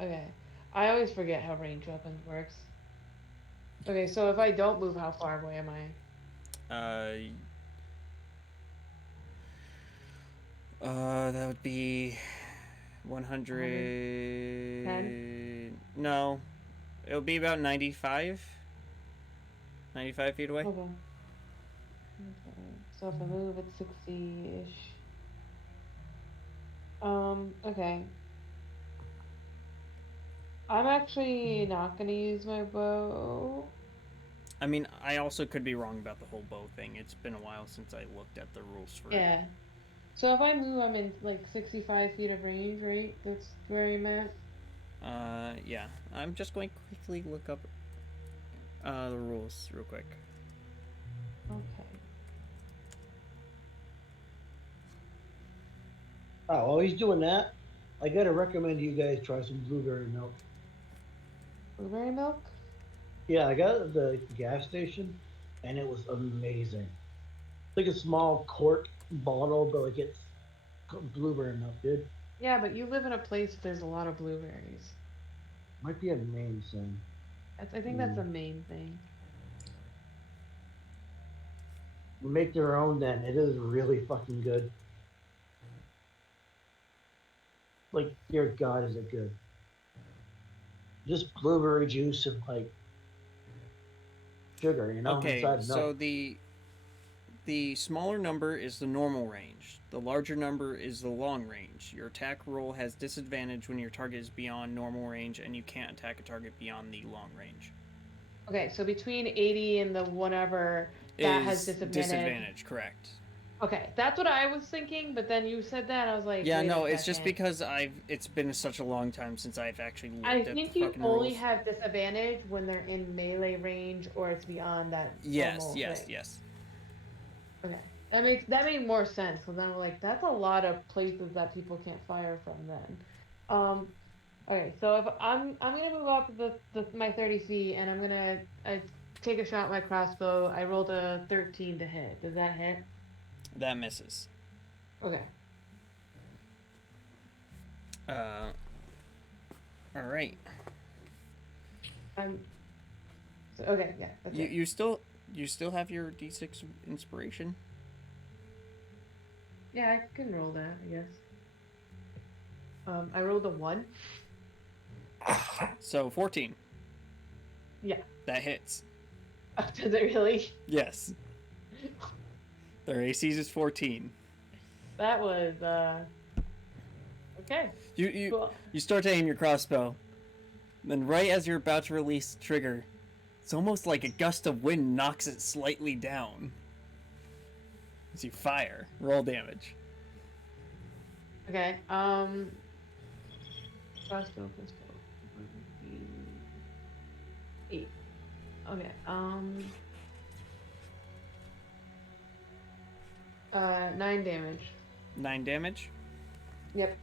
Okay. I always forget how ranged weapons works. Okay, so if I don't move, how far away am I? That would be 100. No, it would be about 95. 95 feet away. Okay. So if I move, it's 60-ish. Okay. I'm actually not gonna use my bow. I mean, I also could be wrong about the whole bow thing. It's been a while since I looked at the rules for it. Yeah. So if I move, I'm in like 65 feet of range, right? That's where I'm at. Yeah. I'm just going to quickly look up the rules real quick. Okay. Oh, while he's doing that, I gotta recommend you guys try some blueberry milk. Blueberry milk? Yeah, I got it at the gas station, and it was amazing. It's like a small quart bottle, but like it's blueberry milk, dude. Yeah, but you live in a place that there's a lot of blueberries. Might be amazing. I think that's the main thing. Make their own then. It is really fucking good. Like, dear God, is it good? Just blueberry juice and like sugar, you know? Okay, inside so milk. the smaller number is the normal range. The larger number is the long range. Your attack roll has disadvantage when your target is beyond normal range, and you can't attack a target beyond the long range. Okay, so between 80 and the whatever, that has Is disadvantage. disadvantage, correct. Okay, that's what I was thinking, but then you said that, I was like, Yeah, wait no, a it's just second. because it's been such a long time since I've actually looked I at think the you fucking only rules. have disadvantage when they're in melee range or it's beyond that. Yes, normal yes, thing. yes. Okay, that made more sense. So then I'm like, that's a lot of places that people can't fire from then. Okay, so if I'm gonna move up my 30 feet and I'm gonna take a shot at my crossbow. I rolled a 13 to hit. Does that hit? That misses. Okay. All right. Okay, yeah. That's it. You still have your D6 inspiration? Yeah, I can roll that, I guess. I rolled a 1. So 14. Yeah. That hits. Does it really? Yes. Their ACs is 14. That was okay. You start to aim your crossbow. Then right as you're about to release the trigger, it's almost like a gust of wind knocks it slightly down. As you fire. Roll damage. Okay. Crossbow plus 8. Okay. 9 damage. 9 damage. Yep.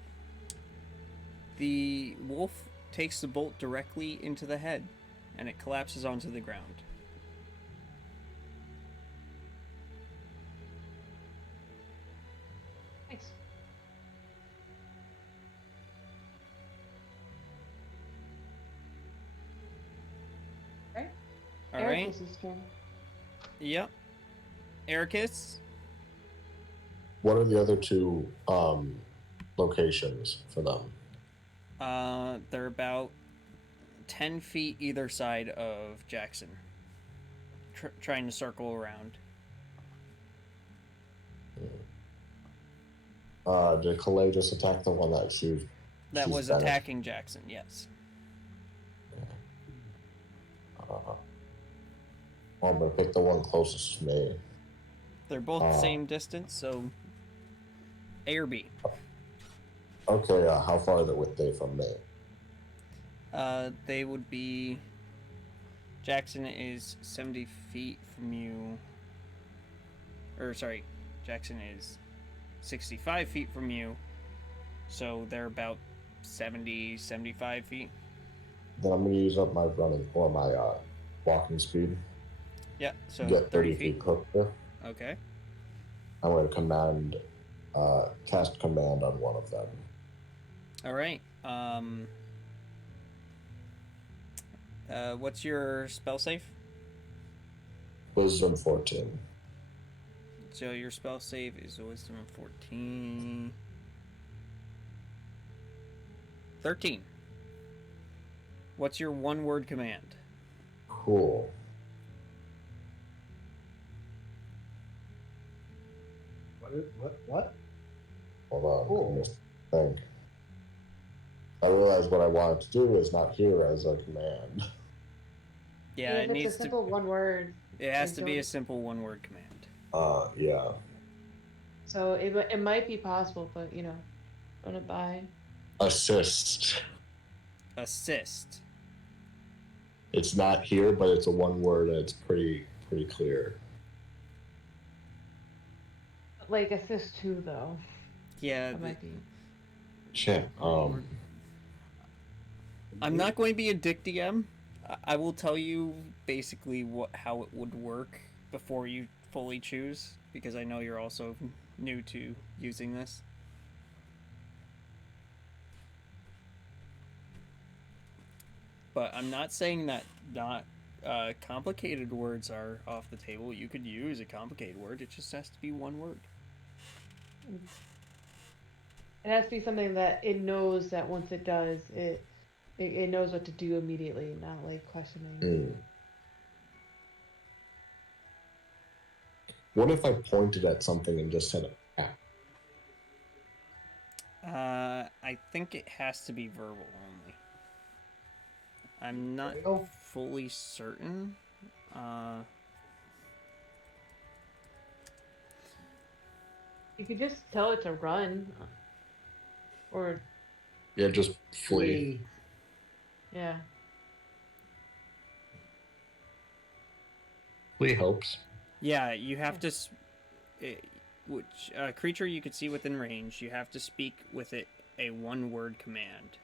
The wolf takes the bolt directly into the head, and it collapses onto the ground. Thanks. Okay. All right. Ericus's turn. Yep. Ericus. What are the other two locations for them? They're about 10 feet either side of Jackson. Trying to circle around. Did Calais just attack the one that That she's was better? attacking Jackson, yes. I'm gonna pick the one closest to me. They're both the same distance, so A or B. Okay, how far are they from me? They would be... Jackson is 70 feet from you. Or, sorry, Jackson is 65 feet from you. So they're about 70, 75 feet. Then I'm gonna use up my running or my walking speed. Yeah, so Get 30 feet. closer. Okay. I'm gonna cast command on one of them. All right. What's your spell save? Wisdom 14. So your spell save is a wisdom of 14. 13. What's your one-word command? Cool. What? Hold on. Cool. Let me just think. I realize what I wanted to do is not here as a command. Yeah, if it it's needs a simple one word, It has I to be a don't- simple one-word command. Yeah. so it might be possible, but run it by. Assist. Assist. It's not here, but it's a one word and it's pretty clear. Like assist two though. Yeah, That might be. Shit. I'm not going to be a dick DM. I will tell you basically how it would work before you fully choose, because I know you're also new to using this. But I'm not saying that not complicated words are off the table. You could use a complicated word. It just has to be one word. It has to be something that it knows that once it does, it knows what to do immediately, not like questioning. What if I pointed at something and just said act? I think it has to be verbal only. I'm not fully certain. You could just tell it to run, or Yeah, just flee. yeah. Flee helps. Yeah, you have to. Which creature you could see within range, you have to speak with it a one-word command.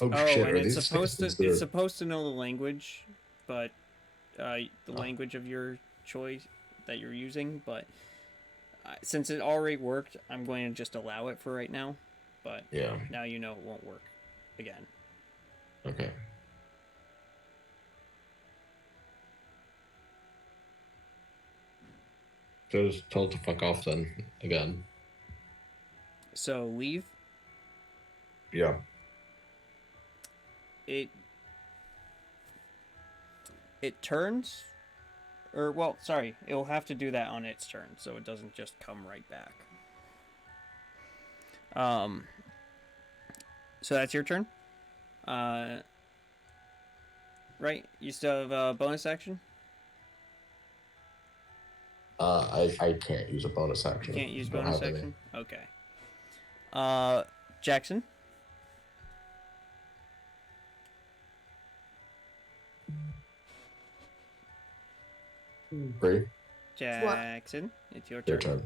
Oh shit! And Are it's these supposed to know the language, but the language of your choice that you're using. But since it already worked, I'm going to just allow it for right now. But yeah, now you know it won't work again. Okay. Just tell it to fuck off then again. So leave. Yeah. It turns, or well, sorry, it'll have to do that on its turn, so it doesn't just come right back. So that's your turn. Right? You still have a bonus action? I can't use a bonus action. You can't use Don't bonus have any. action? Okay. Jackson? Bree, Jackson, it's your your turn.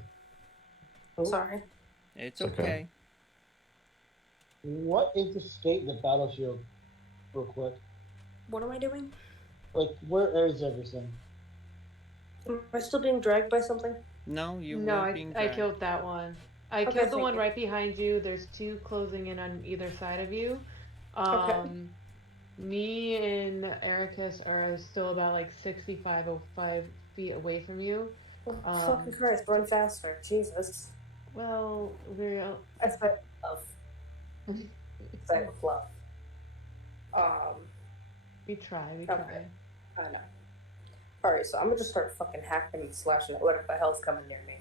turn. Sorry. It's Okay. okay. What is the state of the battlefield, real quick? What am I doing? Like, where is everything? Am I still being dragged by something? No, you No, were being I dragged. killed that one. I Okay, killed the thank one you. right behind you. There's two closing in on either side of you. Me and Ericus are still about like 65 feet away from you. Oh, fucking Christ, run faster. Jesus. Well, we're I spent love. Spent love. we try. Okay. I know. Alright, so I'm gonna just start fucking hacking and slashing at whatever the hell's coming near me.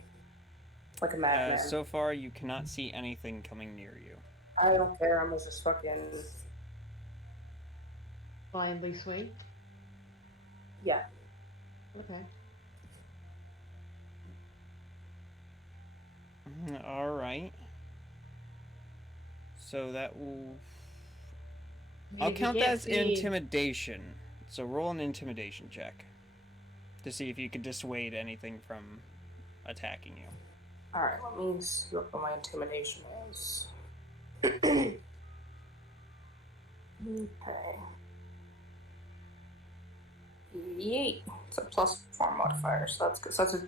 Like a madman. So far, you cannot see anything coming near you. I don't care, I'm gonna just fucking... Blindly swing. Yeah. Okay. All right. So that will. I'll count that as intimidation. So roll an intimidation check to see if you can dissuade anything from attacking you. Alright, let me see what my intimidation is. Okay. Yeet. It's a +4 modifier, so that's good. So that's a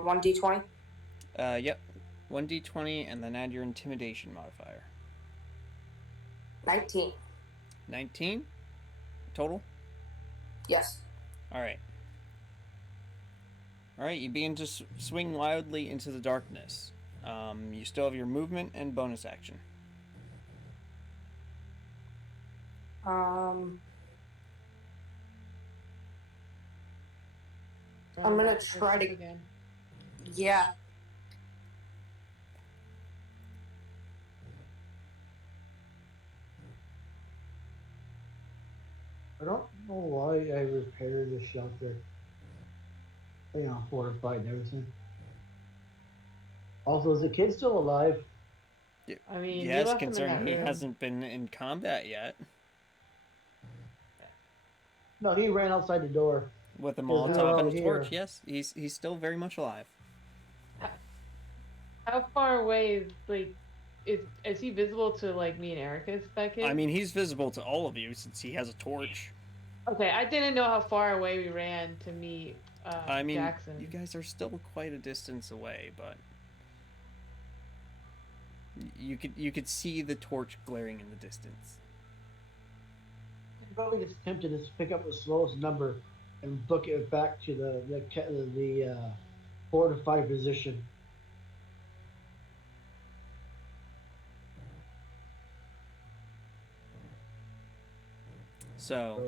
1d20? Yep. 1d20 and then add your intimidation modifier. 19. 19 total? Yes. All right. All right, you begin to swing wildly into the darkness. You still have your movement and bonus action. I'm gonna try to. again. Yeah. I don't know why I repaired the shelter. You know, fortified and everything. Also, is the kid still alive? I mean, you Yes, left him in concerning that he room. hasn't been in combat yet. No, he ran outside the door. With a we were Molotov and all a torch, here. yes, he's still very much alive. How far away is he visible to like me and Ericus, that kid? I mean, he's visible to all of you since he has a torch. Okay, I didn't know how far away we ran to meet I mean, Jackson. you guys are still quite a distance away, but you could see the torch glaring in the distance. I'm probably just tempted to pick up the slowest number and book it back to the fortified position. So,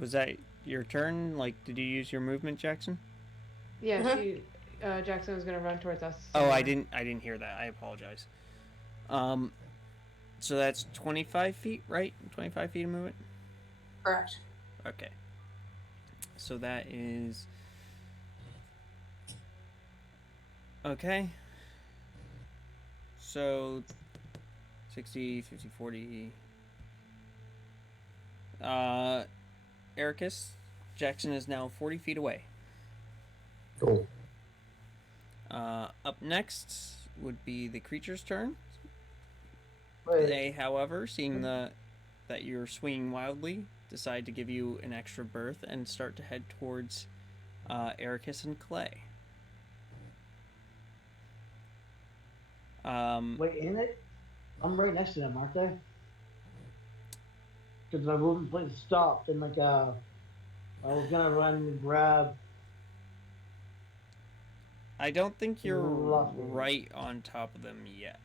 was that your turn? Like, did you use your movement, Jackson? Yeah, Jackson was gonna run towards us. Oh, I didn't hear that. I apologize. So that's 25 feet, right? 25 feet of movement? Correct. Okay. So that is... Okay. So 60, 50, 40... Ericus, Jackson is now 40 feet away. Cool. Up next would be the creature's turn. Wait, They, however, seeing that you're swinging wildly, decide to give you an extra berth and start to head towards Ericus and Clay. wait, in it? I'm right next to them, aren't they? Because my movement plate stopped, and like I was gonna run and grab. I don't think you're Lovely. right on top of them yet.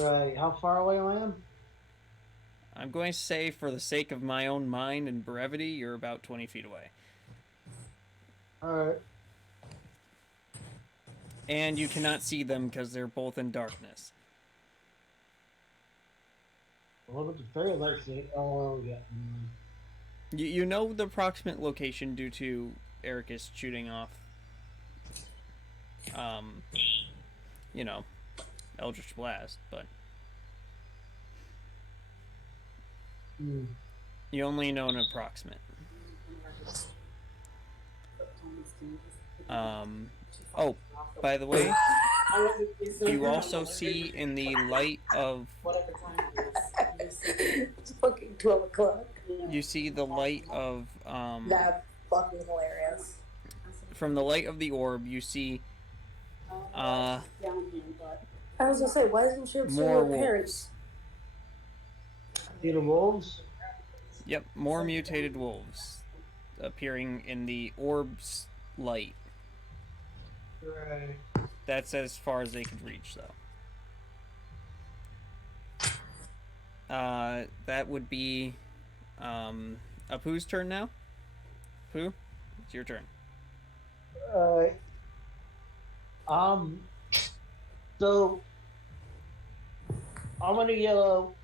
Right, how far away I am? I'm going to say, for the sake of my own mind and brevity, you're about 20 feet away. Alright. And you cannot see them because they're both in darkness. What about the fairy lights? Oh, yeah. You know the approximate location due to Ericus shooting off, you know, Eldritch Blast, but you only know an approximate. Oh, by the way, you also see in the light of... It's fucking 12 o'clock. You see the light of... That's fucking hilarious. From the light of the orb, you see... I was gonna say, why doesn't she have more similar parents? See the wolves? Yep, more mutated wolves appearing in the orb's light. Right. That's as far as they could reach, though. That would be Apu's turn now. Apu, it's your turn. So I'm gonna yell,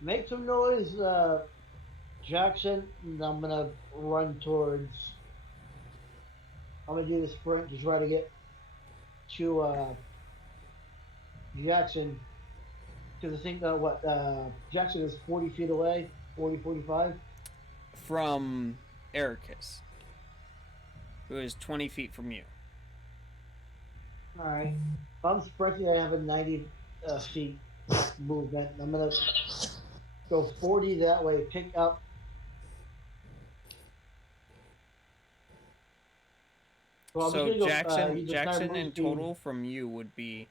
make some noise, Jackson, and I'm gonna run towards. I'm gonna do the sprint to try to get to Jackson, because I think Jackson is 40 feet away, 40, 45. From Ericus, who is 20 feet from you. Alright. If I'm sprinting, I have a 90 feet movement. I'm gonna go 40 that way, pick up. Well, So go, Jackson in total from you would be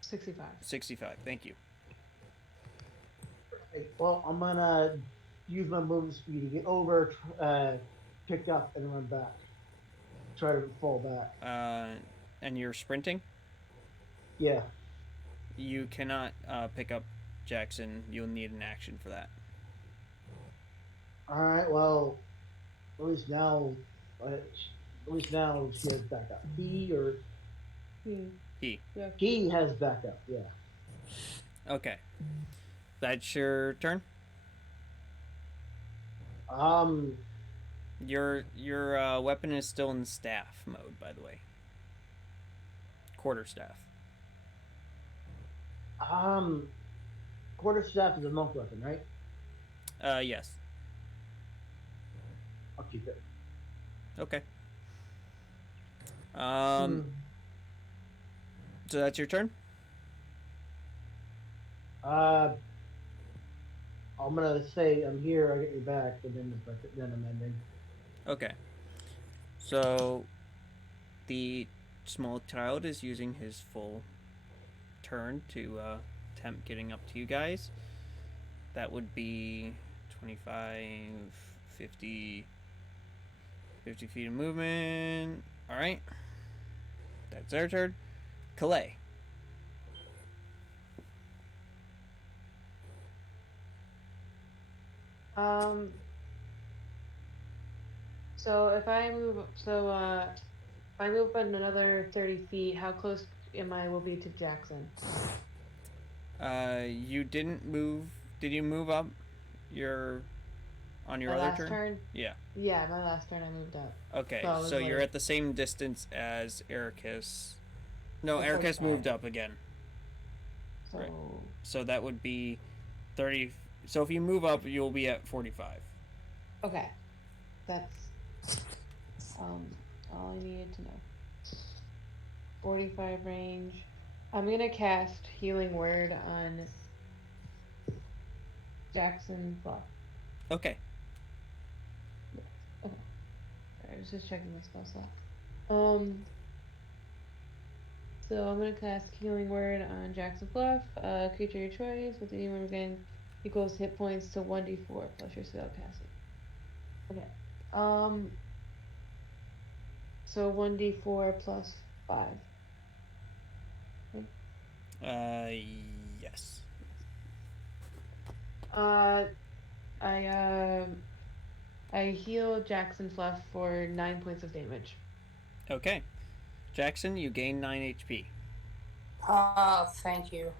65. 65. Thank you. Well, I'm gonna use my movement speed to get over, pick up, and run back. Try to fall back. And you're sprinting. Yeah. You cannot pick up Jackson. You'll need an action for that. All right. Well, at least now, at least now she has backup. He or He. Yeah. he has backup. Yeah. Okay. That's your turn. Um. Your weapon is still in staff mode, by the way. Quarterstaff. Um. Quarterstaff is a monk weapon, right? Yes. I'll keep it. Okay. Hmm. So that's your turn. Uh. I'm gonna say I'm here. I get you back, and then I'm ending. Okay. So the small child is using his full turn to attempt getting up to you guys. That would be 25, 50, 50 feet of movement. All right. That's their turn. Calais. Um. So if I move, if I move up another 30 feet, how close am I will be to Jackson? You didn't move. Did you move up your on your My other last turn? turn? Yeah. Yeah, my last turn I moved up. Okay. So I was So you're like- at the same distance as Ericus. No, So Ericus 45. moved up again. So Right. So that would be 30. So if you move up, you'll be at 45. okay, that's all I needed to know. 45 range. I'm gonna cast Healing Word on Jackson Fluff. Okay. Okay. I was just checking the spell slot. So I'm gonna cast Healing Word on Jackson Fluff. Creature your choice with anyone again equals hit points to 1d4 plus your spell casting. Okay. So 1d4 plus 5. Yes. I heal Jackson Fluff for 9 points of damage. Okay. Jackson, you gain 9 HP. Thank you.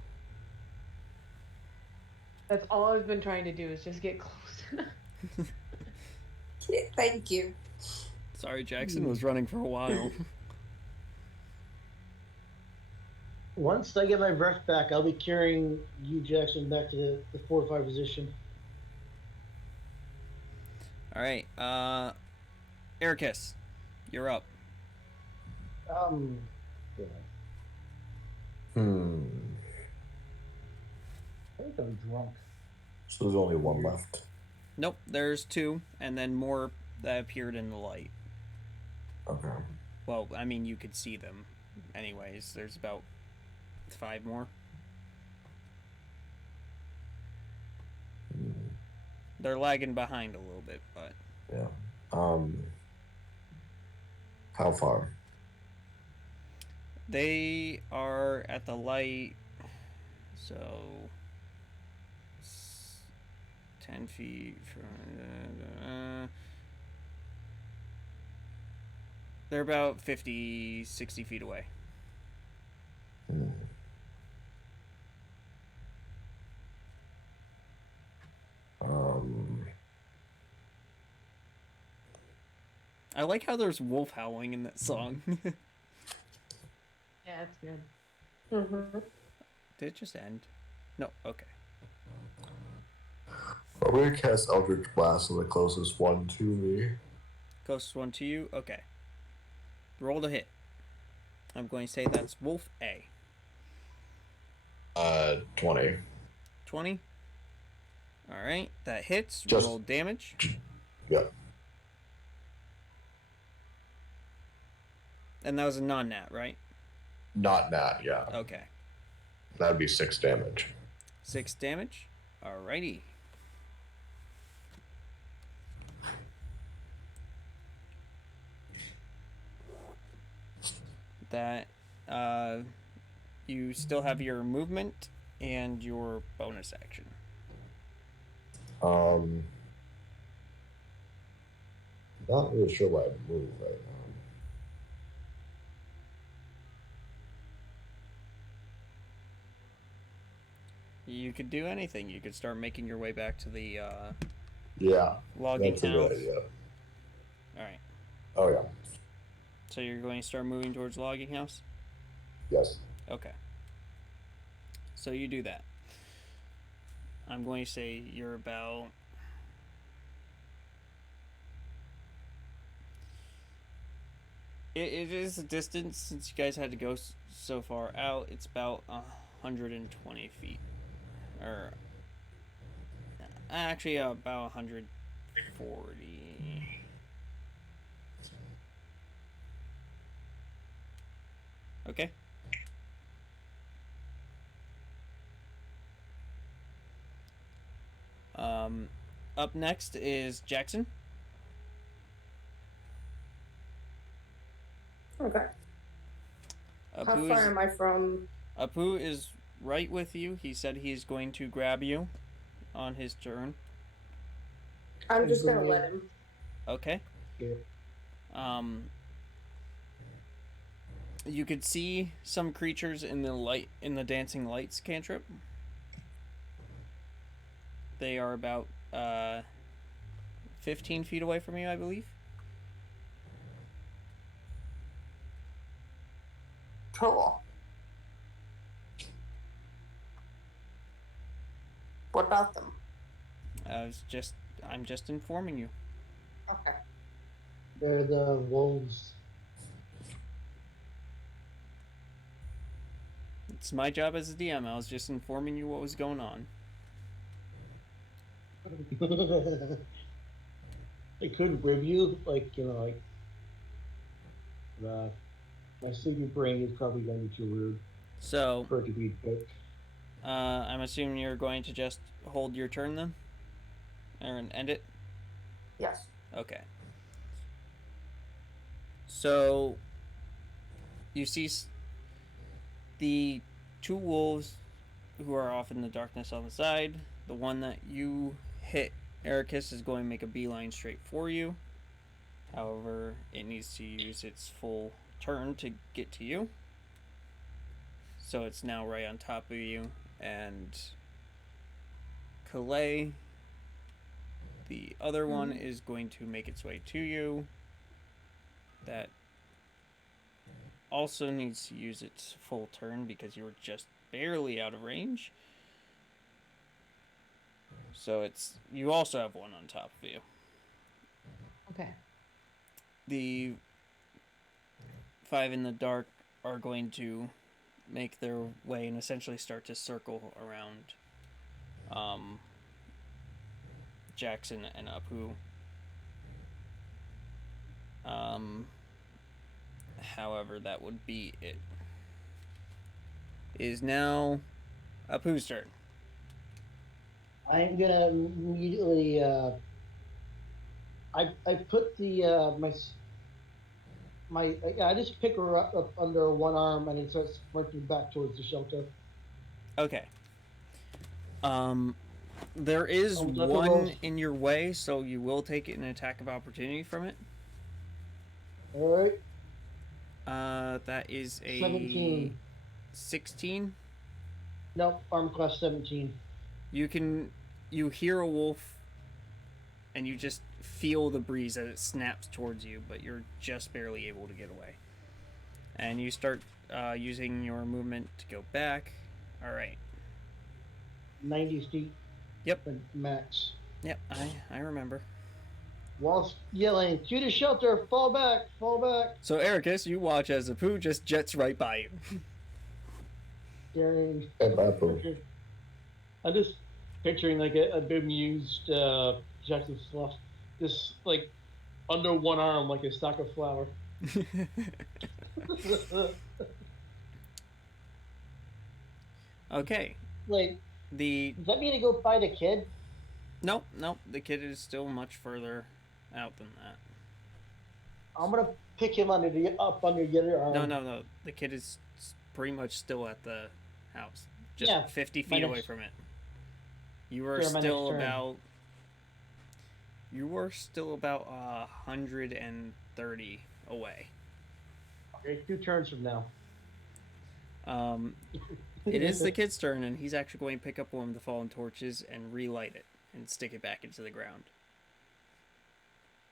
That's all I've been trying to do is just get close enough. Thank you. Sorry, Jackson was running for a while. Once I get my breath back, I'll be carrying you, Jackson, back to the fortified position. All right. Ericus, you're up. Yeah. Hmm. I think I'm drunk. So there's only one left. Nope, there's 2, and then more that appeared in the light. Okay. Well, I mean, you could see them. Anyways, there's about 5 more. They're lagging behind a little bit, but Yeah. How far? they are at the light. So 10 feet from. They're about 50, 60 feet away. Hmm. I like how there's wolf howling in that song. Yeah, it's good. Mm-hmm. Did it just end? No, okay. I'm gonna cast Eldritch Blast on the closest one to me. Closest one to you? Okay. Roll to hit. I'm going to say that's Wolf A. 20. 20. Alright, that hits. Just- Roll damage. Yep. And that was a non-nat, right? Not nat, yeah. Okay. That'd be 6 damage. 6 damage. Alrighty. That, you still have your movement and your bonus action. Not really sure why I move right now. You could do anything. You could start making your way back to the Yeah, logging that's a house. good idea. Alright. Oh yeah. So you're going to start moving towards logging house? Yes. Okay. So you do that. I'm going to say you're about... It is a distance, since you guys had to go so far out. It's about 120 feet. Or... Actually, about 140. Okay. Up next is Jackson. Okay. How Apu far is, am I from? Apu is right with you. He said he's going to grab you on his turn. I'm just gonna let him. Okay. Yeah. You could see some creatures in the dancing lights cantrip. They are about 15 feet away from you, I believe. Cool. What about them? I'm just informing you. Okay. They're the wolves. It's my job as a DM. I was just informing you what was going on. I couldn't review, like, my sleeping brain is probably going to be too rude So, for it to be picked. I'm assuming you're going to just hold your turn then? Or end it? Yes. Okay. So, you see the two wolves who are off in the darkness on the side. The one that you hit, Ericus, is going to make a beeline straight for you. However, it needs to use its full turn to get to you. So it's now right on top of you. And Calais, the other one, is going to make its way to you. That also needs to use its full turn because you were just barely out of range. So you also have one on top of you. Okay. The 5 in the dark are going to make their way and essentially start to circle around Jackson and Apu. However, that would be it. It is now Apu's turn. I'm gonna immediately. I put the I just pick her up under one arm and then start sprinting back towards the shelter. Okay. There is one in your way, so you will take an attack of opportunity from it. All right. That is a 17. 16. Nope, arm class 17. You hear a wolf, and you just feel the breeze as it snaps towards you, but you're just barely able to get away. And you start using your movement to go back. All right. 90 feet. Yep. Max. Yep, I remember. Whilst yelling, "To the shelter! Fall back! Fall back!" So, Ericus, you watch as Apu just jets right by you. Staring. And Apu. I'm just picturing like a bemused Jackson Sloth, just like under one arm, like a stalk of flower. Okay. Like The Does that mean to go fight a kid? nope, the kid is still much further out than that. I'm gonna pick him under the other arm. No. The kid is pretty much still at the house, just Yeah, 50 my feet away next- from it. You were Sure, my next still turn. about. You were still about 130 away. Okay, 2 turns from now. It is the kid's turn, and he's actually going to pick up one of the fallen torches and relight it and stick it back into the ground.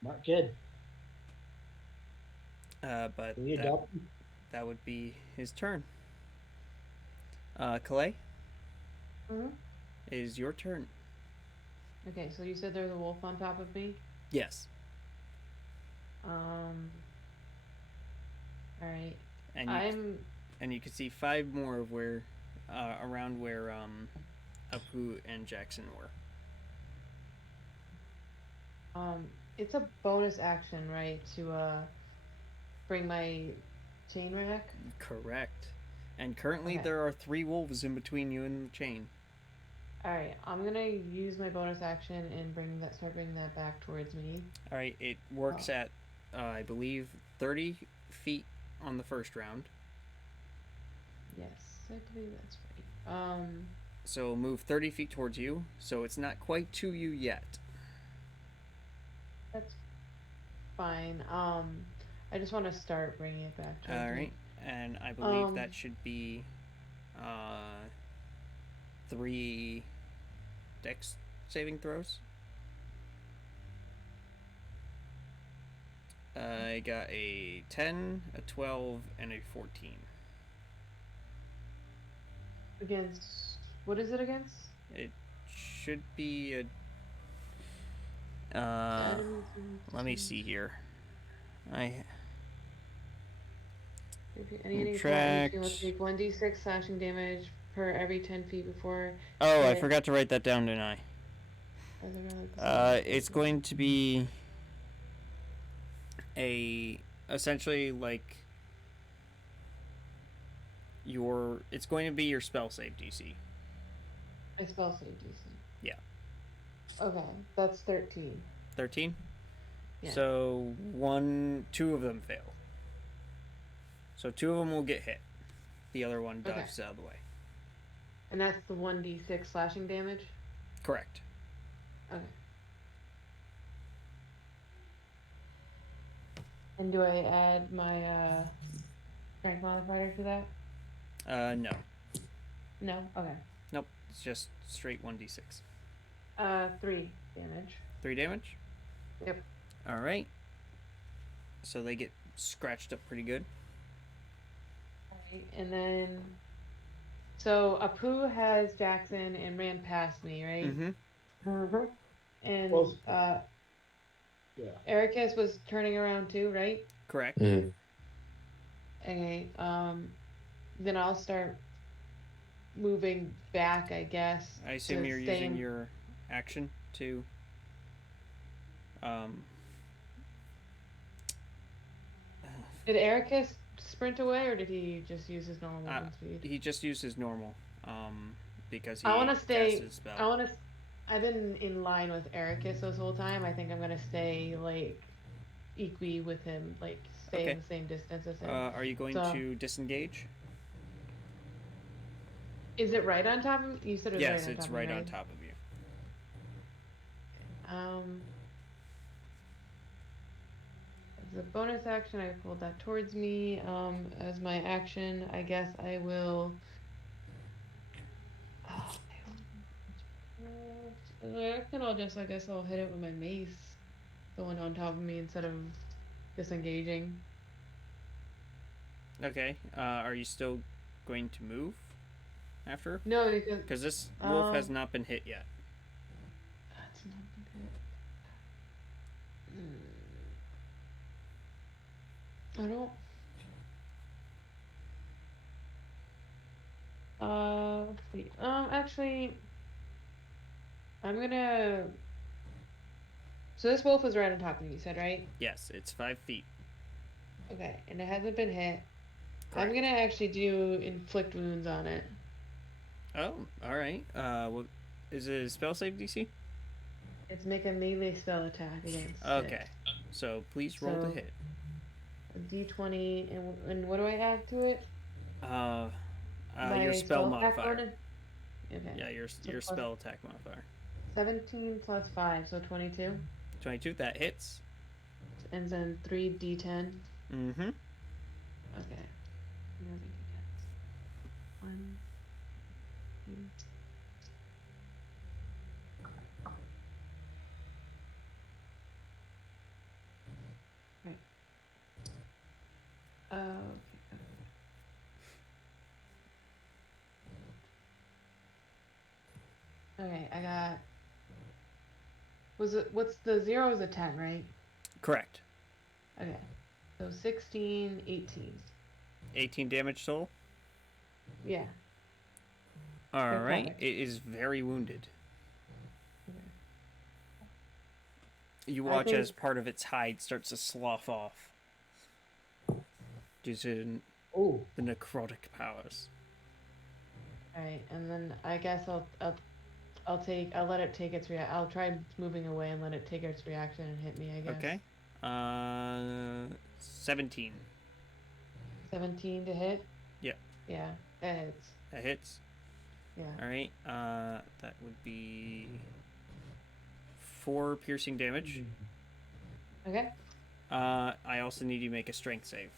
Smart kid. But Can you adopt? that would be his turn. Calais, Mhm. is your turn. Okay, so you said there's a wolf on top of me. Yes, All right. and you can see 5 more of where, around where Apu and Jackson were. It's a bonus action, right, to bring my chain rack. Correct. And currently Okay. there are 3 wolves in between you and the chain. All right, I'm gonna use my bonus action and start bringing that back towards me. All right, it works at, I believe, 30 feet on the first round. Yes, I believe that's right. So move 30 feet towards you. So it's not quite to you yet. That's fine. I just want to start bringing it back towards All me. right, and I believe that should be 3 dex saving throws. I got a 10, a 12, and a 14. Against what is it against? It should be a. 10, Let me see here. Any Subtract. will take 1d6 slashing damage per every 10 feet before. Oh, I hit. forgot to write that down, didn't I? It's going to be essentially like it's going to be your spell save DC. I spell save DC. Yeah. Okay, that's 13. 13? Yeah. So 2 of them fail. So 2 of them will get hit. The other one dodges out of the way. And that's the 1d6 slashing damage? Correct. Okay. And do I add my strength modifier to that? No. No? Okay. Nope. It's just straight 1d6. 3 damage. 3 damage? Yep. Alright. So they get scratched up pretty good. Alright, and then... So, Apu has Jackson and ran past me, right? Mm-hmm. And, Close. Yeah. Ericus was turning around too, right? Correct. Mm. Okay, then I'll start moving back, I guess. I assume to you're stay using in- your action to Did Ericus sprint away, or did he just use his normal movement speed? he just used his normal because he I want to stay. cast his spell. I've been in line with Ericus this whole time. I think I'm gonna stay like equi with him, like stay in the same distance as him. Are you going So- to disengage? Is it right on top of me? You said it was Yes, right on it's top right of me, on top of you. As a bonus action, I pulled that towards me. As my action, I guess I will. As my action, I guess I'll hit it with my mace, going on top of me instead of disengaging. Okay. Are you still going to move after? No, Because this wolf has not been hit yet. That's not good. I don't. Let's see. Actually, I'm gonna. So this wolf was right on top of me, you said, right? Yes, it's 5 feet. Okay, and it hasn't been hit. Correct. I'm gonna actually do inflict wounds on it. Oh, all right. What is it? A spell save DC? It's make a melee spell attack against Okay. it. So please roll to So- hit. A D20, and what do I add to it? Your spell attack modifier. bonus? Okay. Yeah, your plus- spell attack modifier. 17 plus 5, so 22. 22. That hits. And then 3d10. Mm-hmm. Okay. One, two. Right. Okay. Okay, I got. What's the 0 is a 10, right? Correct. Okay. So 16, 18. 18 damage total. Yeah. All Good right. coverage. It is very wounded. Okay. You I watch think- as part of its hide starts to slough off due to Oh, the necrotic powers. Alright, and then I guess I'll let it take its I'll try moving away and let it take its reaction and hit me, I guess. Okay. 17. 17 to hit? Yeah. Yeah, it hits. That hits. Yeah. All right. That would be 4 piercing damage. Okay. I also need you to make a strength save.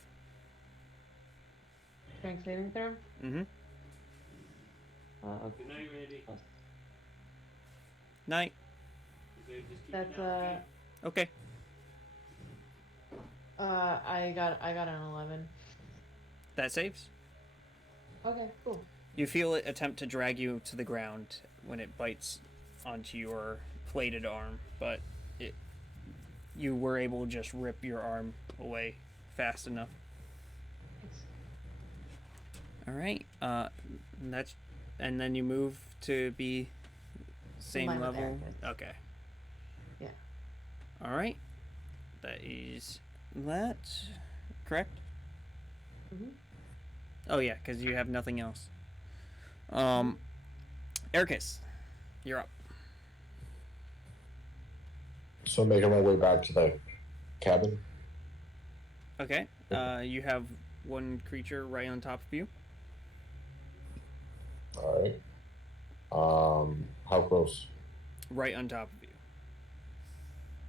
Strength saving throw? Mm-hmm. Okay. Good night, Randy. Night. That's Okay. I got an 11. That saves. Okay, cool. You feel it attempt to drag you to the ground when it bites onto your plated arm, but you were able to just rip your arm away fast enough. All right. And then you move to be same line with level. Eric's. Okay. Yeah. All right. That is that correct? Mhm. Oh yeah, because you have nothing else. Ericus, you're up. So I'm making my way back to the cabin. Okay. You have one creature right on top of you. All right. How close? Right on top of you.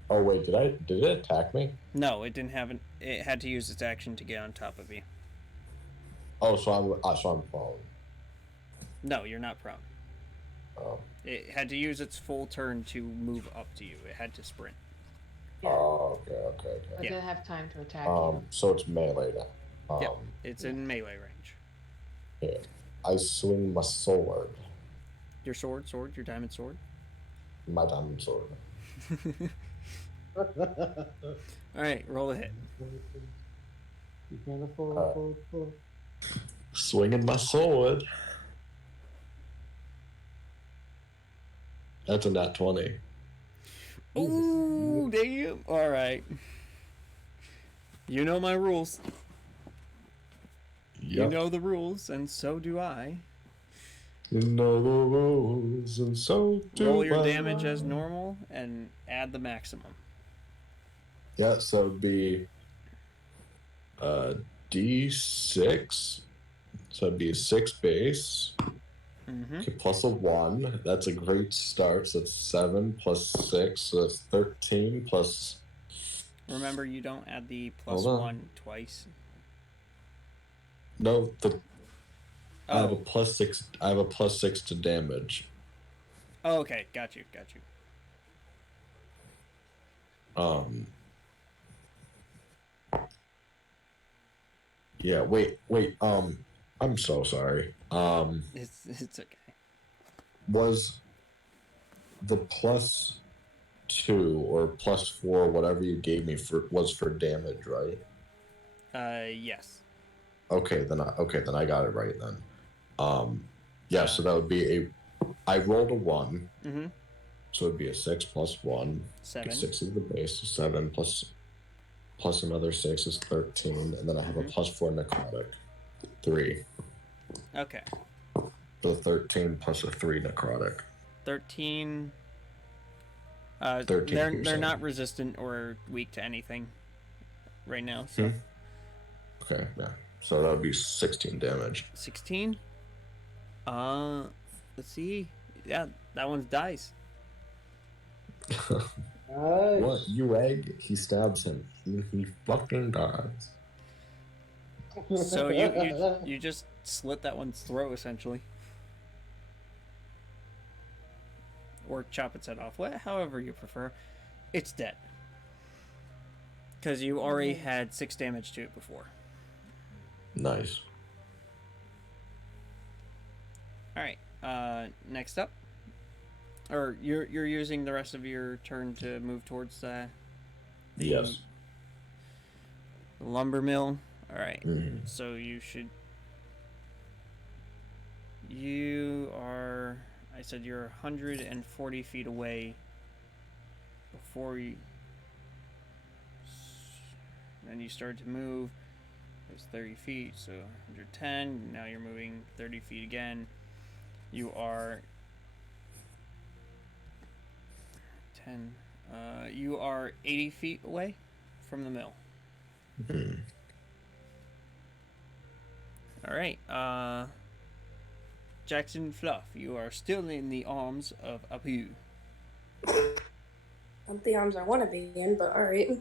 Oh wait, did it attack me? No, it didn't have it had to use its action to get on top of you. Oh, so I'm prone. No, you're not prone. Oh. It had to use its full turn to move up to you. It had to sprint. Oh, okay. I Yeah. didn't have time to attack you. So it's melee now. Yep. It's in melee range. Yeah. I swing my sword, Your sword, your diamond sword. my diamond sword. All right, roll a hit. You can't afford. Swinging my sword. That's a nat 20. Ooh, damn. All right. You know my rules. You Yep. know the rules, and so do I. You know the rules, and so do Roll your I. damage as normal and add the maximum. Yeah, so it'd be D6. So it'd be a 6 base. Mm-hmm. Okay, plus a 1. That's a great start. So that's 7 plus 6. So that's 13 plus. Remember, you don't add the plus Hold on. 1 twice. No, I have a Oh. plus 6. I have a plus 6 to damage. Oh, okay. Got you. Yeah, wait. I'm so sorry. It's okay. Was the plus 2 or plus 4, whatever you gave me was for damage, right? Yes. Okay, then I got it right then. Yeah, so that would be I rolled a 1, Mm-hmm. so it'd be a 6 plus 1. 7. 6 is the base, 7 plus another 6 is 13, and then I have a plus 4 necrotic. 3. Okay. So 13 plus a 3 necrotic. 13. 13 they're piercing. not resistant or weak to anything right now. So Okay, yeah. So that would be 16 damage. 16. Let's see. Yeah, that one's dice. Nice. What? You egg? He stabs him. He fucking dies. So you just slit that one's throat essentially, or chop its head off. However you prefer. It's dead because you already had 6 damage to it before. Nice. All right. Next up, or you're using the rest of your turn to move towards the Yes. lumber mill. All right. Mhm. So you are. I said you're 140 feet away. Before you. Then you start to move. It was 30 feet, so 110. Now you're moving 30 feet again. You are 10. You are 80 feet away from the mill. Mhm. All right. Jackson Fluff, you are still in the arms of Apu. Not the arms I want to be in, but alright.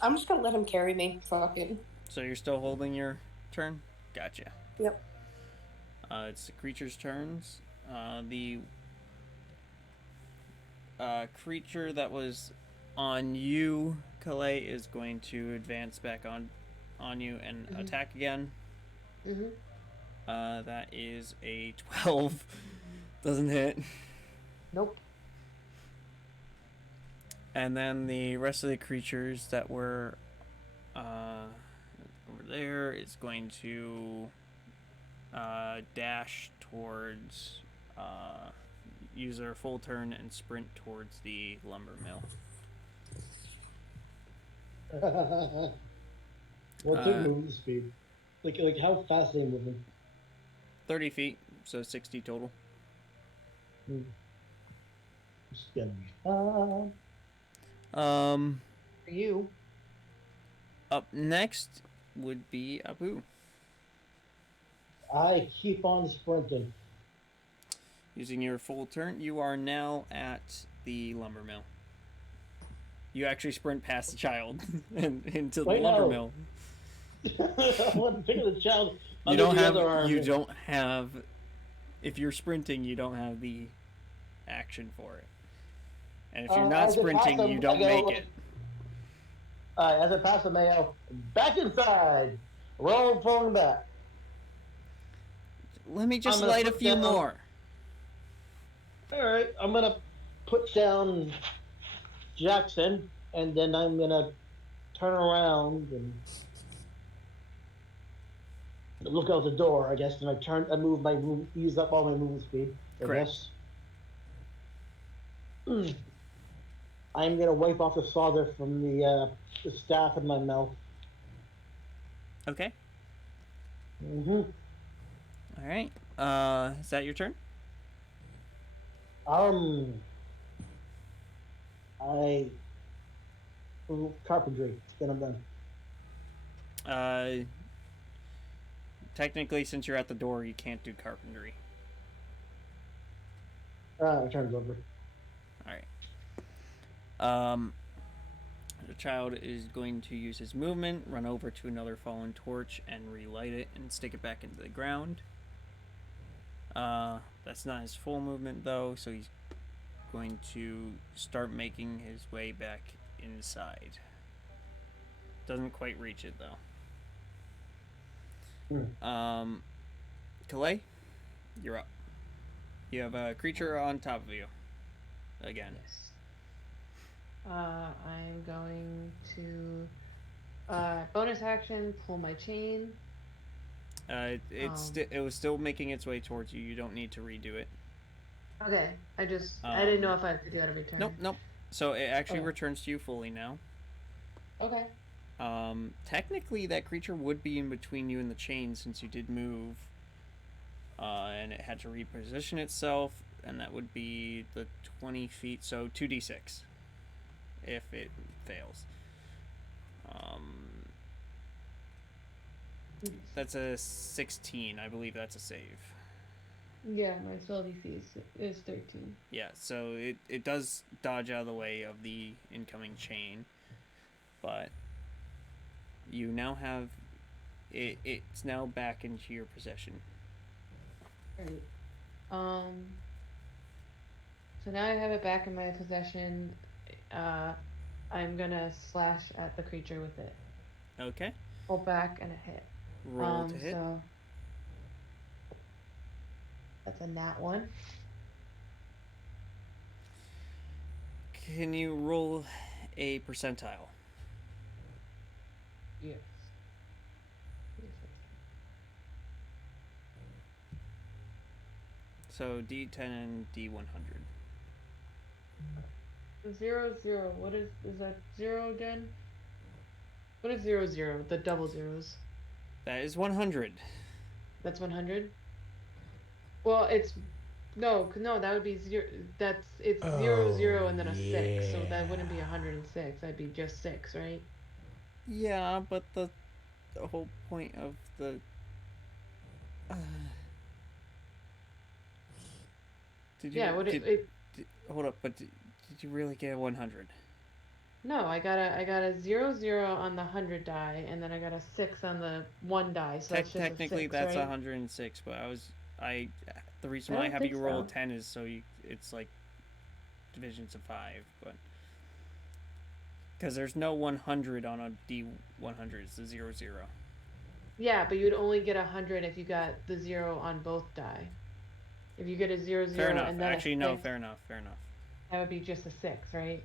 I'm just gonna let him carry me. Fucking. So you're still holding your turn? Gotcha. Yep. It's the creature's turns. The creature that was on you, Calais, is going to advance back on you and attack again. Mm-hmm. That is a 12. Doesn't hit. Nope. And then the rest of the creatures that were over there is going to dash towards, use their full turn and sprint towards the lumber mill. What's their movement speed? Like how fast are they moving? 30 feet, so 60 total. It's gonna be fun. For you. Up next would be Abu. I keep on sprinting. Using your full turn, you are now at the lumber mill. You actually sprint past the child and into the Wait, lumber no. mill. I want to pick up the child. You under don't the have. other arm. You don't have. If you're sprinting, you don't have the action for it. And if you're not as I pass sprinting, them, you don't I go, make it. Alright, as I pass the mail, back inside. Roll phone back. Let me just I'm gonna light a put few down- more. Alright, I'm gonna put down Jackson, and then I'm gonna turn around and look out the door, I guess, and use up all my movement speed, I Correct. guess. I'm gonna wipe off the solder from the staff in my mouth. Okay. Mm-hmm. All right. Is that your turn? Carpentry. Then I'm done. Technically, since you're at the door, you can't do carpentry. My turn's over. All right. The child is going to use his movement, run over to another fallen torch, and relight it and stick it back into the ground. That's not his full movement though, so he's going to start making his way back inside. Doesn't quite reach it though. Calais, you're up. You have a creature on top of you. Again. Yes. I'm going to bonus action, pull my chain. It was still making its way towards you. You don't need to redo it. Okay, I didn't know if I could do that every turn. Nope. So it actually Okay. returns to you fully now. Okay. Technically, that creature would be in between you and the chain since you did move. And it had to reposition itself, and that would be the 20 feet, so 2d6 if it fails. That's a 16. I believe that's a save. Yeah, my spell DC is 13. Yeah, so it does dodge out of the way of the incoming chain, but you now have it's now back into your possession. Right. So now I have it back in my possession. I'm gonna slash at the creature with it. Okay. Pull back and a hit. Roll to hit. So that's a nat 1. Can you roll a percentile? Yes. So D10 and D100. 0, 0. What is that 0 again? What is 0, 0? The double zeros. That is 100. That's 100. Well, it's no, that would be 0. It's 0, 0, and then a 6. So that wouldn't be 106. That'd be just 6, right? Yeah, but the whole point of the did you? Yeah. Hold up, but did you really get a 100? No, I got a 0, 0 on the 100 die, and then I got a 6 on the 1 die. So that's just Technically, a 6, that's right? 106. But the reason I why I don't have think you roll so. 10 is so it's like divisions of 5, but because there's no 100 on a D100, it's a 0, 0. Yeah, but you'd only get 100 if you got the 0 on both die. If you get a 0, 0, Fair enough. and then Actually, a no. 6, Fair enough. Fair enough. that would be just a 6, right?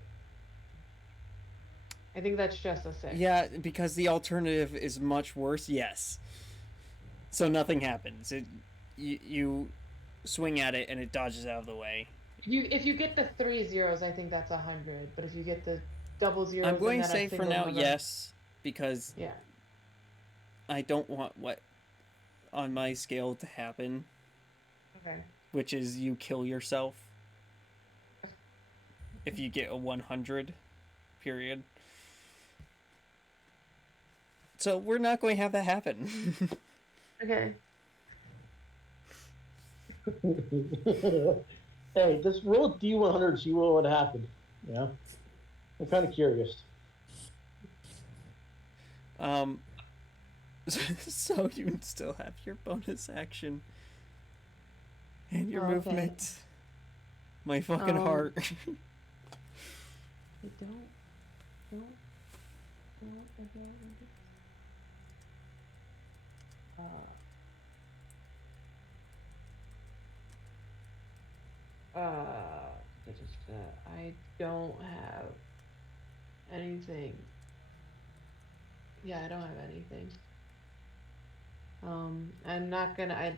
I think that's just a 6. Yeah, because the alternative is much worse. Yes. So nothing happens. You swing at it and it dodges out of the way. If you get the 3 zeros, I think that's 100. But if you get the double zeros, I'm going to and then say a for single now number, yes, because yeah. I don't want what on my scale to happen, Okay. which is you kill yourself if you get a 100, period. So we're not going to have that happen. Okay. Hey, just roll D100, see what would happen. Yeah, I'm kind of curious. So you still have your bonus action and your Okay. movement. My fucking heart. I don't. I don't have anything. Yeah, I don't have anything. I'm not gonna.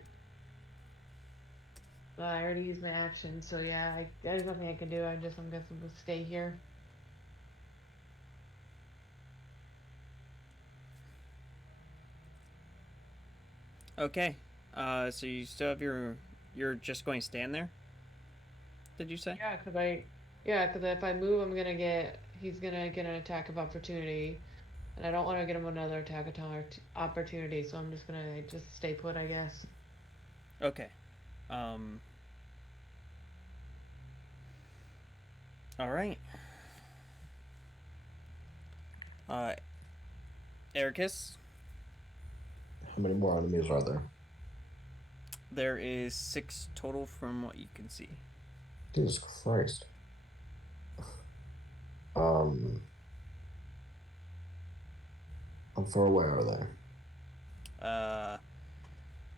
I already used my action, so yeah, there's nothing I can do. I'm gonna stay here. Okay. So you still have you're just going to stand there? Did you say? Yeah, cause if I move, he's gonna get an attack of opportunity, and I don't want to get him another attack of opportunity, so I'm just gonna stay put, I guess. Okay. All right. Ericus, How many more enemies are there? there is 6 total from what you can see. Jesus Christ. How far away are they?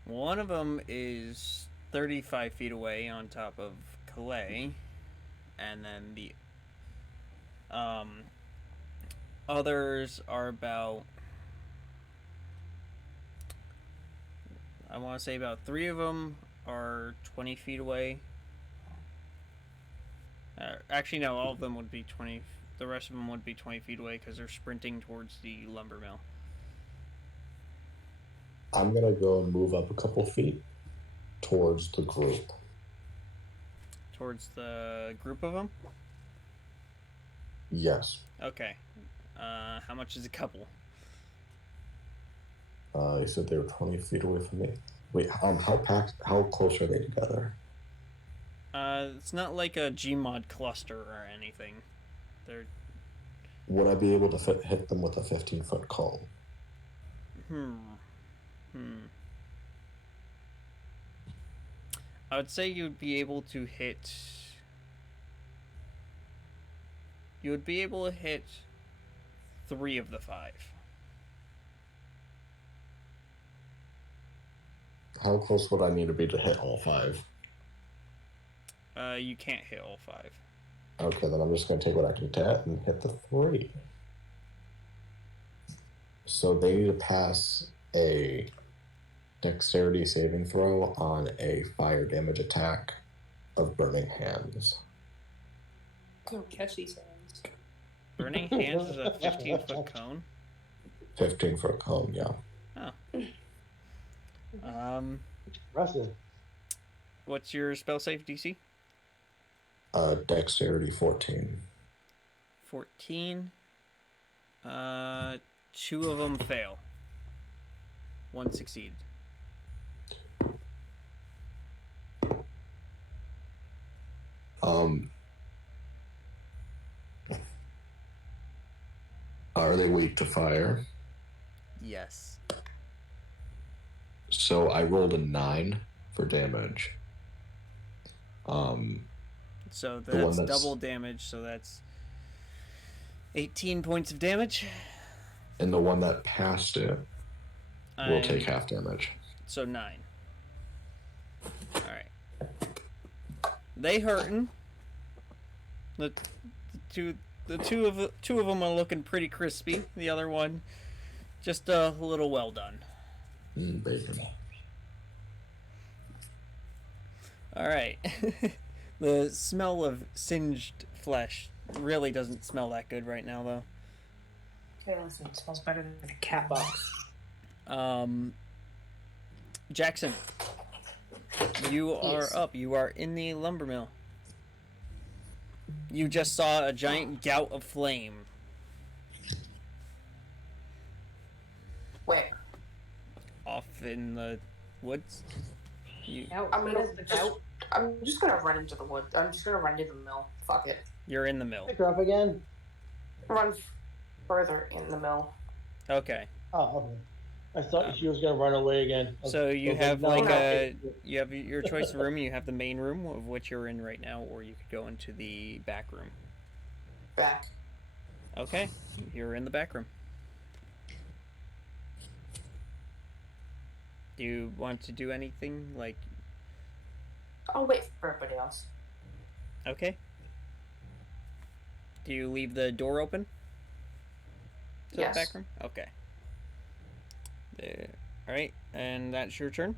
One of them is 35 feet away on top of Calais, and then the others are about, I want to say about 3 of them are 20 feet away. Actually, no, all of them would be 20 the rest of them would be 20 feet away because they're sprinting towards the lumber mill. I'm gonna go and move up a couple feet towards the group. Towards the group of them? Yes. Okay. How much is a couple? You said they were 20 feet away from me. Wait, how close are they together? It's not like a Gmod cluster or anything. They're... Would I be able to hit them with a 15-foot cone? I would say you'd be able to hit... You would be able to hit 3 of the 5. How close would I need to be to hit all 5? You can't hit all 5. Okay, then I'm just going to take what I can get and hit the 3. So they need to pass a dexterity saving throw on a fire damage attack of burning hands. Oh, catch these hands. Burning hands is a 15-foot cone? 15-foot cone, yeah. Oh. Impressive. What's your spell save DC? Dexterity 14. 14. 2 of them fail. 1 succeed. Are they weak to fire? Yes. So I rolled a 9 for damage. So that's double damage, so that's 18 points of damage. And the one that passed it will take half damage. So 9. Alright. They hurting. The two of them are looking pretty crispy. The other one, just a little well done. Bacon. Alright. The smell of singed flesh really doesn't smell that good right now, though. Okay, listen, it smells better than a cat box. Jackson, you are up. You are in the lumber mill. You just saw a giant gout of flame. Where? Off in the woods. I'm just gonna run into the woods. I'm just gonna run into the mill. Fuck it. You're in the mill. Pick her up again. Run further in the mill. Okay. Oh, okay. I thought she was gonna run away again. So you Okay, have no, like no. you have your choice of room. You have the main room, of which you're in right now, or you could go into the back room. Back. Okay, you're in the back room. Do you want to do anything like? I'll wait for everybody else. Okay. Do you leave the door open? To Yes. the back room? Okay. There. Alright, and that's your turn?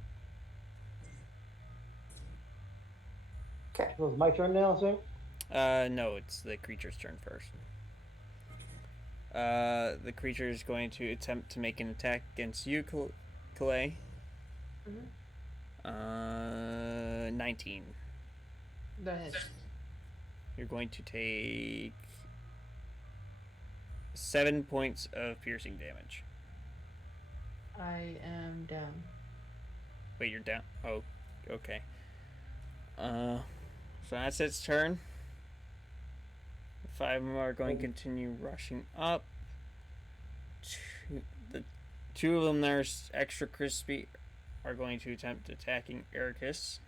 Okay. So it's my turn now, sir? No, it's the creature's turn first. The creature is going to attempt to make an attack against you, Calais. 19. Go ahead. You're going to take 7 points of piercing damage. I am down. Wait, you're down? Oh, okay. So that's its turn. 5 of them are going to continue rushing up. The 2 of them that are extra crispy are going to attempt attacking Ericus.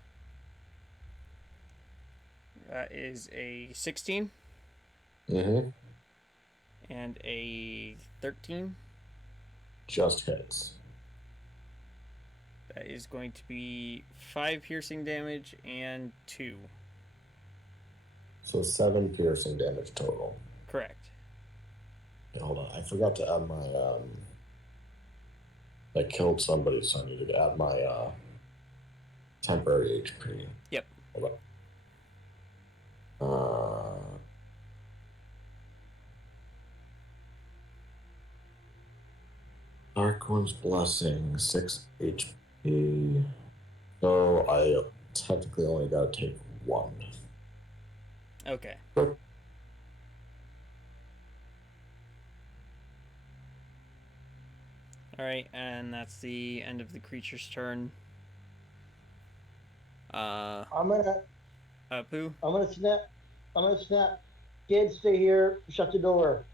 That is a 16. Mm-hmm. And a 13. Just hits. That is going to be 5 piercing damage and 2. So 7 piercing damage total. Correct. Okay, hold on. I forgot to add my I killed somebody, so I need to add my temporary HP. Yep. Hold on. Dragon's Blessing, 6 HP. So I technically only gotta take 1. Okay. But Alright, and that's the end of the creature's turn. I'm gonna Pooh? I'm gonna snap. Kids, stay here. Shut the door.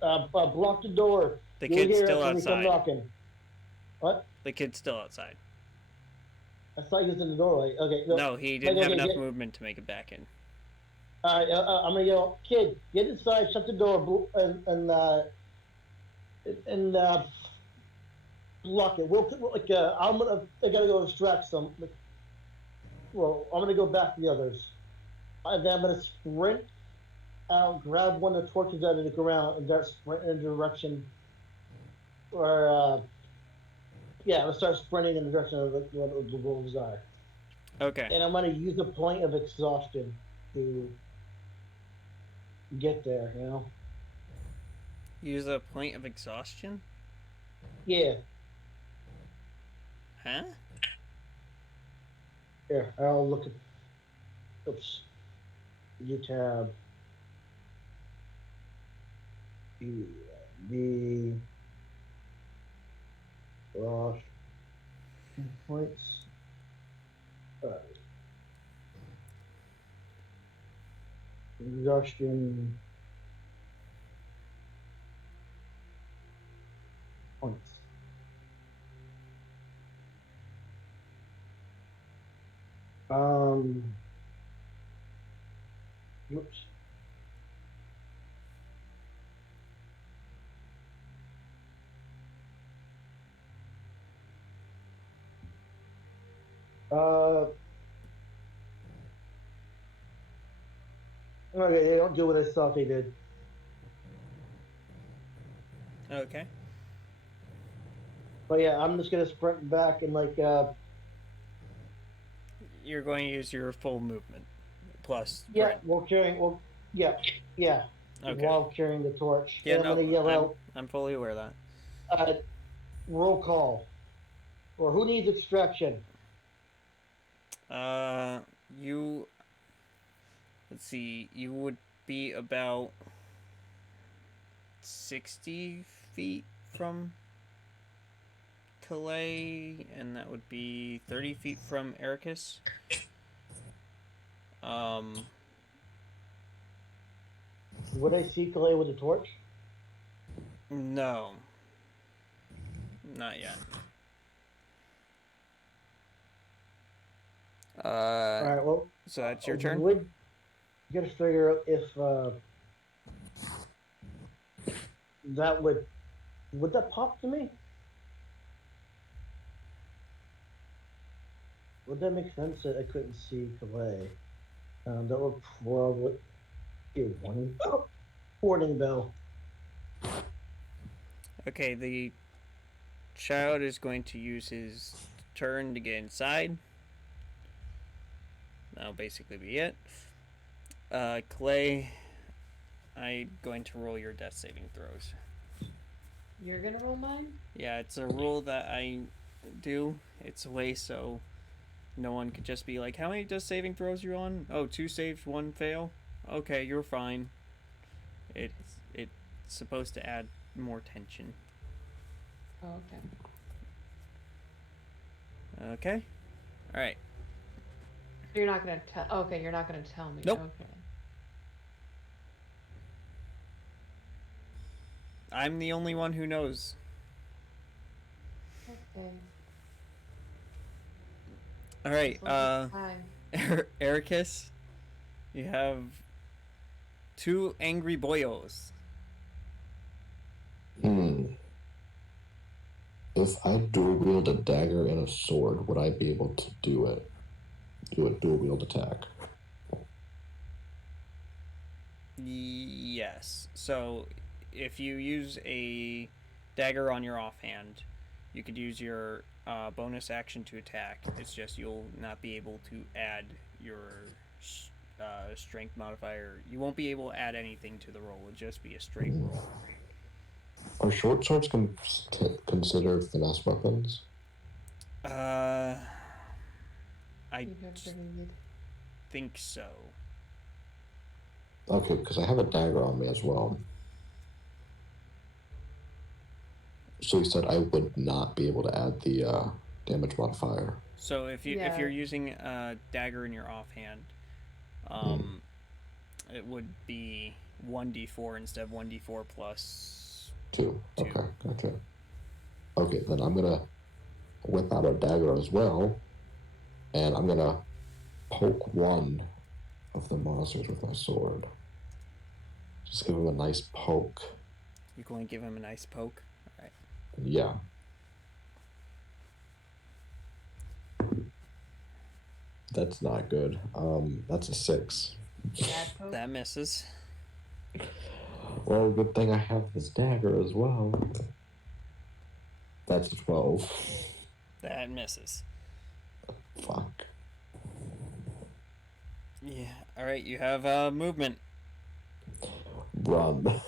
Block the door. The You'll kid's hear still us when we come outside. knocking. What? The kid's still outside. I thought he was in the doorway. Okay. No, he didn't have enough get, movement to make it back in. All right. I'm gonna yell, kid, get inside. Shut the door. And block it. I gotta go distract some. Well, I'm gonna go back to the others. And then I'm gonna sprint out, grab one of the torches out of the ground, and start sprinting in the direction. Or I'm gonna start sprinting in the direction of the wolves are. Okay. And I'm gonna use a point of exhaustion to get there. You know. Use a point of exhaustion? Yeah. Huh? Here, I'll look at. Oops. U tab. The points. Exhaustion points. Oops. Okay, they don't do what I thought they did. Okay. But yeah, I'm just gonna sprint back and You're going to use your full movement. Plus. yeah, Brent. while carrying Okay. while carrying the torch. Yeah, And I'm gonna yell out, I'm fully aware of that. roll call. Or who needs extraction? You. Let's see. You would be about 60 feet from Calais, and that would be 30 feet from Ericus. Would I see Calais with a torch? No. Not yet. Alright, well. So that's your turn? You gotta figure out if that would that pop to me? Would that make sense that I couldn't see Calais? That would probably be a warning bell. Okay, the child is going to use his turn to get inside. That'll basically be it. Clay, I'm going to roll your death saving throws. You're gonna roll mine? Yeah, it's a rule that I do. It's a way so no one could just be like, how many death saving throws are you on? Oh, 2 saves, 1 fail? Okay, you're fine. It's supposed to add more tension. Oh, okay. Okay? Alright. You're not gonna tell. Okay, you're not gonna tell me. Nope. Okay. I'm the only one who knows. Okay. Alright, Hi. Ericus, you have 2 angry boyos. If I dual wield a dagger and a sword, would I be able to do it? Do a dual wield attack? Yes. So, if you use a dagger on your offhand, you could use your bonus action to attack. It's just you'll not be able to add your strength modifier. You won't be able to add anything to the roll. It'll just be a straight roll. Are short swords considered finesse weapons? I You've ever needed. think so. Okay, because I have a dagger on me as well. So you said I would not be able to add the damage modifier. So if Yeah. you're using a dagger in your offhand, it would be 1d4 instead of 1d4 plus 2. 2. Okay, gotcha. Okay, then I'm gonna whip out a dagger as well, and I'm gonna poke one of the monsters with my sword. Just give him a nice poke. You're going to give him a nice poke. All right. Yeah. That's not good. That's a 6. Bad poke. That misses. Well, good thing I have this dagger as well. That's a 12. That misses. Fuck. Yeah. All right. You have movement. Run.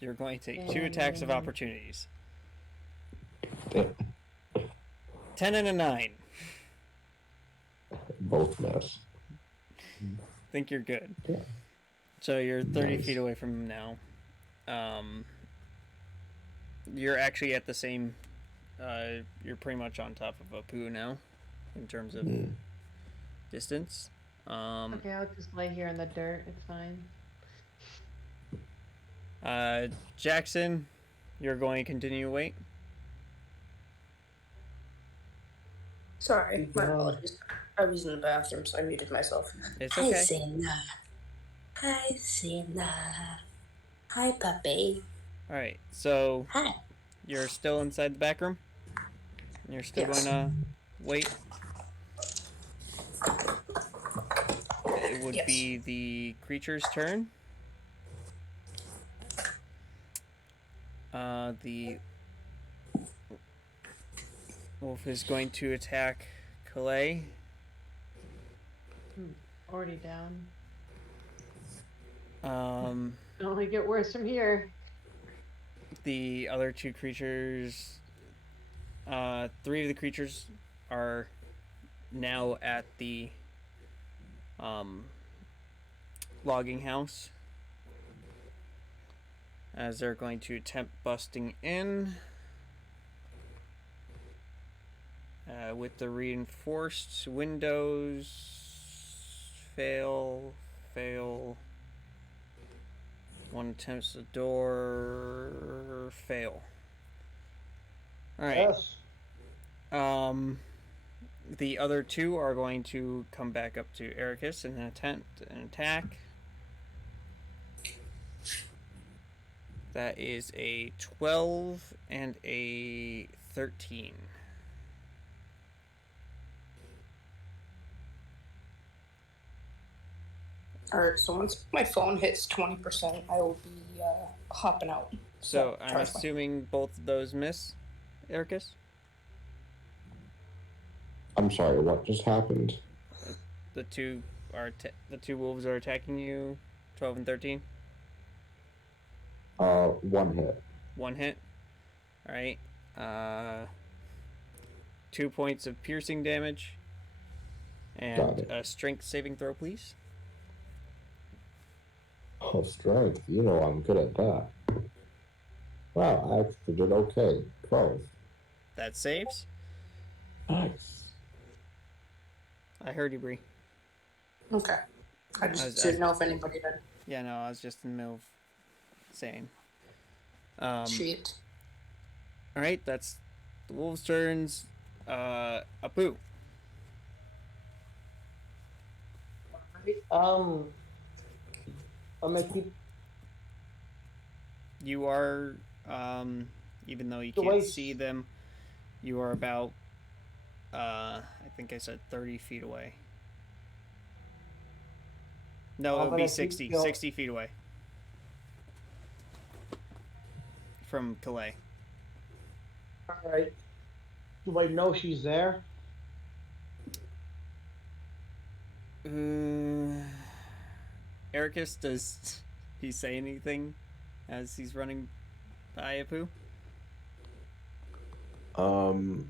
You're going to take 2 attacks of opportunities. Damn. 10 and a 9. Both miss. Think you're good. Yeah. So you're 30 Nice. feet away from him now. You're actually at the same. You're pretty much on top of Apu now, in terms of distance. Okay, I'll just lay here in the dirt. It's fine. Jackson, you're going to continue to wait. Sorry, my Yeah. apologies. I was in the bathroom, so I muted myself. It's Hi, okay. Sina. Hi, Sina. Hi, puppy. All right. So Hi. you're still inside the back room. You're still Yes. going to wait. It would Yes. be the creature's turn. The wolf is going to attack Calais. Already down. It It'll only get worse from here. The other 2 creatures, 3 of the creatures are now at the logging house, as they're going to attempt busting in with the reinforced windows. Fail. One attempts the door. Fail. All right. Yes. The other 2 are going to come back up to Ericus and attempt an attack. That is a 12 and a 13. Alright, so once my phone hits 20%, I will be hopping out. So I'm charge my- assuming both of those miss, Ericus? I'm sorry, what just happened? The 2 the 2 wolves are attacking you, 12 and 13. 1 hit. 1 hit. All right. 2 points of piercing damage. Got And it. a strength saving throw, please. Oh, strength. You know I'm good at that. Wow, I actually did okay. 12. That saves. Nice. I heard you, Bree. Okay. I just was- didn't know if anybody did. Yeah, no, I was just in the middle of saying. Shit. All right, that's the wolves' turns. Apu. I'm gonna keep You are, even though you The can't way- see them, you are about, I think I said 30 feet away. No, I'm it would be gonna keep 60, going. 60 feet away. From Calais. Alright. Do I know she's there? Ericus, does he say anything as he's running Ayapu? Am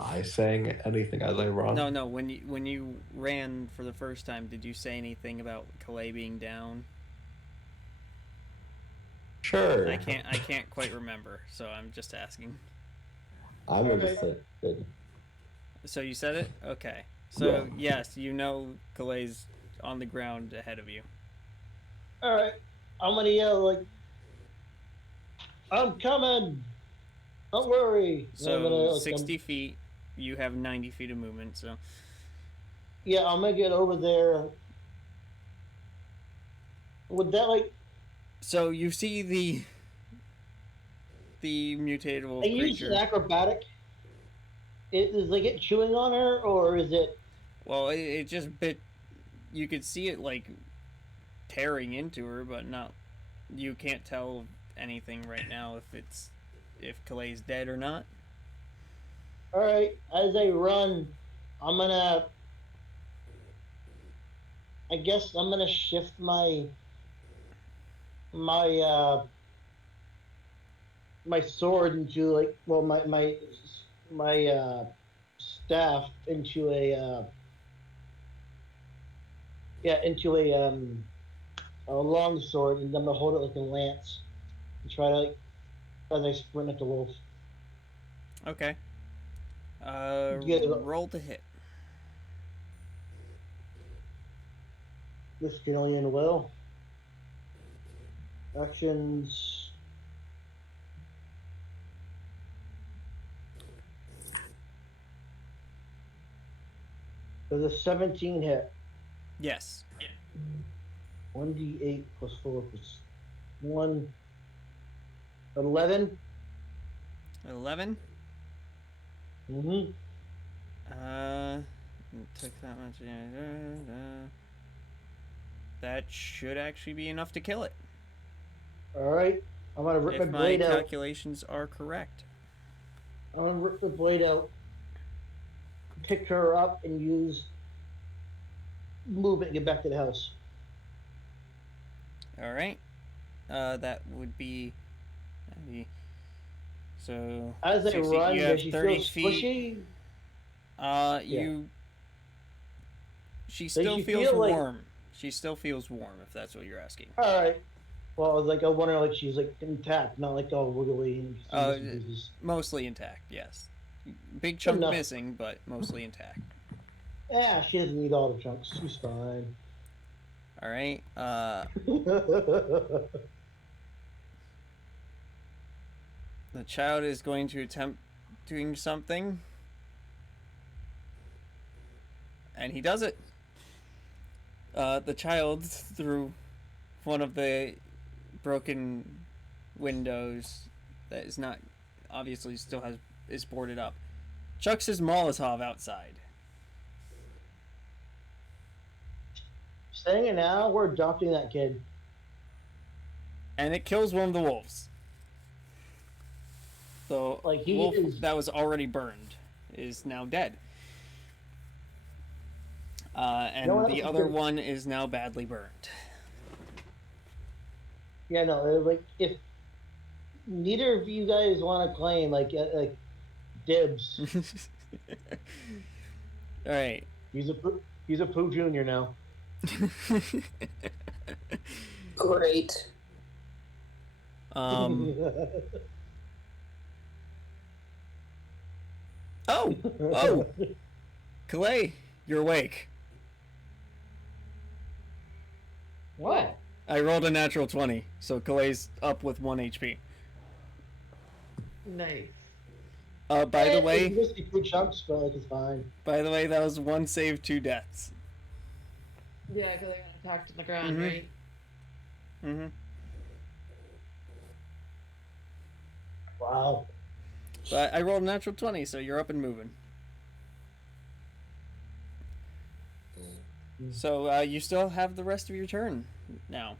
I saying anything as I run? No. When you ran for the first time, did you say anything about Calais being down? Sure. I can't quite remember, so I'm just asking. I'm gonna Okay. say it. So you said it? Okay. So yes, you know Calais on the ground ahead of you. All right. I'm gonna yell like, "I'm coming! Don't worry." And I'm gonna So like, 60 feet, you have 90 feet of movement, so yeah, I'm gonna get over there. Would that like? so you see the mutated I wolf use an creature. acrobatic. Is like it chewing on her, or is it? Well, it just bit. You could see it like tearing into her, but not. You can't tell anything right now if Calais dead or not. All right. As I run, I'm gonna. I guess I'm gonna shift my my sword into like well my staff into into a long sword, and I'm gonna hold it like a lance and try to like as I sprint at the wolf. Okay. Get Roll to hit. this alien will actions. There's a 17 hit. Yes. 1d8 plus 4 plus 1. 11. 11. Mm-hmm. Took that much. That should actually be enough to kill it. Alright. I'm gonna rip my If my blade out. calculations are correct. I'm gonna rip the blade out, pick her up, and use move it and get back to the house. All right. That would be. So. As I 60, run, you does have she 30 feel feet. squishy? You. She Does still she feels feel like- warm. She still feels warm, if that's what you're asking. Alright. Well, like I wonder, like she's like intact, not like all wiggly and bits and pieces. Mostly intact, yes. Big chunk enough. missing, but mostly intact. Yeah, she doesn't need all the chunks. She's fine. All right. The child is going to attempt doing something, and he does it. The child, through one of the broken windows that is not obviously still is boarded up, chucks his Molotov outside. Saying it now, we're adopting that kid. And it kills one of the wolves. The Like, he wolf is- that was already burned is now dead. And No one the else is other good. one is now badly burned. Yeah, no, like if neither of you guys want to claim like dibs, All right. he's a Pooh Junior now. Great. Oh, Calais, you're awake. What? I rolled a natural 20, so Calais up with 1 HP. Nice. By the way, it's just 2 chunks, but like it's fine. that was 1 save, 2 deaths. Yeah, because I got attacked on the ground, Mhm. right? Mm-hmm. Wow. But I rolled a natural 20, so you're up and moving. So you still have the rest of your turn now.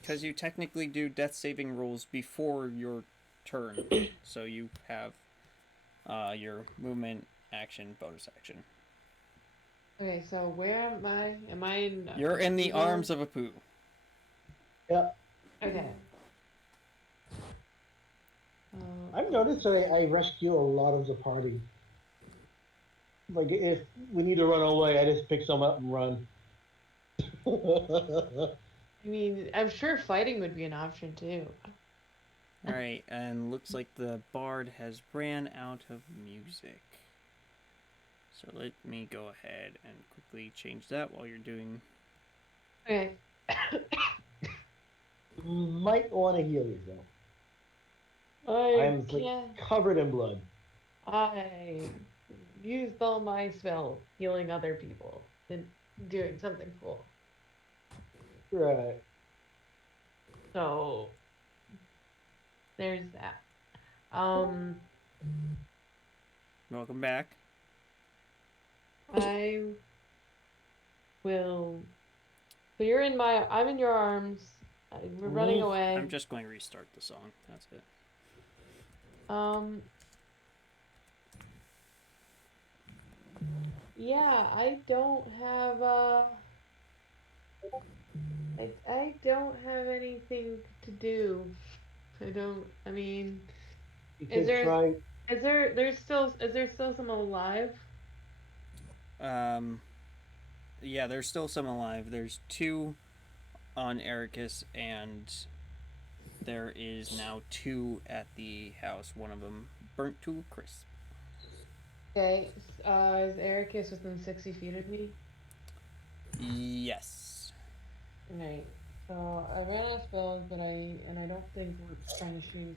Because you technically do death saving rules before your turn. So you have your movement, action, bonus action. Okay, so where am I? Am I in? You're in the Eagle? arms of a poo. Yep. Okay. I've noticed that I rescue a lot of the party. Like if we need to run away, I just pick some up and run. I mean, I'm sure fighting would be an option too. All right, and looks like the bard has ran out of music. So let me go ahead and quickly change that while you're doing. Okay. Might want to heal yourself. I I'm like can't. covered in blood. I used all my spells healing other people and doing something cool. Right. So there's that. Welcome back. I will. So you're in my. I'm in your arms. We're running away. I'm just going to restart the song. That's it. Yeah, I don't have I don't have anything to do. I don't. I mean, You is could there try. is there still some alive? Yeah, there's still some alive. There's 2 on Ericus, and there is now 2 at the house. One of them burnt to a crisp. Okay. Is Ericus within 60 feet of me? Yes. Right. So I ran out of spells, but I don't think we're trying to shoot.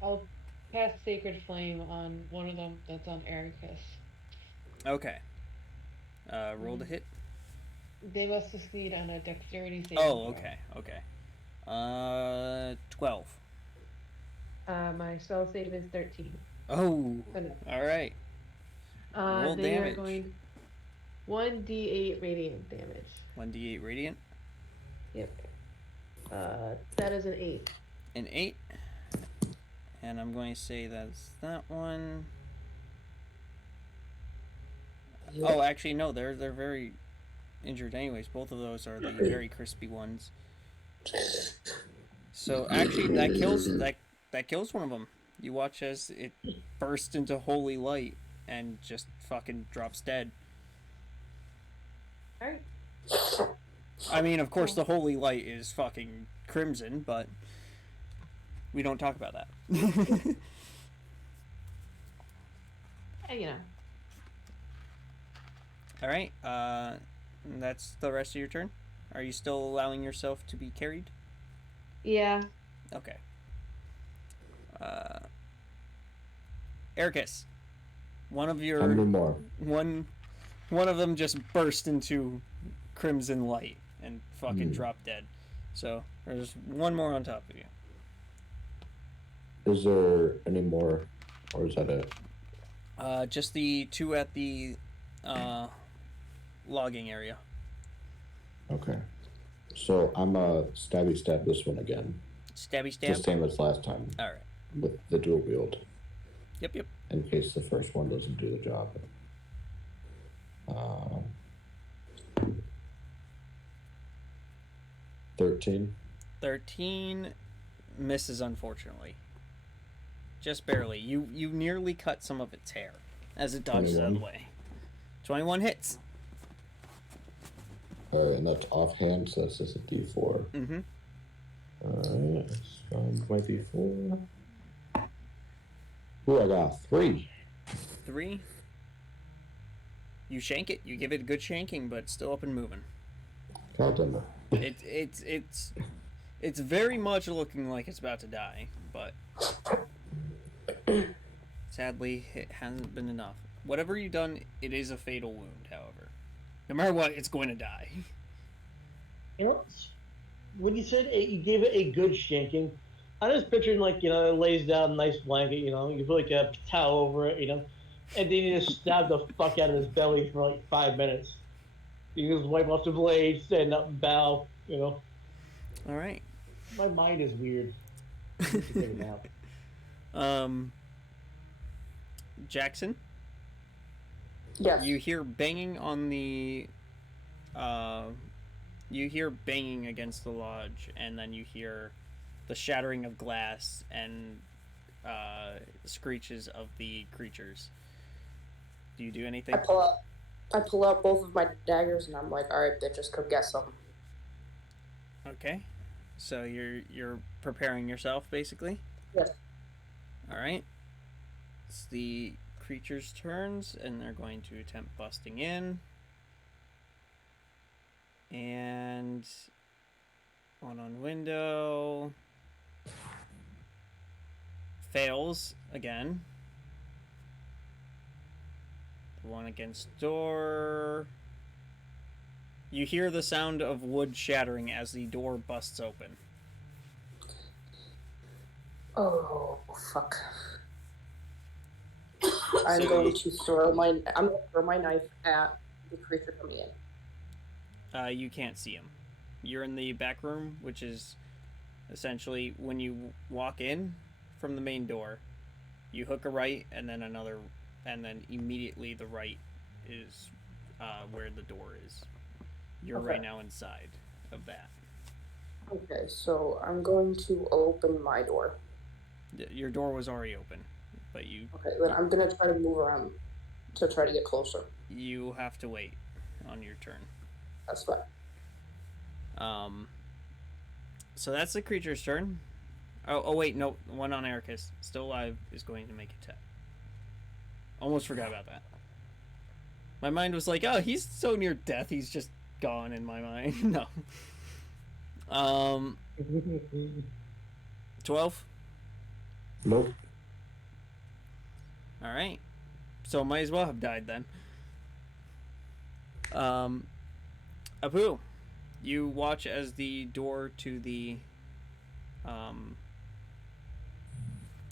I'll cast Sacred Flame on one of them that's on Ericus. Okay. Roll to hit. They must succeed on a Dexterity saving Oh, throw. okay. 12. My spell save is 13. Oh, all right. Roll They damage. are going 1d8 radiant damage. 1d8 radiant. Yep. That is an 8. An 8. And I'm going to say that's that one. Oh, actually, no. They're very injured anyways. Both of those are the very crispy ones. So actually, that kills one of them. You watch as it bursts into holy light and just fucking drops dead. Alright. I mean, of course, the holy light is fucking crimson, but we don't talk about that. Yeah, you know. All right. That's the rest of your turn. Are you still allowing yourself to be carried? Yeah. Okay. Ericus, one of your How many more? one of them just burst into crimson light and fucking dropped dead. So there's one more on top of you. Is there any more, or is that it? Just the 2 at the logging area. Okay. So I'm stabby stab this one again. Stabby stab. Just same as last time. All right. With the dual wield. Yep. In case the first one doesn't do the job. 13. 13 misses, unfortunately. Just barely. You nearly cut some of its hair as it dodges out of the way. 21 hits. And that's offhand, so that's just a D4. Mm-hmm. Alright, let's find my D4. Ooh, I got 3. 3. You shank it. You give it a good shanking, but it's still up and moving. God damn it. It's very much looking like it's about to die, but sadly, it hasn't been enough. Whatever you've done, it is a fatal wound, however. No matter what, it's going to die. You know, when you said you gave it a good shanking, I was picturing like, it lays down a nice blanket, you put like a towel over it, and then you just stab the fuck out of his belly for like 5 minutes. You just wipe off the blade, stand up and bow, All right. My mind is weird. I need to take it out. Jackson? Yes. You hear banging on the. You hear banging against the lodge, and then you hear the shattering of glass and screeches of the creatures. Do you do anything? I pull out both of my daggers, and I'm like, all right, bitches, come get some. Okay. So you're preparing yourself, basically. Yes. All right. It's the creatures' turns, and they're going to attempt busting in. And one on window fails again. The one against door. You hear the sound of wood shattering as the door busts open. Oh fuck! I'm So going to throw my knife at the creature coming in. You can't see him. You're in the back room, which is essentially when you walk in from the main door, you hook a right and then another, and then immediately the right is where the door is. You're Okay. right now inside of that. Okay, so I'm going to open my door. Your door was already open, but Okay, then I'm gonna try to move around to try to get closer. you have to wait on your turn. That's fine. So that's the creature's turn. Oh wait, no, one on Ericus, still alive, is going to make a attack. Almost forgot about that. My mind was like, oh, he's so near death, he's just gone in my mind. No. 12. Nope. All right. So might as well have died then. Apu, you watch as the door to the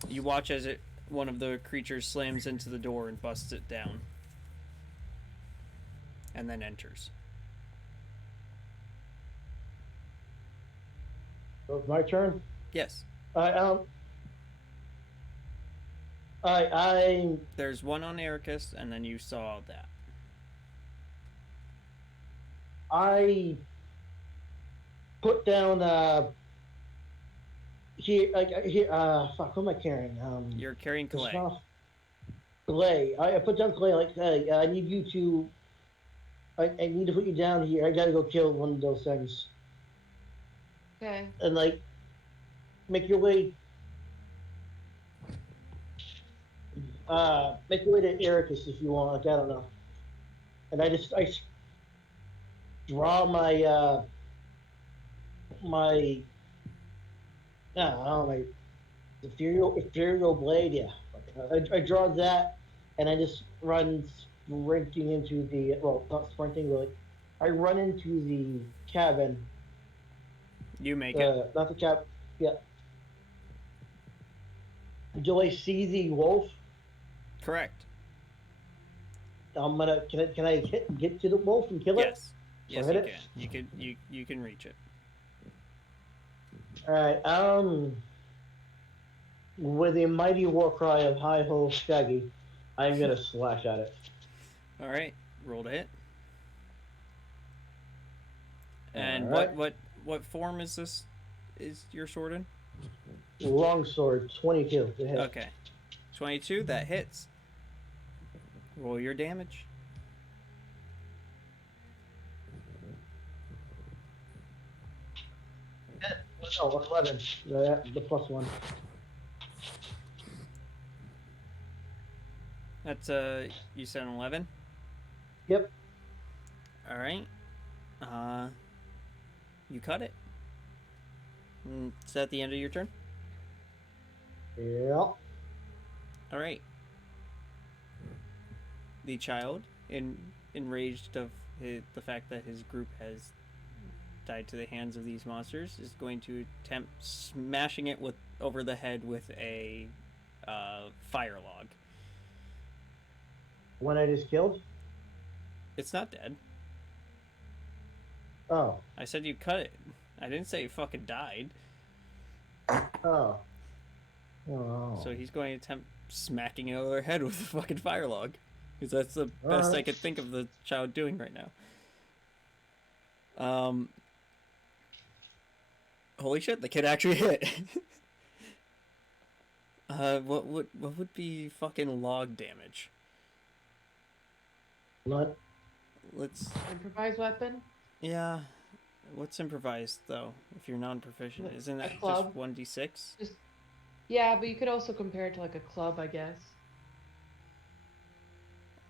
you watch as one of the creatures slams into the door and busts it down. And then enters. So it's my turn. Yes. I There's one on Ericus, and then you saw that. I put down fuck, who am I carrying? You're carrying this Calais. mouse- Clay. I put down Clay like, hey, I need you to. I need to put you down here. I gotta go kill one of those things. Okay. And like, make your way. Make your way to Ericus if you want. Like, I don't know. And I draw my I don't know, my ethereal blade. Yeah, I draw that, and I just run sprinting into the not sprinting, but I run into the cabin. You make it. Not the cab. Yeah. Do I see the wolf? Correct. I'm gonna. Can I get to the wolf and kill it? Yes. Yes, hit you it? can. You can reach it. All right. With a mighty war cry of "Hi ho, Shaggy," I'm gonna slash at it. All right. Roll to hit. And All right. what form is this? Is your sword in? Longsword, 22 to hit. Okay. 22. That hits. Roll your damage. Oh, 11. The plus one. That's you said an 11. Yep. All right. You cut it. Is that the end of your turn? Yeah. All right. The child, enraged of the fact that his group has died to the hands of these monsters, is going to attempt smashing it over the head with a fire log. One I just killed? It's not dead. Oh. I said you cut it. I didn't say it fucking died. Oh. Oh. So he's going to attempt smacking it over their head with a fucking fire log. because that's the best I Alright. could think of the child doing right now. Holy shit, the kid actually hit. What would be fucking log damage? What? Let's Improvised weapon. yeah. What's improvised though? If you're non-proficient, isn't A it just club. 1d6? Just yeah, but you could also compare it to like a club, I guess.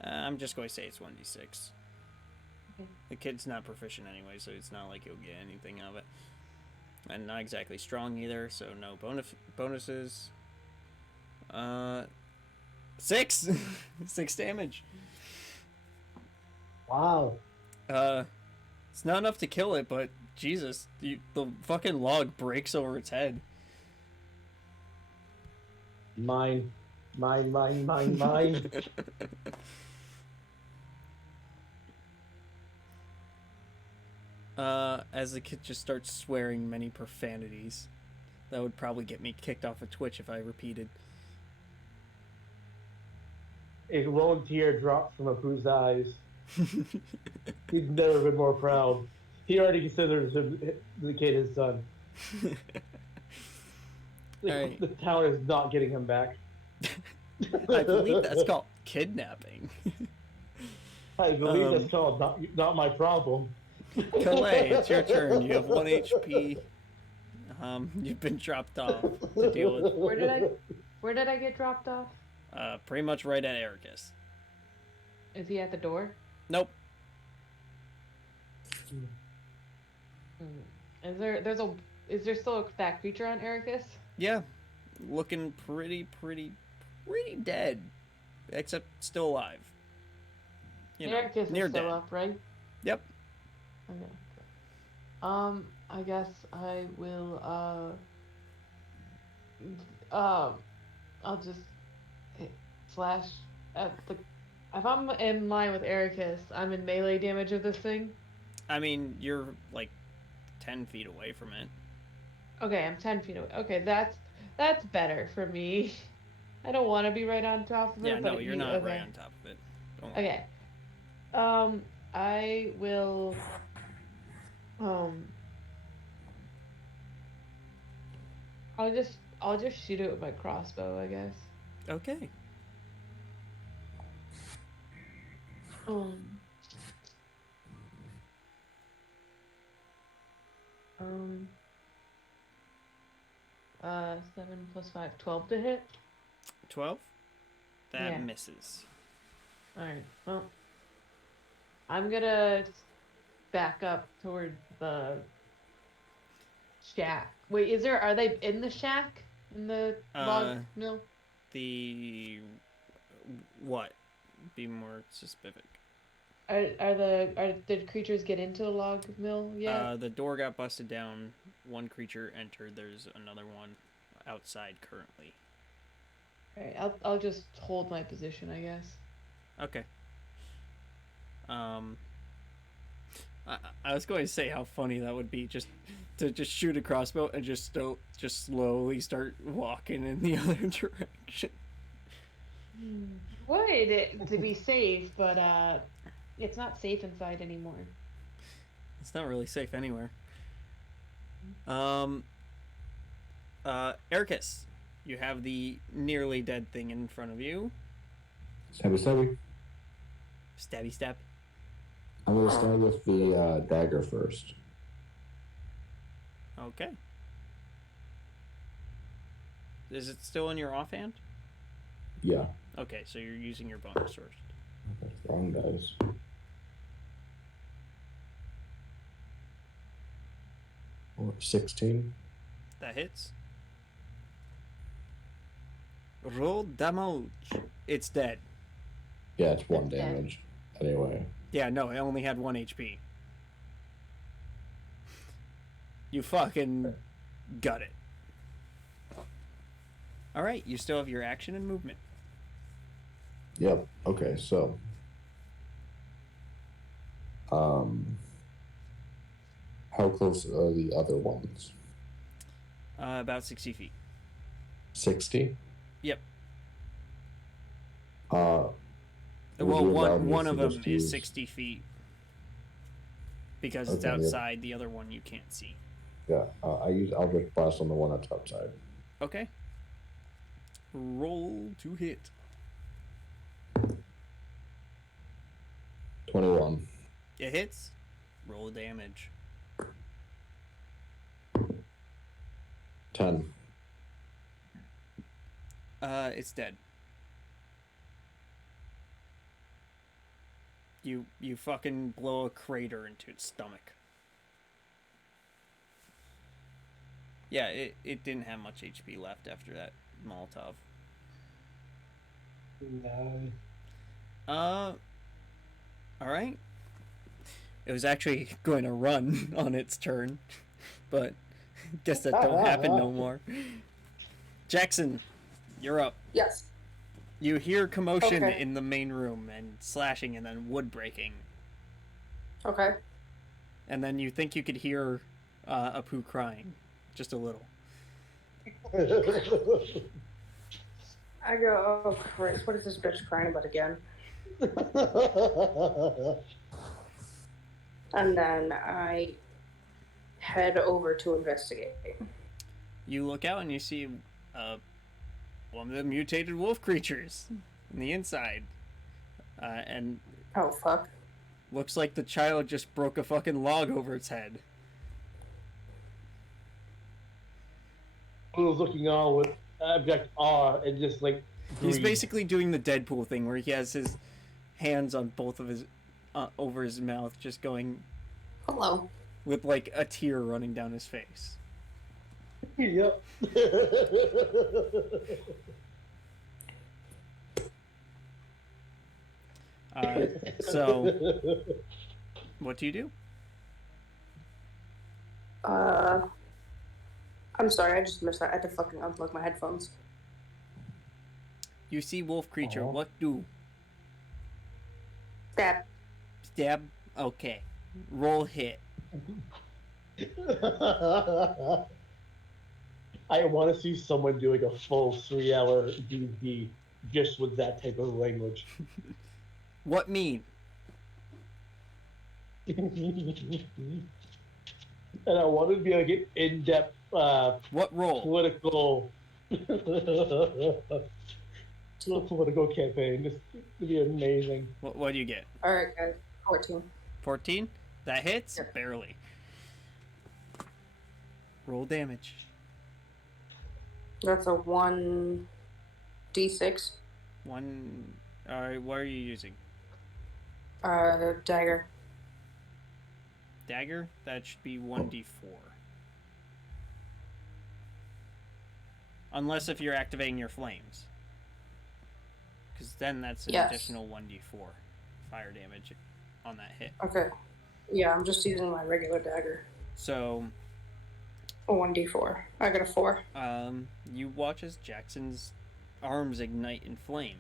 I'm just going to say it's 1d6. Okay. The kid's not proficient anyway, so it's not like you'll get anything out of it. And not exactly strong either, so no bonuses. 6! 6 damage. Wow. It's not enough to kill it, but Jesus, the fucking log breaks over its head. Mine. Mine. As the kid just starts swearing many profanities. That would probably get me kicked off of Twitch if I repeated. A lone tear drops from Apu's eyes. He's never been more proud. He already considers the kid his son. Alright. The town is not getting him back. I believe that's called kidnapping. I believe that's called not my problem. Calais, it's your turn. You have 1 HP. You've been dropped off to deal with. Where did I get dropped off? Pretty much right at Ericus. Is he at the door? Nope. Is there still that creature on Ericus? Yeah, looking pretty dead, except still alive. You know, Ericus is near still dead. up, right? Yep. Okay. I guess I will. I'll just slash at the. If I'm in line with Ericus, I'm in melee damage of this thing. I mean, you're like 10 feet away from it. Okay, I'm 10 feet away. Okay, that's better for me. I don't want to be right on top of it. Yeah, but no, you're not okay. right on top of it. Don't worry. Okay. I will. I'll just shoot it with my crossbow, I guess. Okay. Um. 7 plus 5, 12 to hit. 12. That Yeah. misses. All right. Well, I'm gonna back up toward the shack. Wait, are they in the shack? In the log mill? The what? Be more specific. Did creatures get into the log mill yet? The door got busted down. One creature entered. There's another one outside currently. Alright, I'll just hold my position, I guess. Okay. I was going to say how funny that would be, just to just shoot a crossbow and just slowly start walking in the other direction. Would to be safe, but it's not safe inside anymore. It's not really safe anywhere. Ericus, you have the nearly dead thing in front of you. Stabby. Stabby stab. I'm gonna start with the dagger first. Okay. Is it still in your offhand? Yeah. Okay, so you're using your bonus first. Okay, wrong dice. Or 16. That hits. Roll damage. It's dead. Yeah, it's 1 It's dead. damage. Anyway. Yeah, no, it only had 1 HP. You fucking got it. Alright, you still have your action and movement. Yep. Okay, so. How close are the other ones? About 60 feet. 60? Yep. Well, Would you allow me one to of them just is use- 60 feet. Because it's Okay, yeah. outside, the other one you can't see. Yeah, I use Eldritch Blast on the one that's outside. Okay. Roll to hit. 21. It hits. Roll damage. 10. It's dead. You fucking blow a crater into its stomach. Yeah, it didn't have much HP left after that Molotov. No. Alright. It was actually going to run on its turn, but guess that don't happen no more. Jackson, you're up. Yes. You hear commotion Okay. in the main room and slashing and then wood breaking. Okay. And then you think you could hear Apu crying. Just a little. I go, oh Christ, what is this bitch crying about again? And then I head over to investigate. You look out and you see one of the mutated wolf creatures in the inside. And Oh fuck. looks like the child just broke a fucking log over its head. I was looking on with abject awe and just like. He's greed. basically doing the Deadpool thing where he has his hands on both of his over his mouth, just going Hello. with like a tear running down his face. Yep. So, what do you do? I'm sorry, I just missed that. I had to fucking unplug my headphones. You see wolf creature. Uh-huh. What do? Stab. Stab? Okay. Roll hit. I want to see someone doing a full 3-hour D&D just with that type of language. What mean? And I want to be like an in-depth What roll? political political campaign. This would be amazing. What do you get? Alright, guys. 14. 14? That hits? Yeah. Barely. Roll damage. That's a 1d6. One. Alright, what are you using? Dagger. Dagger? That should be 1d4. Unless if you're activating your flames. Because then that's an Yes. additional 1d4 fire damage on that hit. Okay. Yeah, I'm just using my regular dagger. So, A 1d4. I got a 4. you watch as Jackson's arms ignite in flame.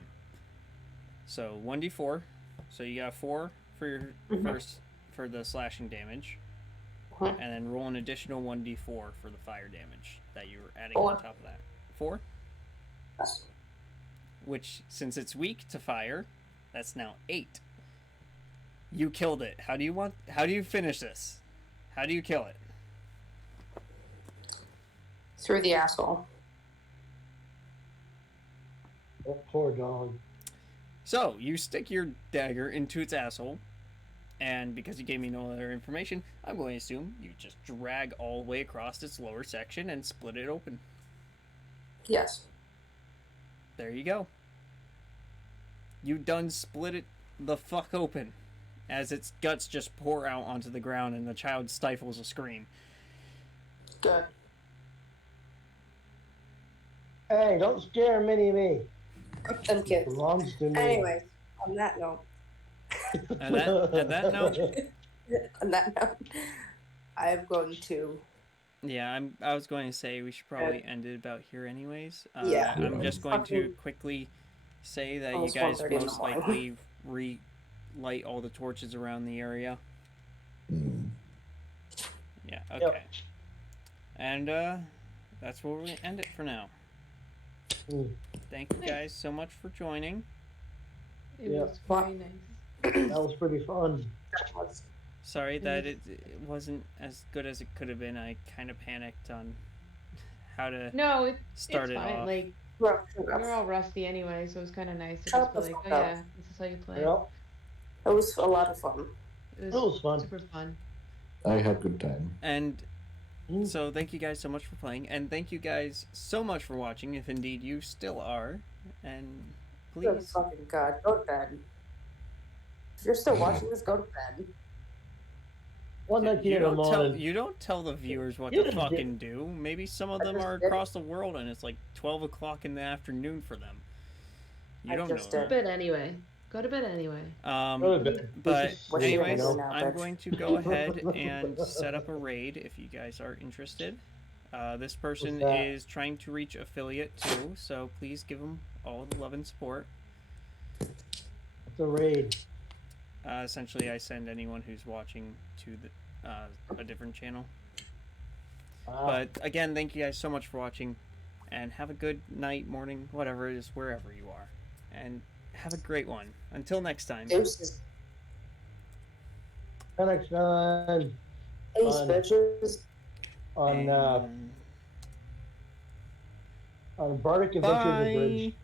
So 1d4. So you got 4 for your first for the slashing damage, Mhm. and then roll an additional 1d4 for the fire damage that you were adding 4. on top of that. 4. Yes. Which, since it's weak to fire, that's now 8. You killed it. How do you finish this? How do you kill it? Through the asshole. That poor dog. So, you stick your dagger into its asshole, and because you gave me no other information, I'm going to assume you just drag all the way across its lower section and split it open. Yes. There you go. You done split it the fuck open, as its guts just pour out onto the ground and the child stifles a scream. Good. Hey, don't scare me. Them kids. Belongs to me. Anyways, on that note. And that note, On that note, I'm going to. yeah, I was going to say we should probably end it about here anyways. Yeah. I'm just going to Fucking- quickly say that you Almost guys 1:30 in the most morning. likely relight all the torches around the area. Mm. Yeah, okay. And that's where we end it for now. Mm. Thank you guys so much for joining. It Yeah. was very nice. That was pretty fun. Sorry that it wasn't as good as it could have been. I kind of panicked on how to No, start it's it fine. off. Like Well, we're all rusty anyway, so it was kind of nice to Shut just be the like, fuck oh up. yeah, this is how you play. Yeah, it was a lot of fun. It was fun. Super fun. I had good time. And Mm. so thank you guys so much for playing, and thank you guys so much for watching, if indeed you still are. And Good please, fucking god, go to bed. If you're still watching this, go to bed. 1:19 you in the don't tell morning. you don't tell the viewers what You to did. fucking do. Maybe some of I them just are did. across the world, and it's like 12 o'clock in the afternoon for them. You I don't know just Go to did. that. bed anyway. Go to bed anyway. Go to bed. But What are you anyways, gonna do now, I'm bitch? going to go ahead and set up a raid if you guys are interested. This person What's that? is trying to reach affiliate too, so please give them all the love and support. It's a raid. Essentially, I send anyone who's watching to a different channel. But again, thank you guys so much for watching, and have a good night, morning, whatever it is, wherever you are. And have a great one. Until next time. Deuces. Next time Ace Fun. bitches. on And Bardic Adventures of Bridge. bye.